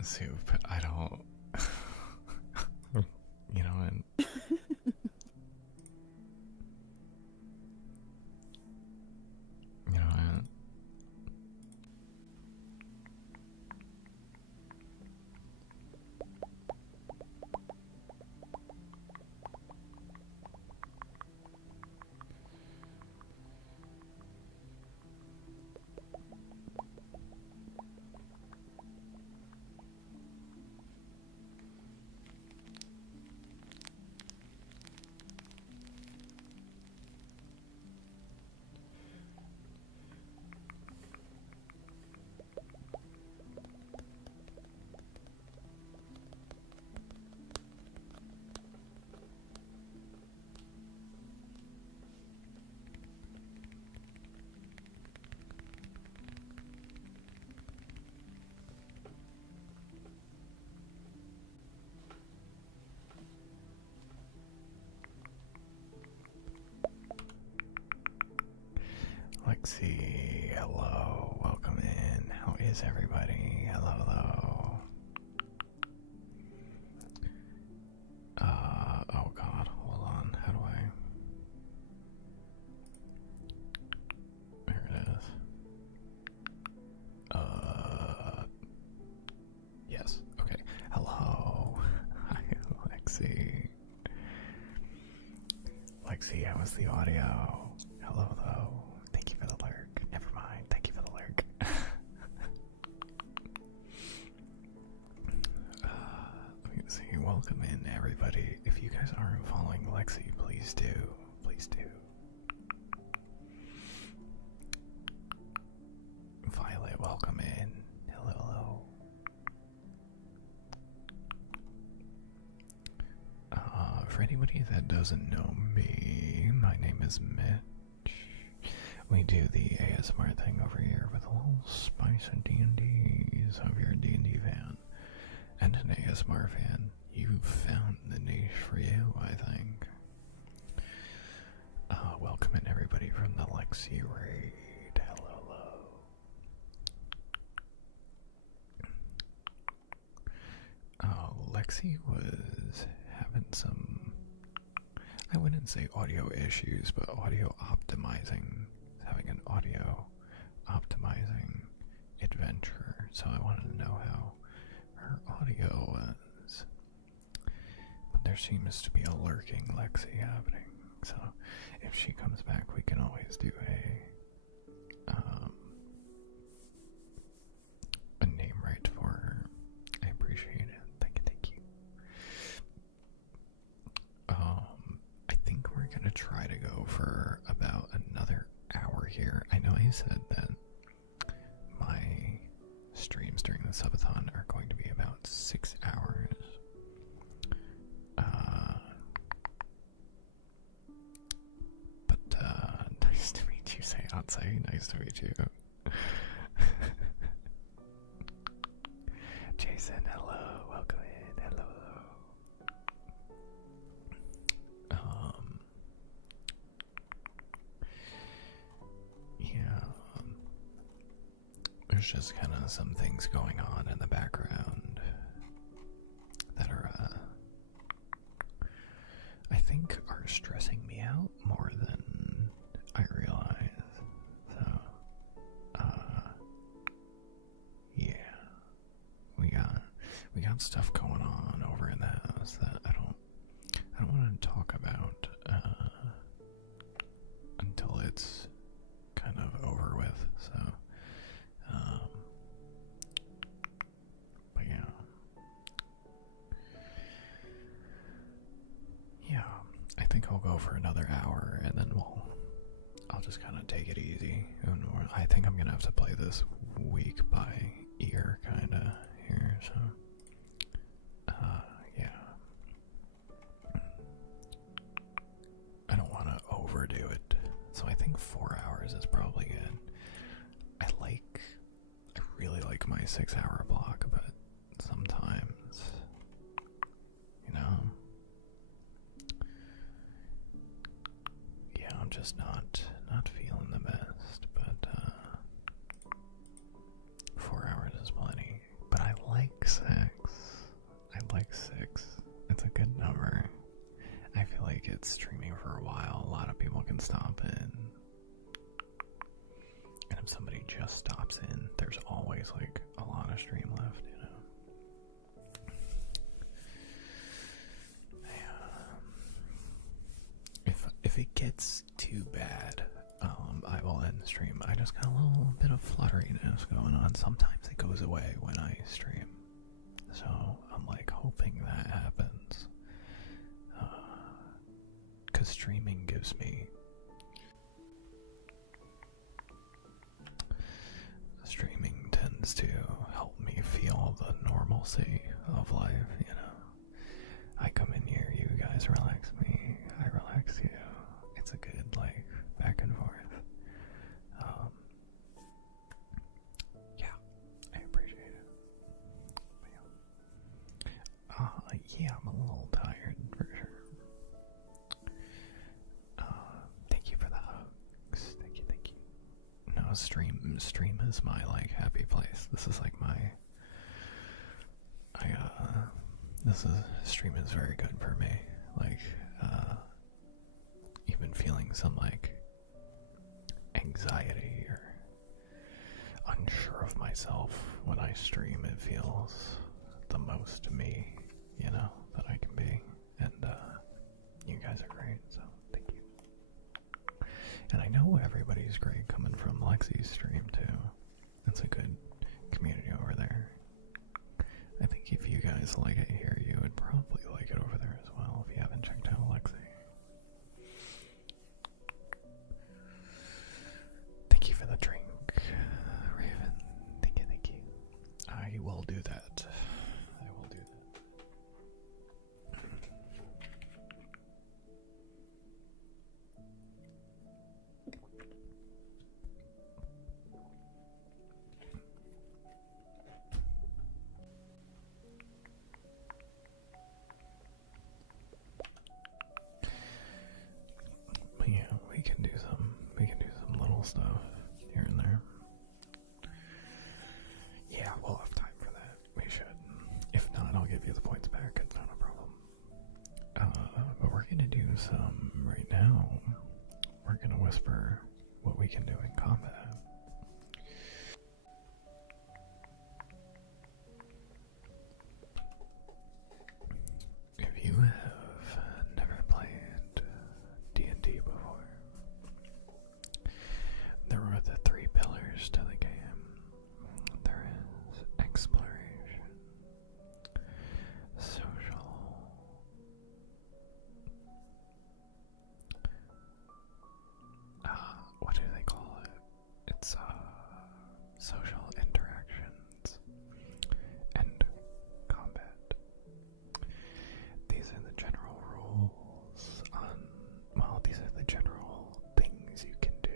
Soup, I don't. You know, and. You know, and. Lexi, hello, welcome in. How is everybody? Hello, hello. Oh god, hold on. How do I? There it is. Yes, okay. Hello. Hi, Lexi. Lexi, how was the audio? Hello, though. Thank you for the lurk. Never mind. Thank you for the lurk. Let me see. Welcome in, everybody. If you guys aren't following Lexi, please do. Please do. Violet, welcome in. Hello, hello. For anybody that doesn't know me, my name is Mitch. We do the ASMR thing over here with a little spice of D&D. So if you're a D&D fan and an ASMR fan, you've found the niche for you, I think. Welcome in everybody from the Lexi raid. Hello, hello. Lexi was having some, I wouldn't say audio issues, but audio optimizing, having an audio optimizing adventure. So I wanted to know how her audio was. But there seems to be a lurking Lexi happening. So if she comes back, we can always do a name right for her. I appreciate it. Thank you. I think we're gonna try to go for about another hour here. I know I said that my streams during the subathon are going to be about 6 hours. But nice to meet you, say outside. Nice to meet you. Jason, hello, welcome in. Hello. There's just kind of some things going on in the background that are, I think are stressing me out more than I realize. So, yeah, we got stuff going on over in the house that I don't want to talk about, until it's kind of over with, so, but yeah, I think I'll go for another hour, and then I'll just kind of take it easy, and I think I'm gonna have to play this week by ear, kind of, here, so, yeah. I don't want to overdo it, so I think 4 hours is probably good. I really like my 6-hour block, but sometimes, it's streaming for a while, a lot of people can stop in. And if somebody just stops in, there's always like a lot of stream left, you know. If it gets too bad, I will end the stream. I just got a little bit of flutteriness going on. Sometimes it goes away when I stream, so I'm like hoping that happens. Because streaming gives me streaming tends to help me feel the normalcy of life, you know. I come in here, you guys relax me, I relax you. It's a good, like, back and forth. Yeah, I appreciate it. But yeah, I'm a little tired, for sure. Thank you for the hugs. Thank you, thank you. No, stream is my, like, happy place. This is, like, stream is very good for me. Like, even feeling some, like, anxiety or unsure of myself when I stream, it feels the most me, you know, that I can be. And, you guys are great, so thank you. And I know everybody's great coming from Lexi's stream, too. That's a good community over there. I think if you guys like it here, you would probably like it over there as well, if you haven't checked out Lexi. Thank you for the drink, Raven. Thank you, thank you. I will do that. I will do that. But yeah, we can do some little stuff here and there. Yeah, we'll have time for that. We should. If not, I'll give you the points back. It's not a problem. But we're gonna do some right now. We're gonna whisper what we can do in combat. If you have never played D&D before, there are the 3 pillars to the game. There is exploration, social, what do they call it? It's social interactions and combat. These are the general rules on, well, these are the general things you can do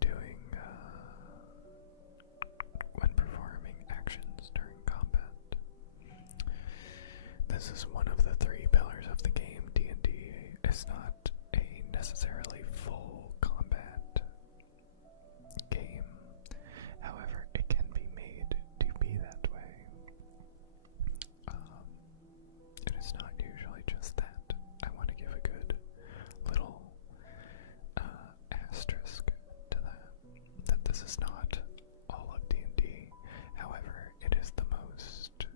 doing when performing actions during combat. This is one of the 3 pillars of the game. D&D is not a necessarily full combat game. However, it can be made to be that way. It is not usually just that. I want to give a good little asterisk to that this is not all of D&D. However, it is the most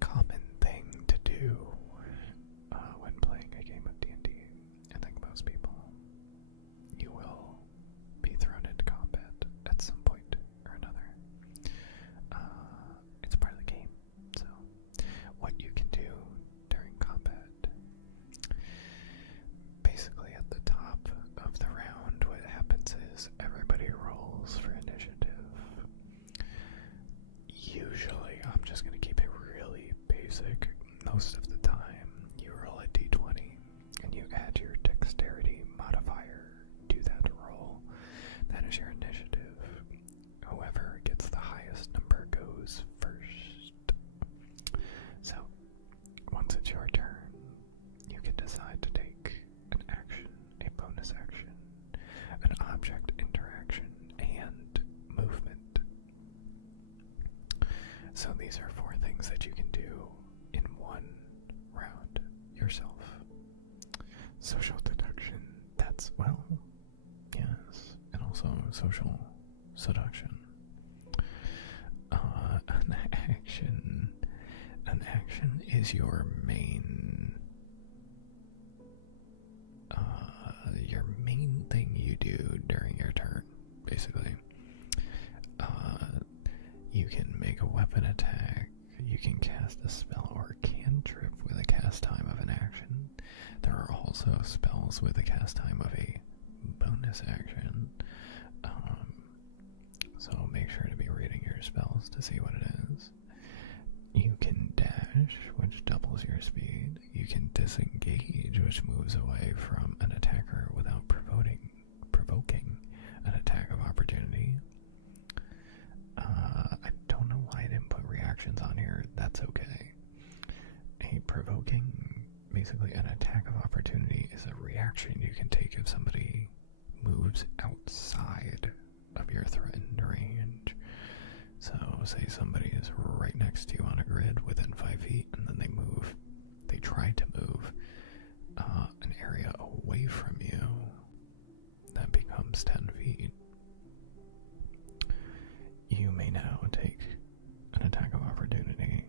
common thing to do when playing a game of D&D. I think most people, you will be thrown into combat at some point or another. It's part of the game. So, what you can do during combat, basically at the top of the round, what happens is everybody rolls for initiative. Usually, I'm just going to keep it really basic. Most of the time, you roll a d20 and you add your dexterity modifier to that roll. That is your initiative. Whoever gets the highest number goes first. So, once it's your turn, you can decide to take an action, a bonus action, an object interaction, and movement. So these are 4 things that you can do in one That's, well, yes. And also social seduction. An action is your main thing you do during your turn, basically. You can make a weapon attack, you can cast a spell or cantrip with a cast time of an action. There are also spells with a cast time of a bonus action. So make sure to be reading your spells to see what it is. You can dash, which doubles your speed. You can disengage, which moves away from an attacker without provoking an attack of opportunity. I don't know why I didn't put reactions on here. That's okay. A provoking, basically an attack of opportunity, is a reaction you can take if somebody moves outside of your threatened range. So say somebody is right next to you on a grid within 5 feet, and then they try to move an area away from you. That becomes 10 feet. You may now take an attack of opportunity,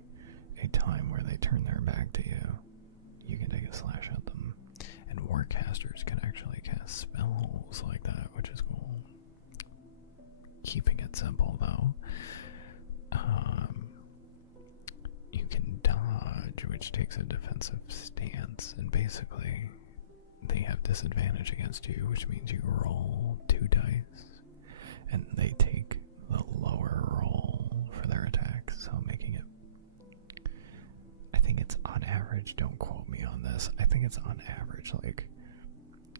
a time where they turn their back to you. You can take a slash at them. And warcasters can actually cast spells like that, which is cool. Keeping it simple, though. You can dodge, which takes a defensive stance, and basically they have disadvantage against you, which means you roll 2 dice, and they take the lower roll for their attack, so making it, I think it's on average, don't quote me on this, I think it's on average like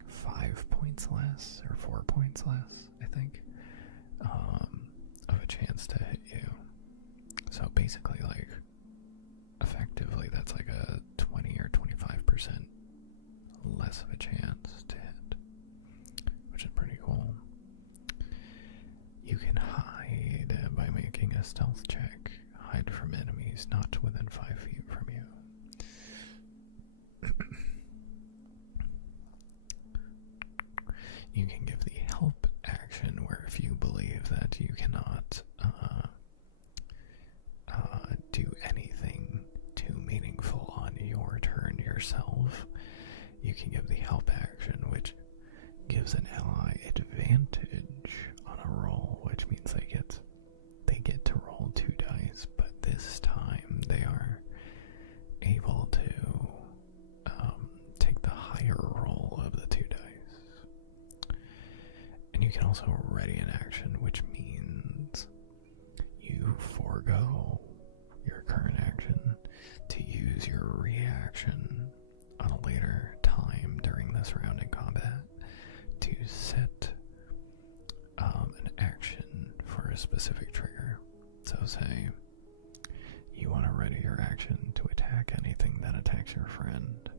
5 points less, or 4 points less, I think, of a chance to hit you. So basically, like, effectively, that's like a 20 or 25% less of a chance to hit, which is pretty cool. You can hide by making a stealth check. Hide from enemies not within 5 feet from you. You can give the help action, where if you believe that you cannot do anything too meaningful on your turn yourself, you can give the help action, which gives an ally advantage on a roll, which means they get to roll 2 dice, but this time they are able to take the higher roll of the 2 dice. And you can also ready an action, which means you forego your current action to use your reaction on a later time during this round in combat to set an action for a specific trigger. So say you want to ready your action to attack anything that attacks your friend,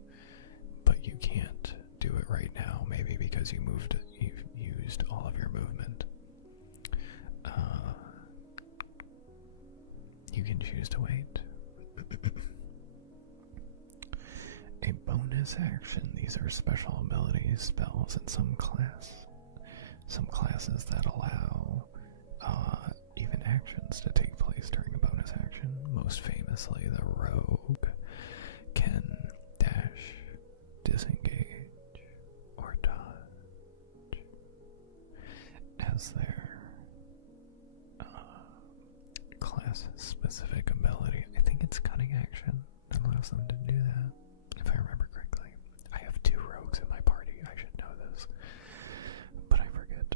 but you can't do it right now, maybe because you've used all of your movement. You can choose to wait. A bonus action. These are special abilities, spells, and some classes that allow even actions to take place during a bonus action. Most famously, the rogue can dash, disengage, or dodge as their class-specific ability. I think it's cunning action that allows them to do that, if I remember correctly. I have 2 rogues in my party. I should know this, but I forget.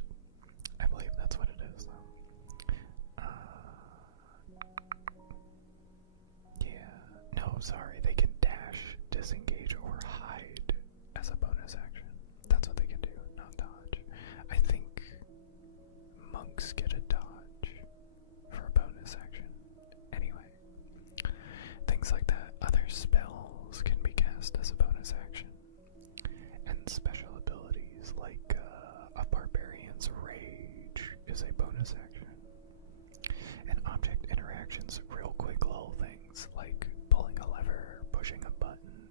I believe that's what it is, though. Yeah. No, sorry. They can dash, disengage, or hide as a bonus action. That's what they can do, not dodge. I think monks get a dodge for a bonus action. Anyway, things like that. Other spells can be cast as a bonus action. And special abilities like a barbarian's rage is a bonus action. And object interactions, real quick little things like pulling a lever, pushing a button,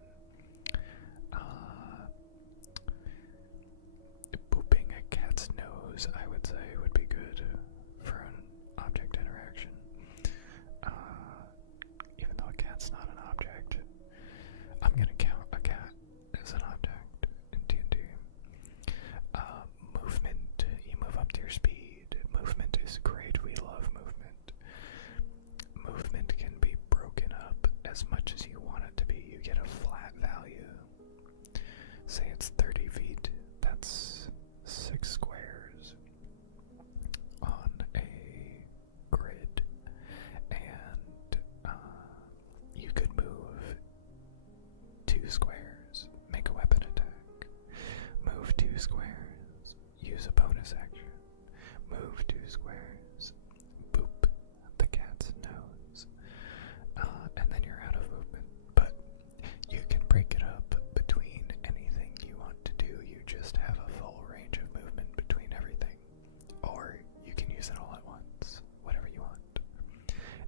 use a bonus action. Move 2 squares. Boop the cat's nose. And then you're out of movement. But you can break it up between anything you want to do. You just have a full range of movement between everything. Or you can use it all at once. Whatever you want.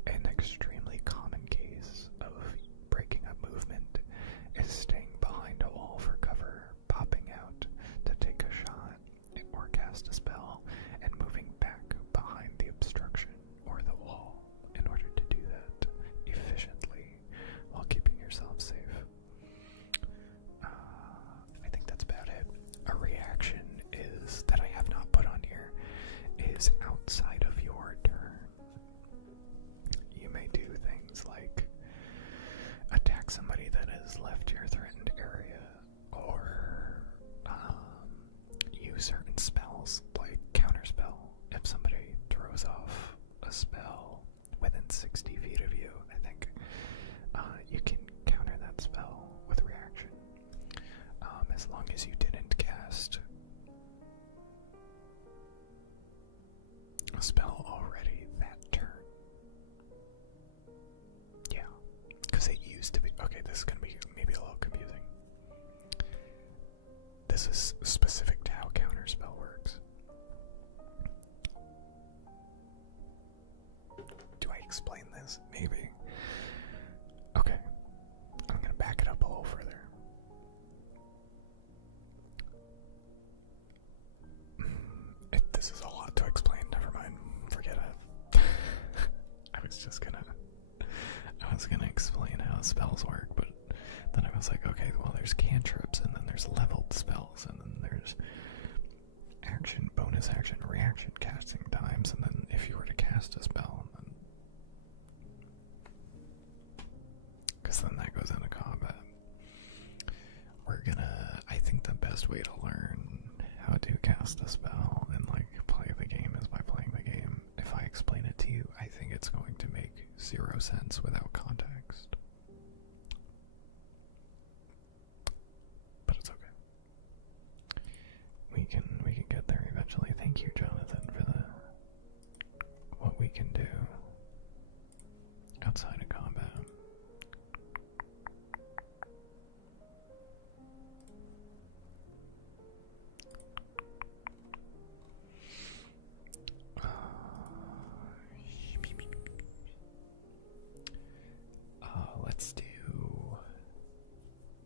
An extremely common case of breaking up movement is staying behind a wall for cover, popping out to take a shot or cast a spell, and moving back behind the obstruction or the wall in order to do that efficiently while keeping yourself safe. I think that's about it. A reaction is that I have not put on here is outside of your turn. You may do things like attack somebody that has left your threatened area, or use certain spells like counterspell. If somebody throws off a spell within 60 feet of you, I think you can counter that spell with reaction, as long as you didn't cast a spell already that turn. Yeah, because it used to be. Okay, this is going to be maybe a little confusing. This is specific to how counterspell works. Do I explain this? Maybe. Okay, I'm going to back it up a little further. This is a lot to explain. Never mind. Forget it. I was gonna explain how spells work, but then I was like, okay, well, there's cantrips, and then there's leveled spells, and then there's action, bonus action, reaction casting times, and then if you were to cast a spell, because then that goes into combat. I think the best way to learn how to cast a spell and like play the game is by playing the game. If I explain it to you, I think it's going to make 0 sense without context. But it's okay. We can get there eventually. Thank you, Jonathan, for what we can do outside of combat.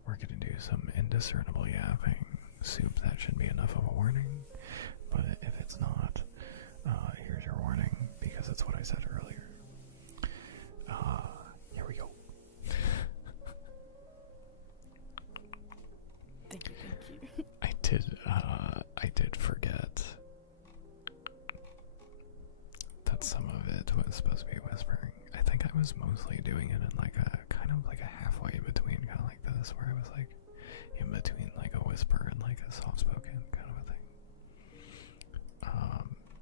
We're gonna do some indiscernible yapping. Soup, that should be enough of a warning, but if it's not, here's your warning, because it's what I said earlier. Here we go. Thank you. I did forget that some of it was supposed to be whispering. I think I was mostly doing it in like a kind of like a halfway between, kind of like this, where I was like in between like a whisper and like a soft spoken kind of a thing.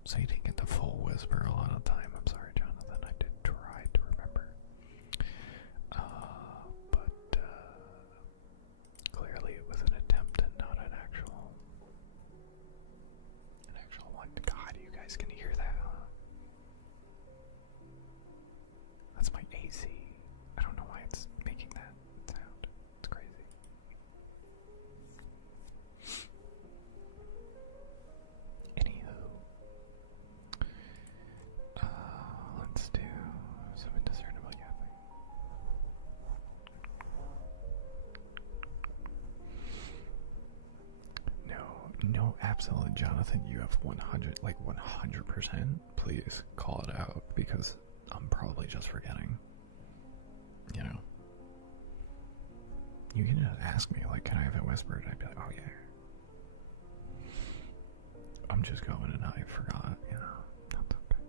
So you didn't get the full whisper a lot of the time. I'm sorry, Jonathan. I did try to remember. But clearly it was an attempt and not an actual one. God, you guys can hear that, huh? That's my AC. I don't know why it's making that sound. It's crazy. Anywho, let's do some indiscernible yapping. No, absolute, Jonathan, you have 100%, please call it out, because I'm probably just forgetting. You know? You can just ask me, like, can I have it whispered? I'd be like, oh yeah. I'm just going and I forgot, you know? That's okay.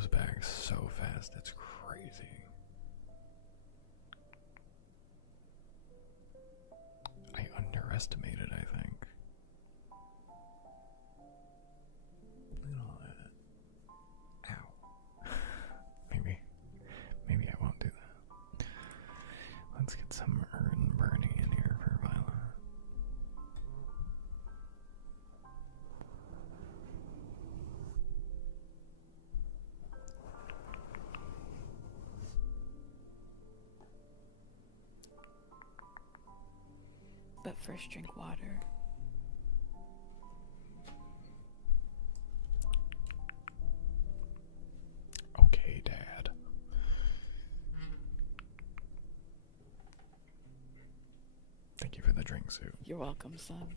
goes back so fast, it's crazy. I underestimated, I think. Look at all that. Ow. Maybe I won't do that. Let's get some urn burning in here for Violet. But first drink water. Okay, Dad. Thank you for the drink, Sue. You're welcome, son.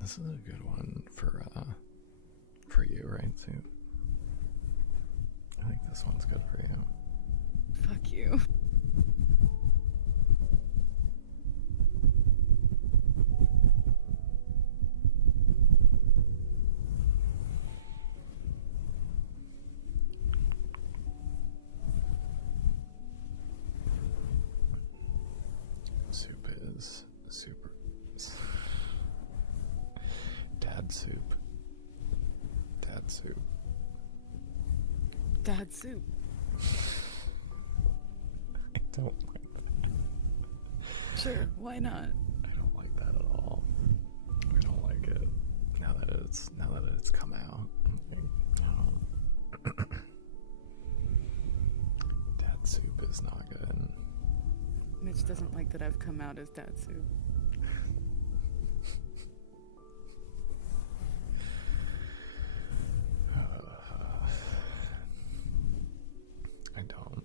This is a good one for you, right, Sue? I think this one's good for you. Fuck you. Soup is super. Dad soup. Dad soup. Dad soup. I don't like that. Sure, why not? I don't like that at all. I don't like it. Now that it's come out, I'm like, oh. Dad soup is not good. Mitch doesn't like that I've come out as dad soup. I don't.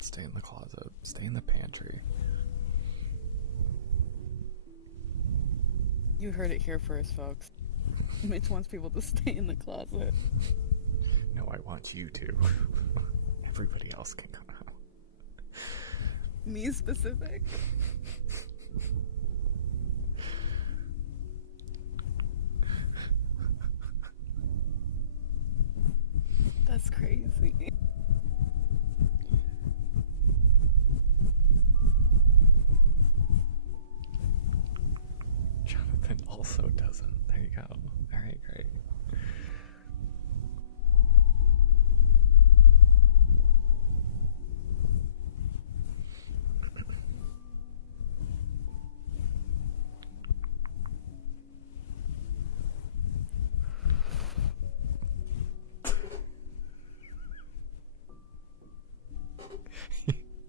Stay in the closet. Stay in the pantry. You heard it here first, folks. Mitch wants people to stay in the closet. No, I want you to. Everybody else can come out. Me specific? That's crazy. Jonathan also doesn't. There you go. Alright, great.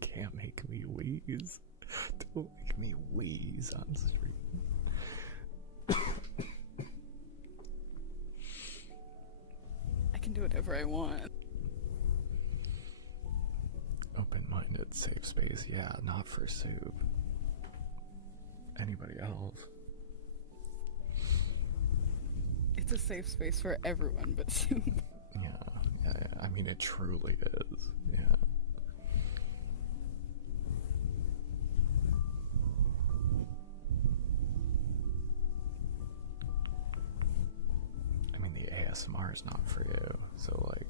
Can't make me wheeze. Don't make me wheeze on stream. I can do whatever I want. Open-minded, safe space. Yeah, not for soup. Anybody else? It's a safe space for everyone but soup. Yeah. I mean, it truly is. Yeah. I mean, the ASMR is not for you, so like.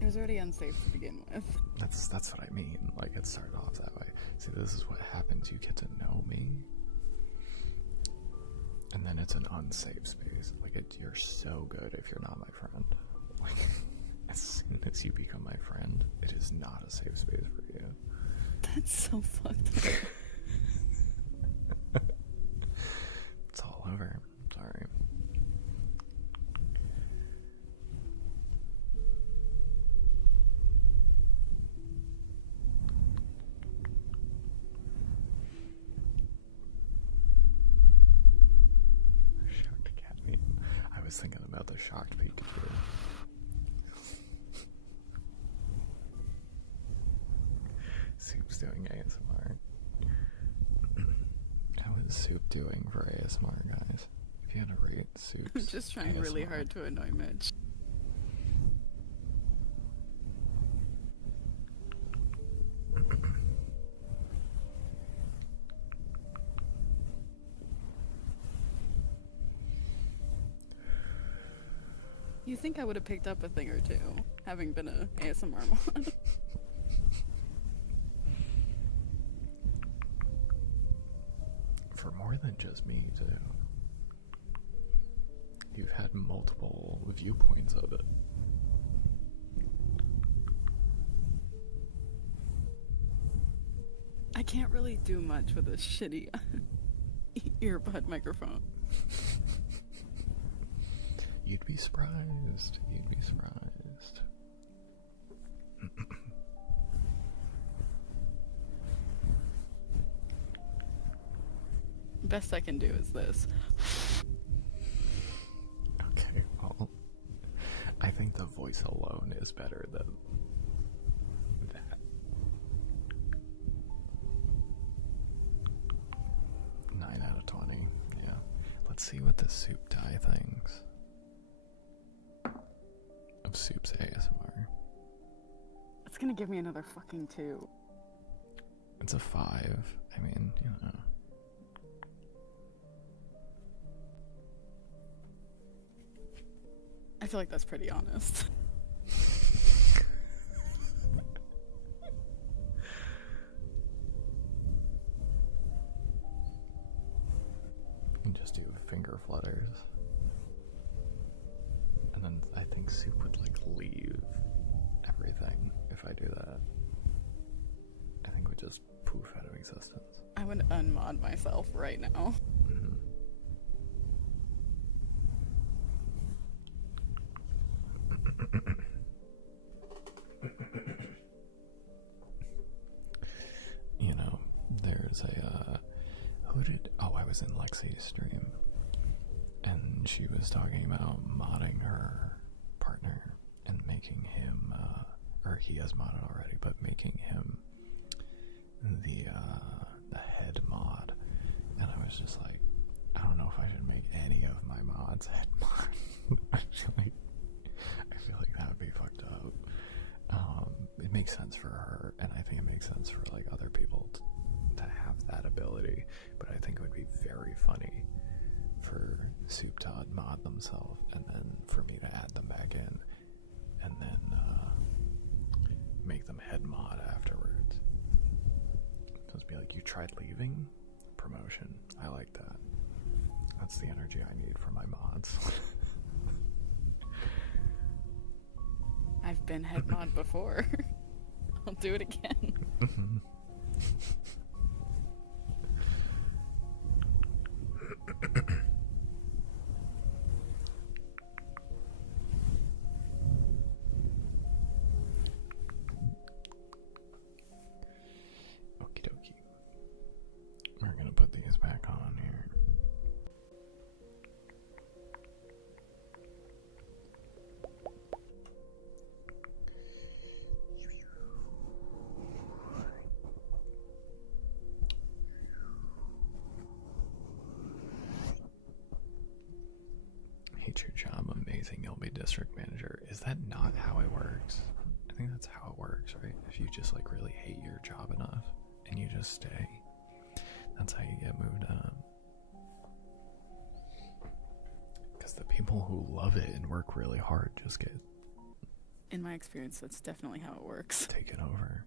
It was already unsafe to begin with. That's what I mean. Like, it started off that way. See, this is what happens. You get to know me, and then it's an unsafe space. Like, you're so good if you're not my friend. Like, as soon as you become my friend, it is not a safe space for you. That's so fucked up. It's all over. Sorry. Shocked cat meat. was thinking about the shocked Pikachu. Soup's doing ASMR. How is Soup doing for ASMR, guys? If you had to rate Soup's I'm just trying ASMR. really hard to annoy Mitch. You think I would have picked up a thing or two, having been a ASMR mod? For more than just me, too. You've had multiple viewpoints of it. I can't really do much with a shitty earbud microphone. You'd be surprised. You'd be surprised. Best I can do is this. Okay, well, I think the voice alone is better than that. 9 out of 20, yeah. Let's see what the Soup Die thinks of Soup's ASMR. It's gonna give me another fucking 2. It's a 5. I mean, you know. I feel like that's pretty honest. You can just do finger flutters. And then I think Soup would like leave everything if I do that. I think we just poof out of existence. I would unmod myself right now. You know, there's a I was in Lexi's stream, and she was talking about modding her partner and making him, or he has modded already, but making him the head mod. And I was just like, I don't know if I should make any of my mods head mod. I feel like that would be fucked up. It makes sense for her, and I think it makes sense for like other people to have that ability, but I think it would be very funny for Soup to mod themselves and then for me to add them back in and then make them head mod afterwards. Just be like, you tried leaving? Promotion. I like that. That's the energy I need for my mods. I've been head mod before. I'll do it again. Okie dokie. We're gonna put these back on here. Hate your job, amazing, you'll be district manager. Is that not how it works? I think that's how it works, right? If you just like really hate your job enough and you just stay, that's how you get moved up. Because the people who love it and work really hard just get In my experience, that's definitely how it works. taken over.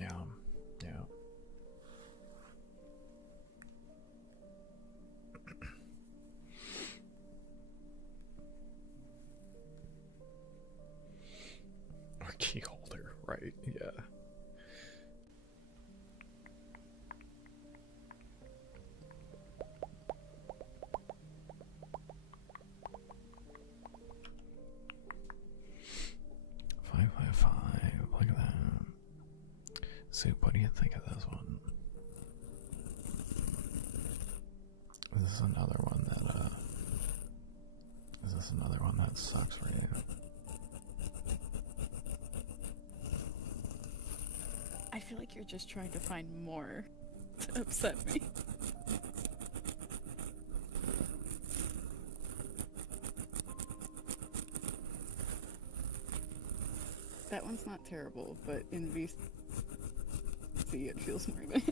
Yeah, yeah. Or key holder, right? Yeah. $555. Look at that. Soup, what do you think of this one? This is another one That's another one that sucks for you. I feel like you're just trying to find more to upset me. That one's not terrible, but in VC it feels more bad.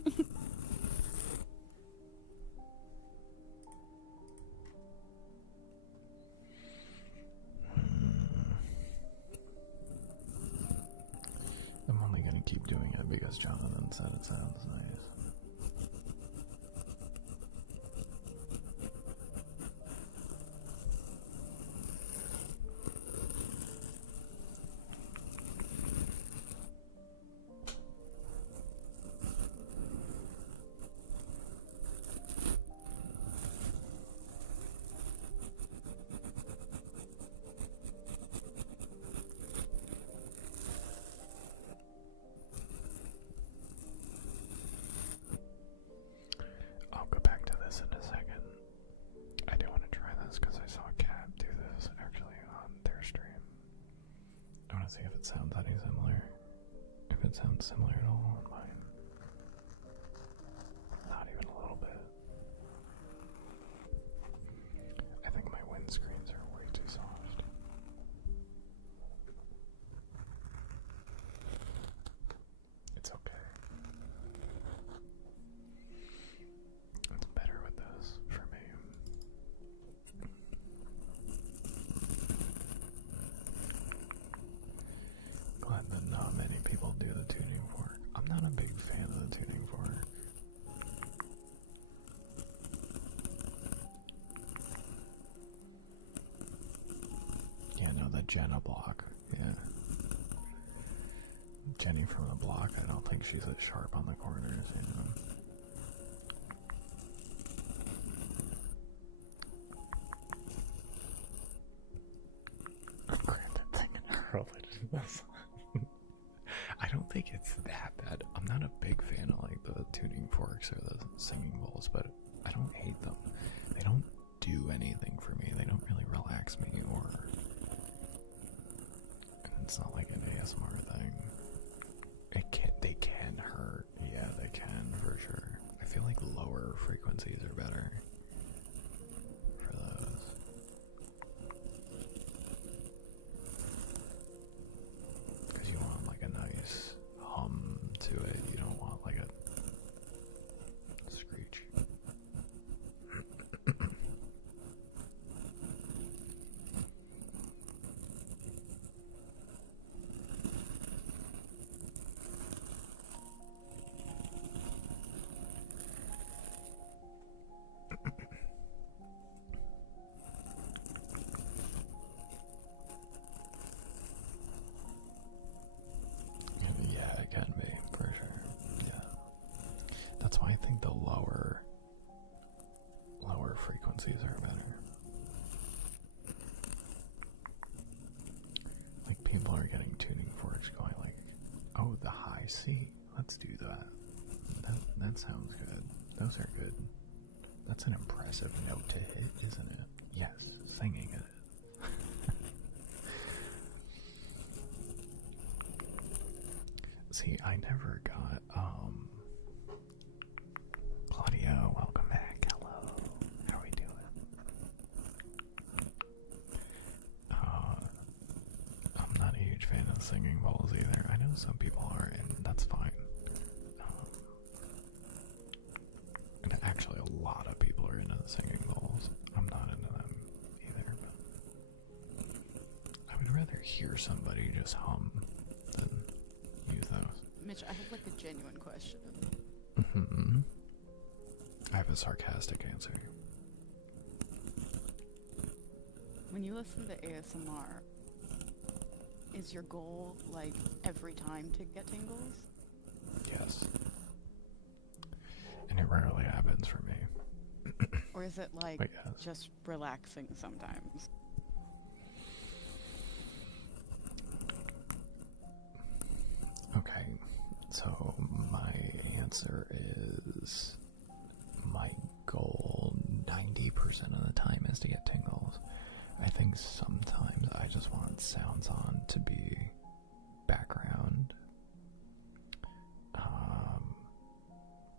I'm only gonna keep doing it because Jonathan said it sounds nice. I'll go back to this in a second. I do want to try this because I saw a cat do this actually on their stream. I want to see if it sounds any similar. If it sounds similar at all on mine. Not even a little bit. I think my windscreens are way too soft. It's okay. It's better with this for me. Glad that not many people do the tuning fork. I'm not a big fan of the tuning fork. Yeah, no, the Jenna block. Yeah. Jenny from the block, I don't think she's as sharp on the corners, you know. That thing in her I don't think it's that bad. I'm not a big fan of like the tuning forks or the singing bowls, but I don't hate them. They don't do anything for me. They don't really relax me, or it's not like an ASMR thing. They can hurt. Yeah, they can for sure. I feel like lower frequencies are better for those. Because you want like a nice hum to it. You don't want like a screech. Yeah, it can be, for sure. Yeah. That's why I think the lower frequencies are better. Like people are getting tuning forks going like, oh, the high C. Let's do that. That sounds good. Those are good. That's an impressive note to hit, isn't it? Yes, singing it. See, I never got, Claudio, welcome back. Hello. How are we doing? I'm not a huge fan of singing bowls either. I know some people are, and that's fine. And actually, a lot of people are into the singing bowls. I'm not into them either, but I would rather hear somebody just hum than use those. Mitch, I have like a genuine question. Mm-hmm. I have a sarcastic answer. When you listen to ASMR, is your goal like every time to get tingles? Yes. And it rarely happens for me. Or is it like But yes. just relaxing sometimes? Okay, so my answer is my goal 90% of the time is to get tingles. I think think sometimes I just want sounds on to be background.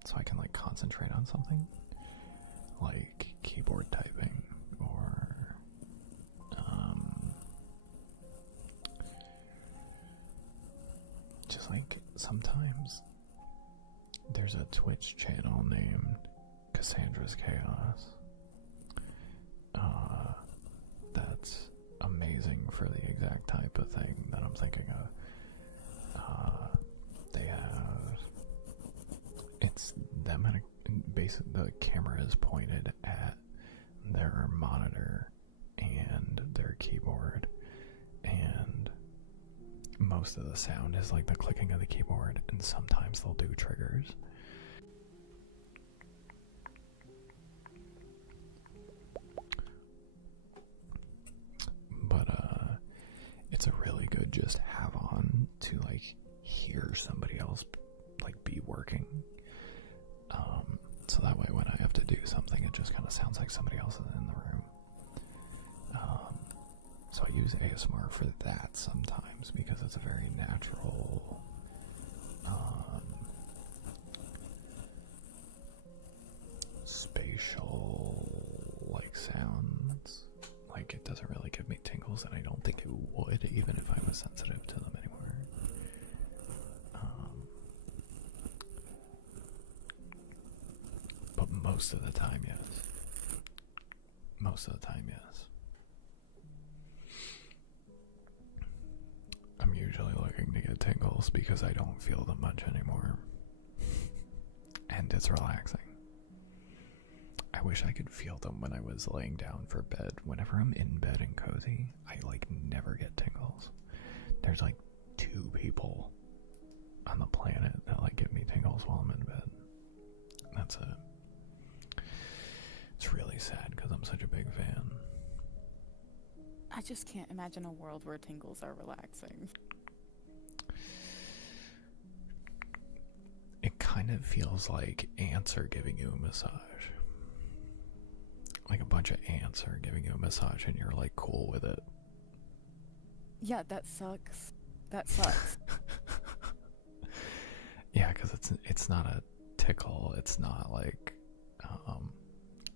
So I can like concentrate on something. Like keyboard typing or just like sometimes there's a Twitch channel named Cassandra's Chaos. That's amazing for the exact type of thing that I'm thinking of. They have, it's them and basically the camera is pointed at their monitor and their keyboard, and most of the sound is like the clicking of the keyboard, and sometimes they'll do triggers. But it's a really good just have on to like hear somebody else like be working. So that way when I have to do something, it just kind of sounds like somebody else is in the room. So I use ASMR for that sometimes because it's a very natural spatial like sounds. Like it doesn't really give me tingles, and I don't think it would even if I was sensitive to them anymore. But most of the time, yes. Most of the time, yes. I'm usually looking to get tingles because I don't feel them much anymore. And it's relaxing. I wish I could feel them when I was laying down for bed. Whenever I'm in bed and cozy, I like never get tingles. There's like 2 people on the planet that like give me tingles while I'm in bed. That's it. It's really sad because I'm such a big fan. I just can't imagine a world where tingles are relaxing. It kind of feels like ants are giving you a massage. Like a bunch of ants are giving you a massage and you're like cool with it. Yeah, that sucks. That sucks. Yeah, because it's not a tickle. It's not like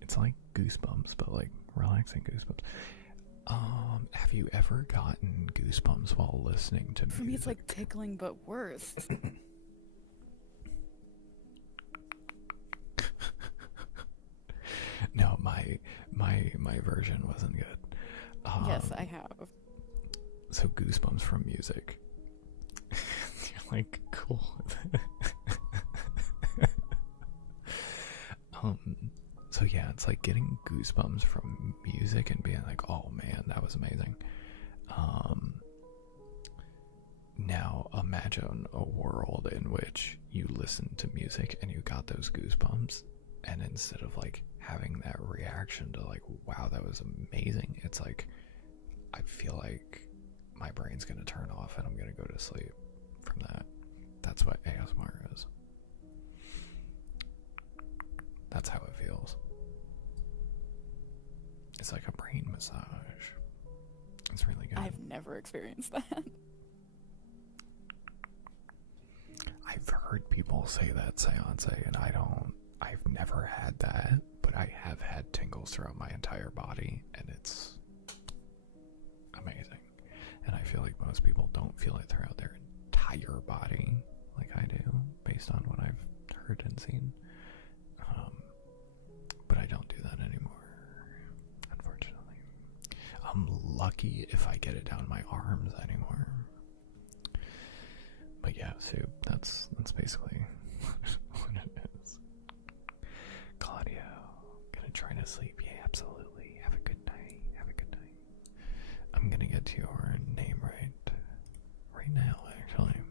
it's like goosebumps, but like relaxing goosebumps. Have you ever gotten goosebumps while listening to music? For me, it's like tickling, but worse. No, my version wasn't good. Yes, I have. So goosebumps from music. You're like cool with it. So yeah, it's like getting goosebumps from music and being like, oh man, that was amazing. Now imagine a world in which you listen to music and you got those goosebumps, and instead of like having that reaction to like, wow, that was amazing, it's like I feel like my brain's gonna turn off and I'm gonna go to sleep from that. That's what ASMR is. That's how it feels. It's like a brain massage. It's really good. I've never experienced that. I've heard people say that seance, and I've never had that, but I have had tingles throughout my entire body, and it's amazing. And I feel like most people don't feel it throughout their entire body like I do, based on what I've heard and seen. But I don't do that anymore, unfortunately. I'm lucky if I get it down my arms anymore. But yeah, so that's basically what it is. Claudio, gonna try to sleep? Yeah, absolutely. Have a good night. Have a good night. I'm gonna get to your name right now, actually.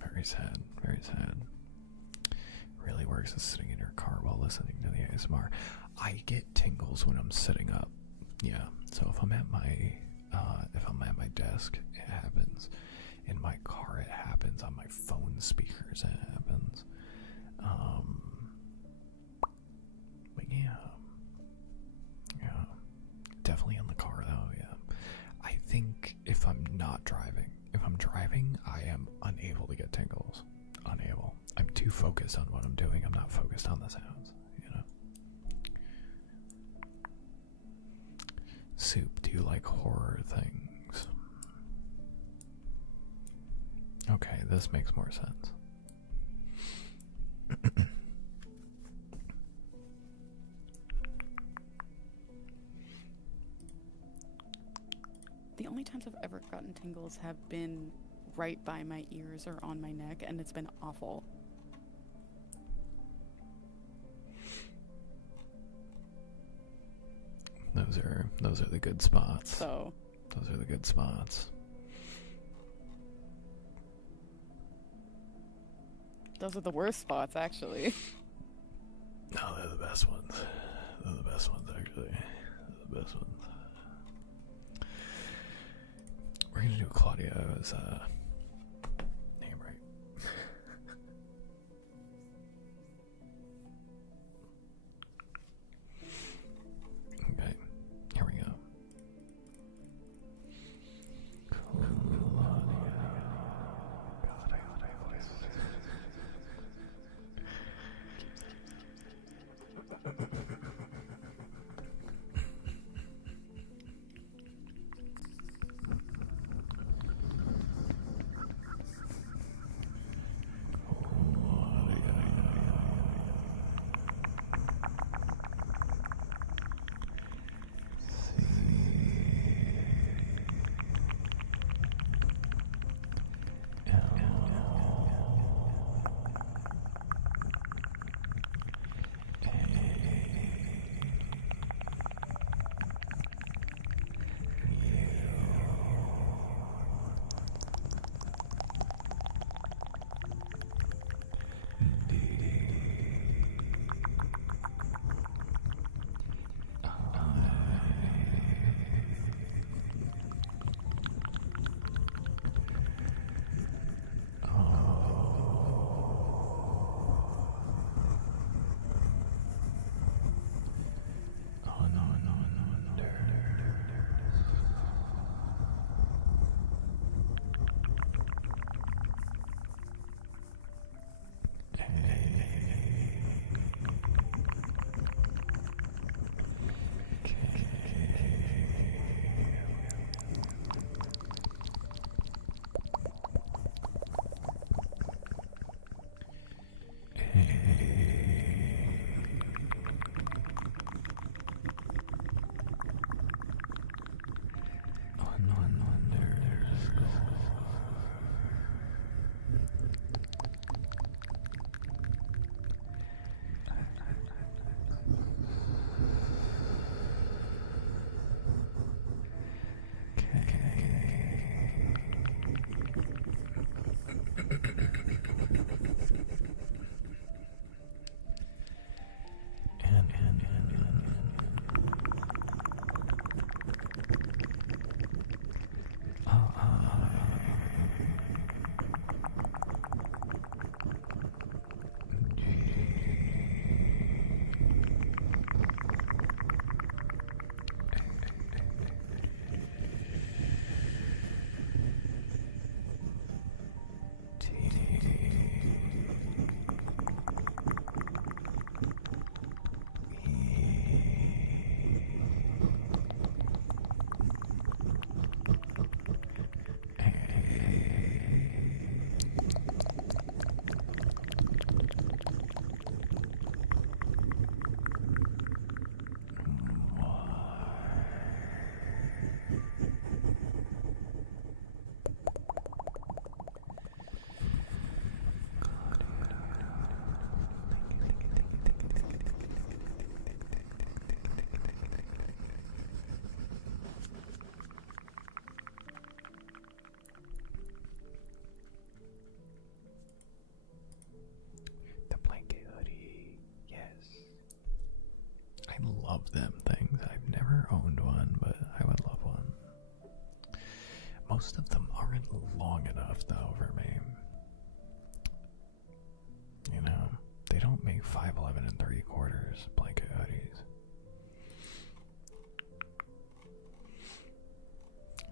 Very sad, very sad. Really works as sitting in your car while listening to the ASMR. I get tingles when I'm sitting up. Yeah, so if I'm at my desk, it happens. In my car, it happens. On my phone speakers, it happens. driving. If I'm driving, I am unable to get tingles. Unable. I'm too focused on what I'm doing. I'm not focused on the sounds, you know? Soup, do you like horror things? Okay, this makes more sense. The only times I've ever gotten tingles have been right by my ears or on my neck, and it's been awful. Those are the good spots. So Those are the good spots. those are the worst spots, actually. No, they're the best ones. They're the best ones, actually. They're the best ones. We're gonna do Claudio's name right. Okay, here we go. God, I always. I love them things. I've never owned one, but I would love one. Most of them aren't long enough, though, for me. You know, they don't make 5'11" and 3/4 blanket hoodies.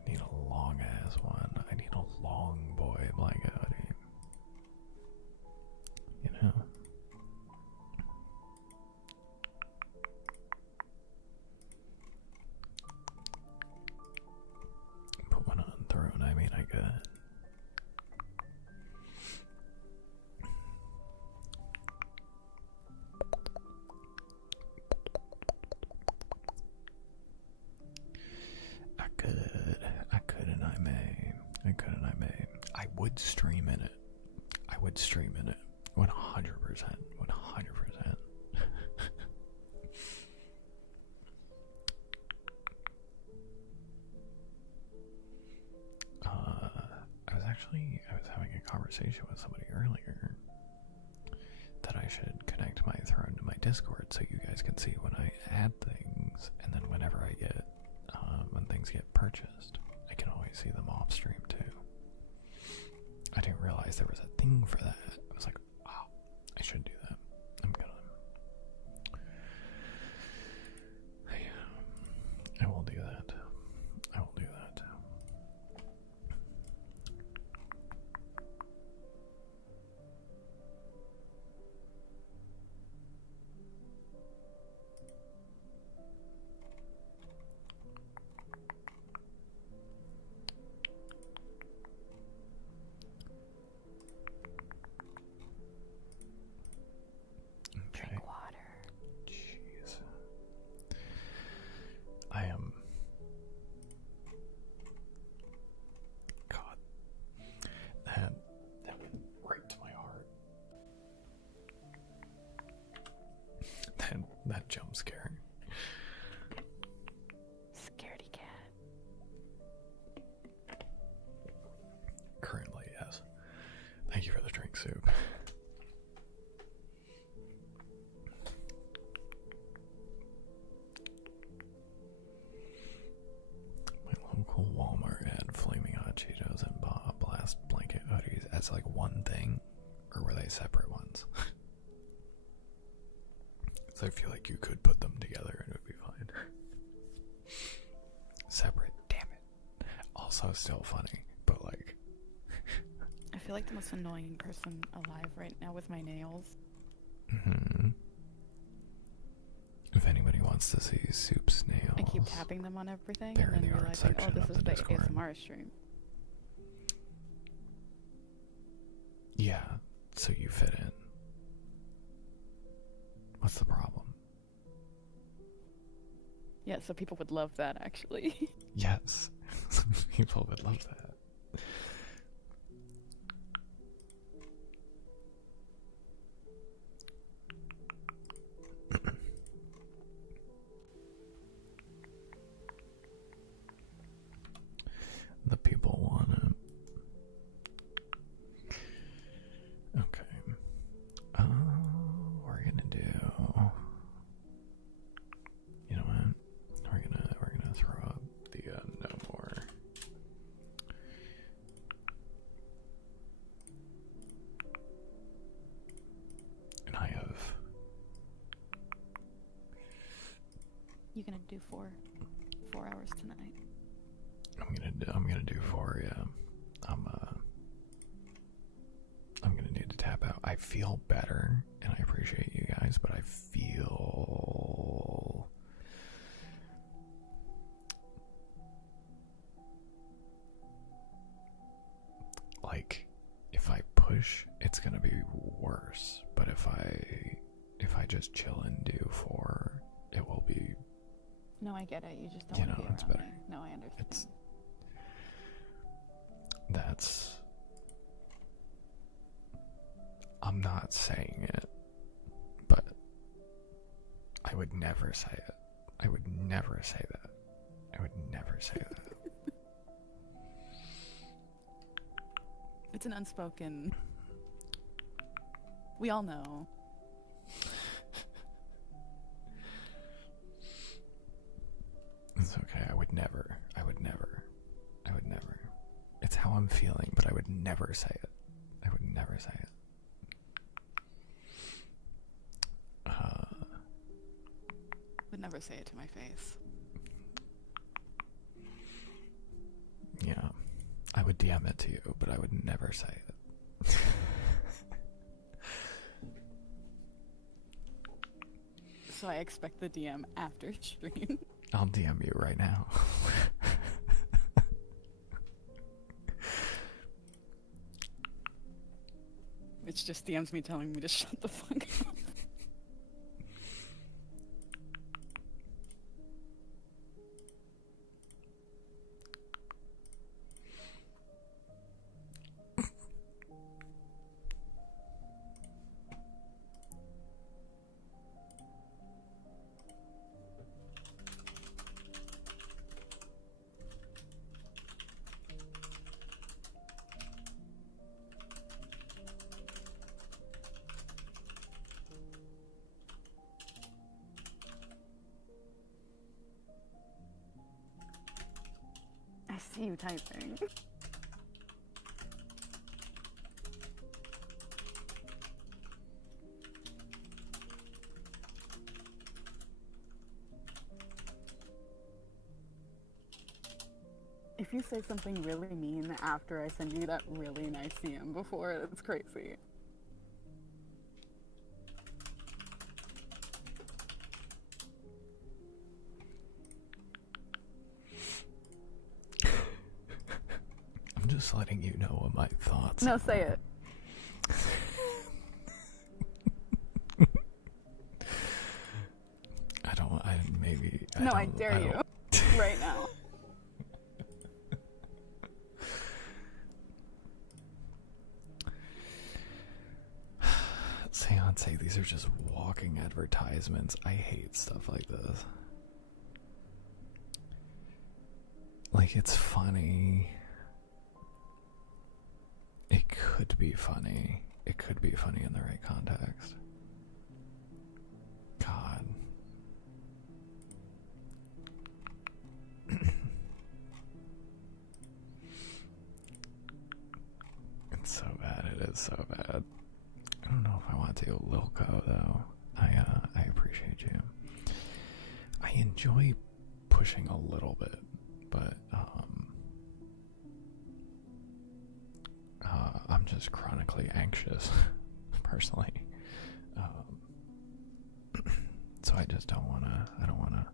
Need a long ass one. I would stream in it. I would stream in it. 100%. 100%. I was having a conversation with somebody earlier that I should connect my throne to my Discord so you guys can see when I add things, and then whenever I get, when things get purchased, I can always see them off stream too. I didn't realize there was a thing for that. I was like, wow, I should do that. I'm gonna. I will do that. I will do that. Drink water. Jeez. I am. God. That went right to my heart. That jump scare. Scaredy cat. Currently, yes. Thank you for the drink, Soup. Local Walmart had Flaming Hot Cheetos and Baja Blast blanket hoodies as like one thing, or were they separate ones? So I feel like you could put them together and it would be fine. Separate, damn it. Also still funny, but like. I feel like the most annoying person alive right now with my nails. Mm-hmm. If anybody wants to see Soup's nails, I keep tapping them on everything they're and in then the art realizing, oh, section this of is the the Discord. ASMR stream. Yeah, so you fit in. What's the problem? Yeah, so people would love that, actually. Yes, people would love that. The people want it. Okay. We're gonna do. You know what? We're gonna throw up the no more. And I have. You gonna do 4 hours tonight? I'm gonna do 4. Yeah. I'm gonna need to tap out. I feel better, and I appreciate you guys, but I feel like if I push, it's gonna be worse. But if I just chill and do 4, it will be. No, I get it. You just don't You want to know, be it's around better. me. No, I understand. I'm not saying it, but I would never say it. I would never say that. I would never say that. It's an unspoken. We all know. It's okay. I would never. It's how I'm feeling, but I would never say it. I would never say it. Would never say it to my face. Yeah. I would DM it to you, but I would never say it. So I expect the DM after stream. I'll DM you right now. It's just DMs me telling me to shut the fuck up. see you typing. If you say something really mean after I send you that really nice CM before, it's crazy. I'm just letting you know what my thoughts No, are. say it. I dare you. Right now. Seance, these are just walking advertisements. I hate stuff like this. Like, it's funny. It could be funny. It could be funny in the right context. God. It's so bad. It is so bad. I don't know if I want to. Lilko, though. I appreciate you. I enjoy pushing a little bit, but I'm just chronically anxious, personally. So I just don't wanna. I don't wanna.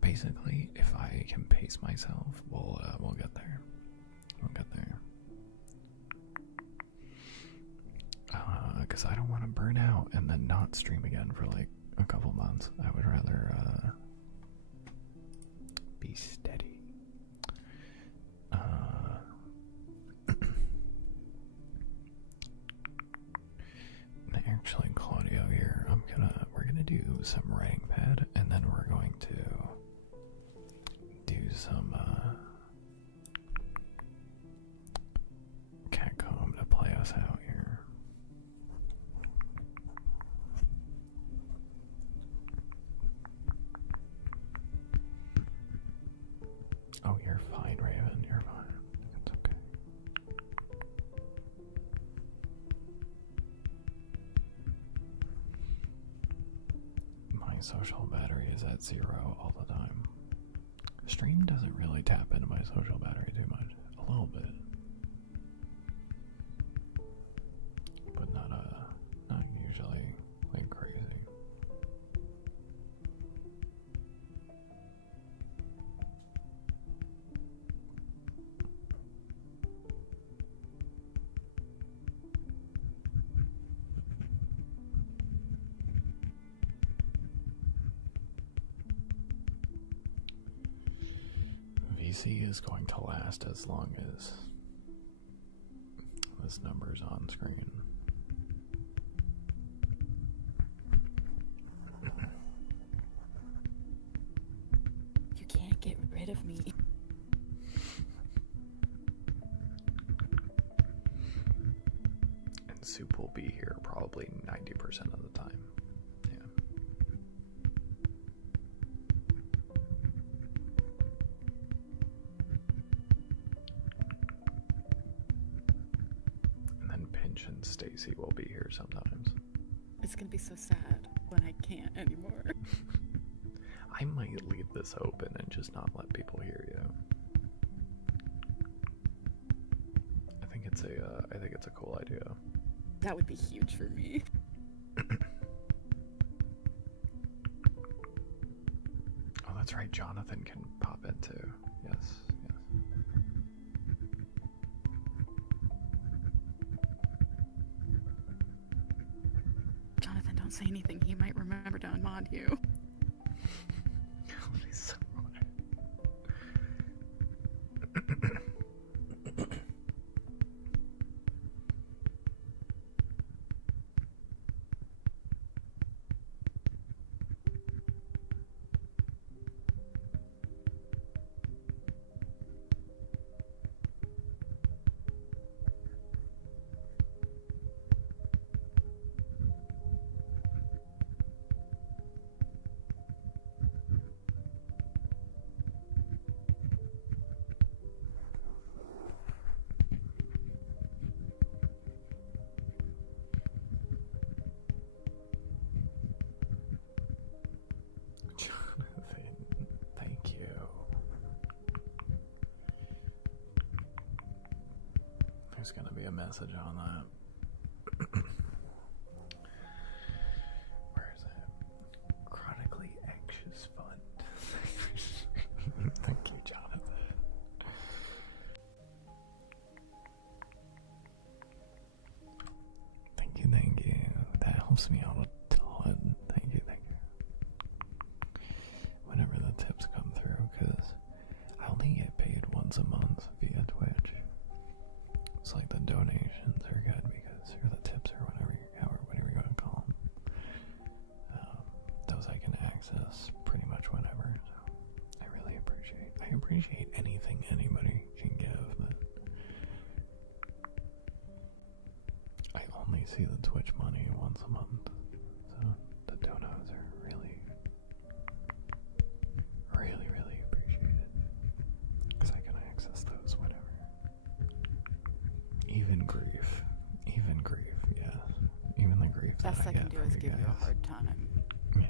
Basically, if I can pace myself, we'll get there. We'll get there. Because I don't want to burn out and then not stream again for like a couple months. I would rather be steady. Actually, Claudio here, we're gonna do some writing pad, and then we're going to do some catcomb to play us out here. Oh, you're fine, Raven. You're fine. It's okay. My social battery is at 0 all the time. Stream doesn't really tap into my social battery too much. A little bit. But not usually like crazy. VC is going to last as long as this number's on screen. You can't get rid of me. And Soup will be here probably 90% of the time. Yeah. And then Pinch and Stacy will be here sometimes. It's gonna be so sad when I can't anymore. I might leave this open and just not let people hear you. I think it's a cool idea. That would be huge for me. Oh, that's right. Jonathan can pop in too. Yes, yes. Jonathan, don't say anything. He might remember to unmod you. He's so There's gonna be a message on that. Where is it? Chronically anxious fun. Thank you, Jonathan. Thank you, thank you. That helps me out a ton. Thank you, thank you. Whenever the tips come through, because I only get paid once a month via Twitch. It's like the donations are good because, or the tips or whatever you want to call them. Those I can access pretty much whenever. So I really appreciate anything anybody can give, but I only see the Twitch money once a month. So the donos are really appreciated because I can access those whenever. Even grief, yeah. Even the grief that Best I can get do from is you give you guys. a hard time. Yeah.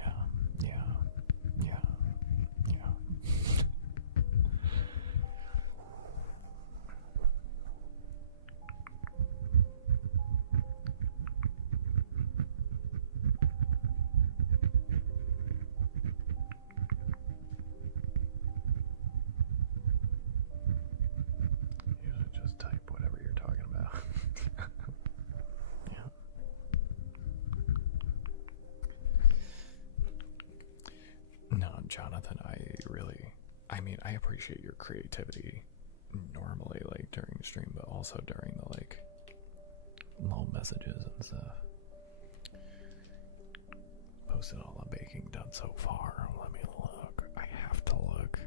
You should just type whatever you're talking about. Yeah. No, Jonathan, I appreciate your creativity normally, like during stream, but also during the like little messages and stuff. Posted all the baking done so far. Let me look. I have to look.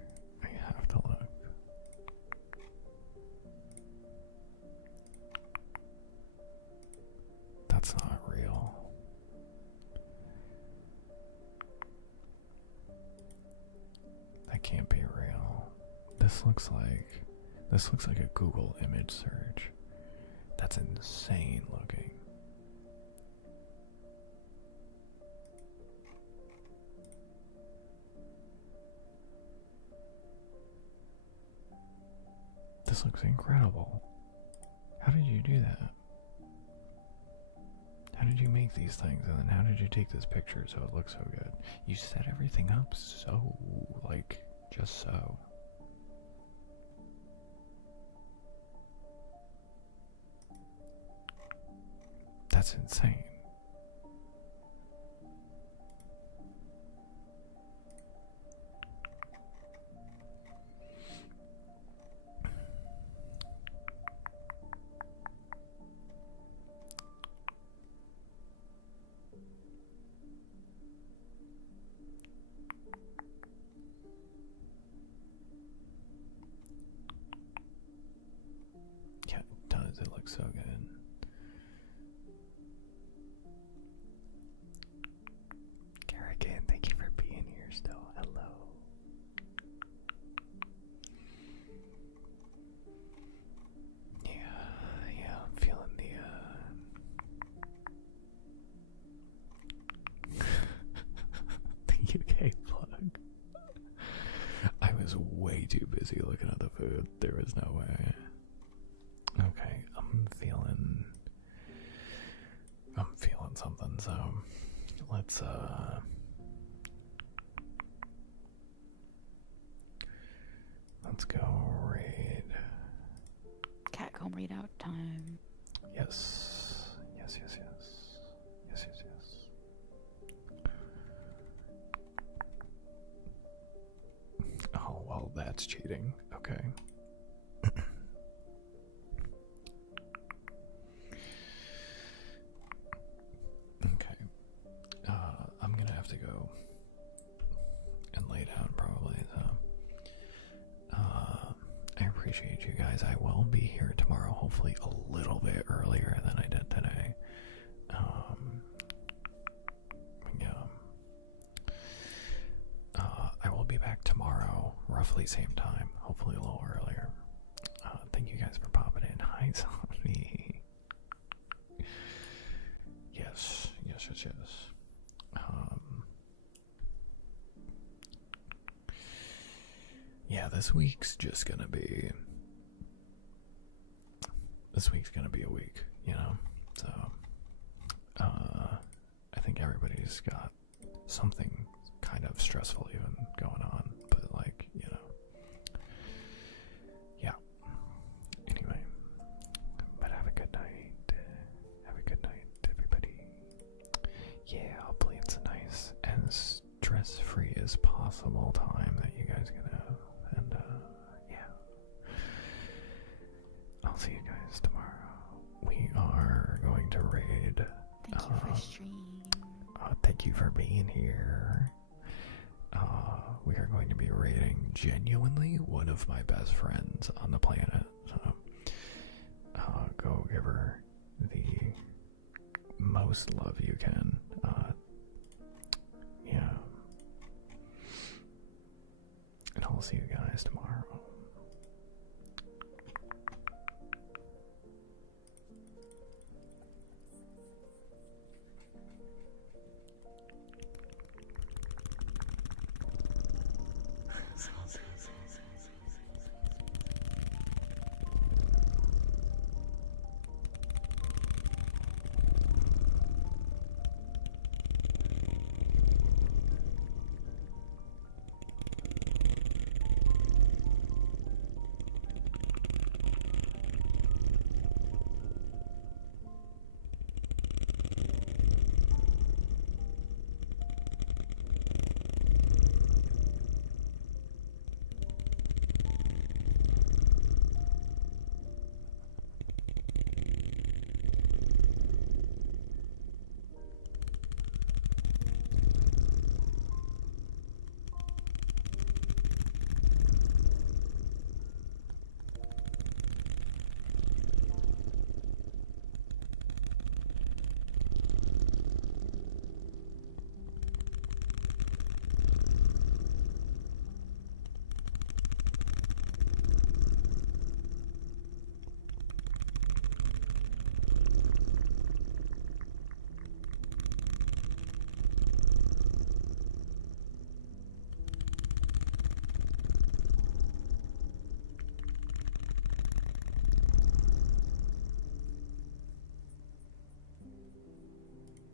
That's not real. That can't be real. This looks like a Google image search. That's insane looking. This looks incredible. How did you do that? How did you make these things, and then how did you take this picture so it looks so good? You set everything up so, like, just so. That's insane. Yeah, it does. It looks so good. Garrigan, thank you for being here still. Hello. Yeah, I'm feeling the UK plug. I was way too busy looking at the food. There was no way. Okay, I'm feeling something, so let's go raid. Catcomb readout time. Yes. Oh, well, that's cheating. Okay. Okay. I'm gonna have to go and lay down probably, so I appreciate you guys. I will be here tomorrow, hopefully a little bit earlier than I did today. I will be back tomorrow, roughly same time, hopefully a little earlier. Thank you guys for popping in. Hi, Zombie. Yes. Yeah, this week's just gonna be this week's gonna be a week, you know? So, I think everybody's got something kind of stressful even going on, but like, you know, yeah. Anyway, but have a good night. Have a good night, everybody. Yeah, hopefully it's a nice and stress-free as possible time that you guys can have. And, yeah. I'll see you guys tomorrow. We are going to raid. Thank you for stream. Thank you for being here. We are going to be raiding genuinely one of my best friends on the planet. So, go give her the most love you can.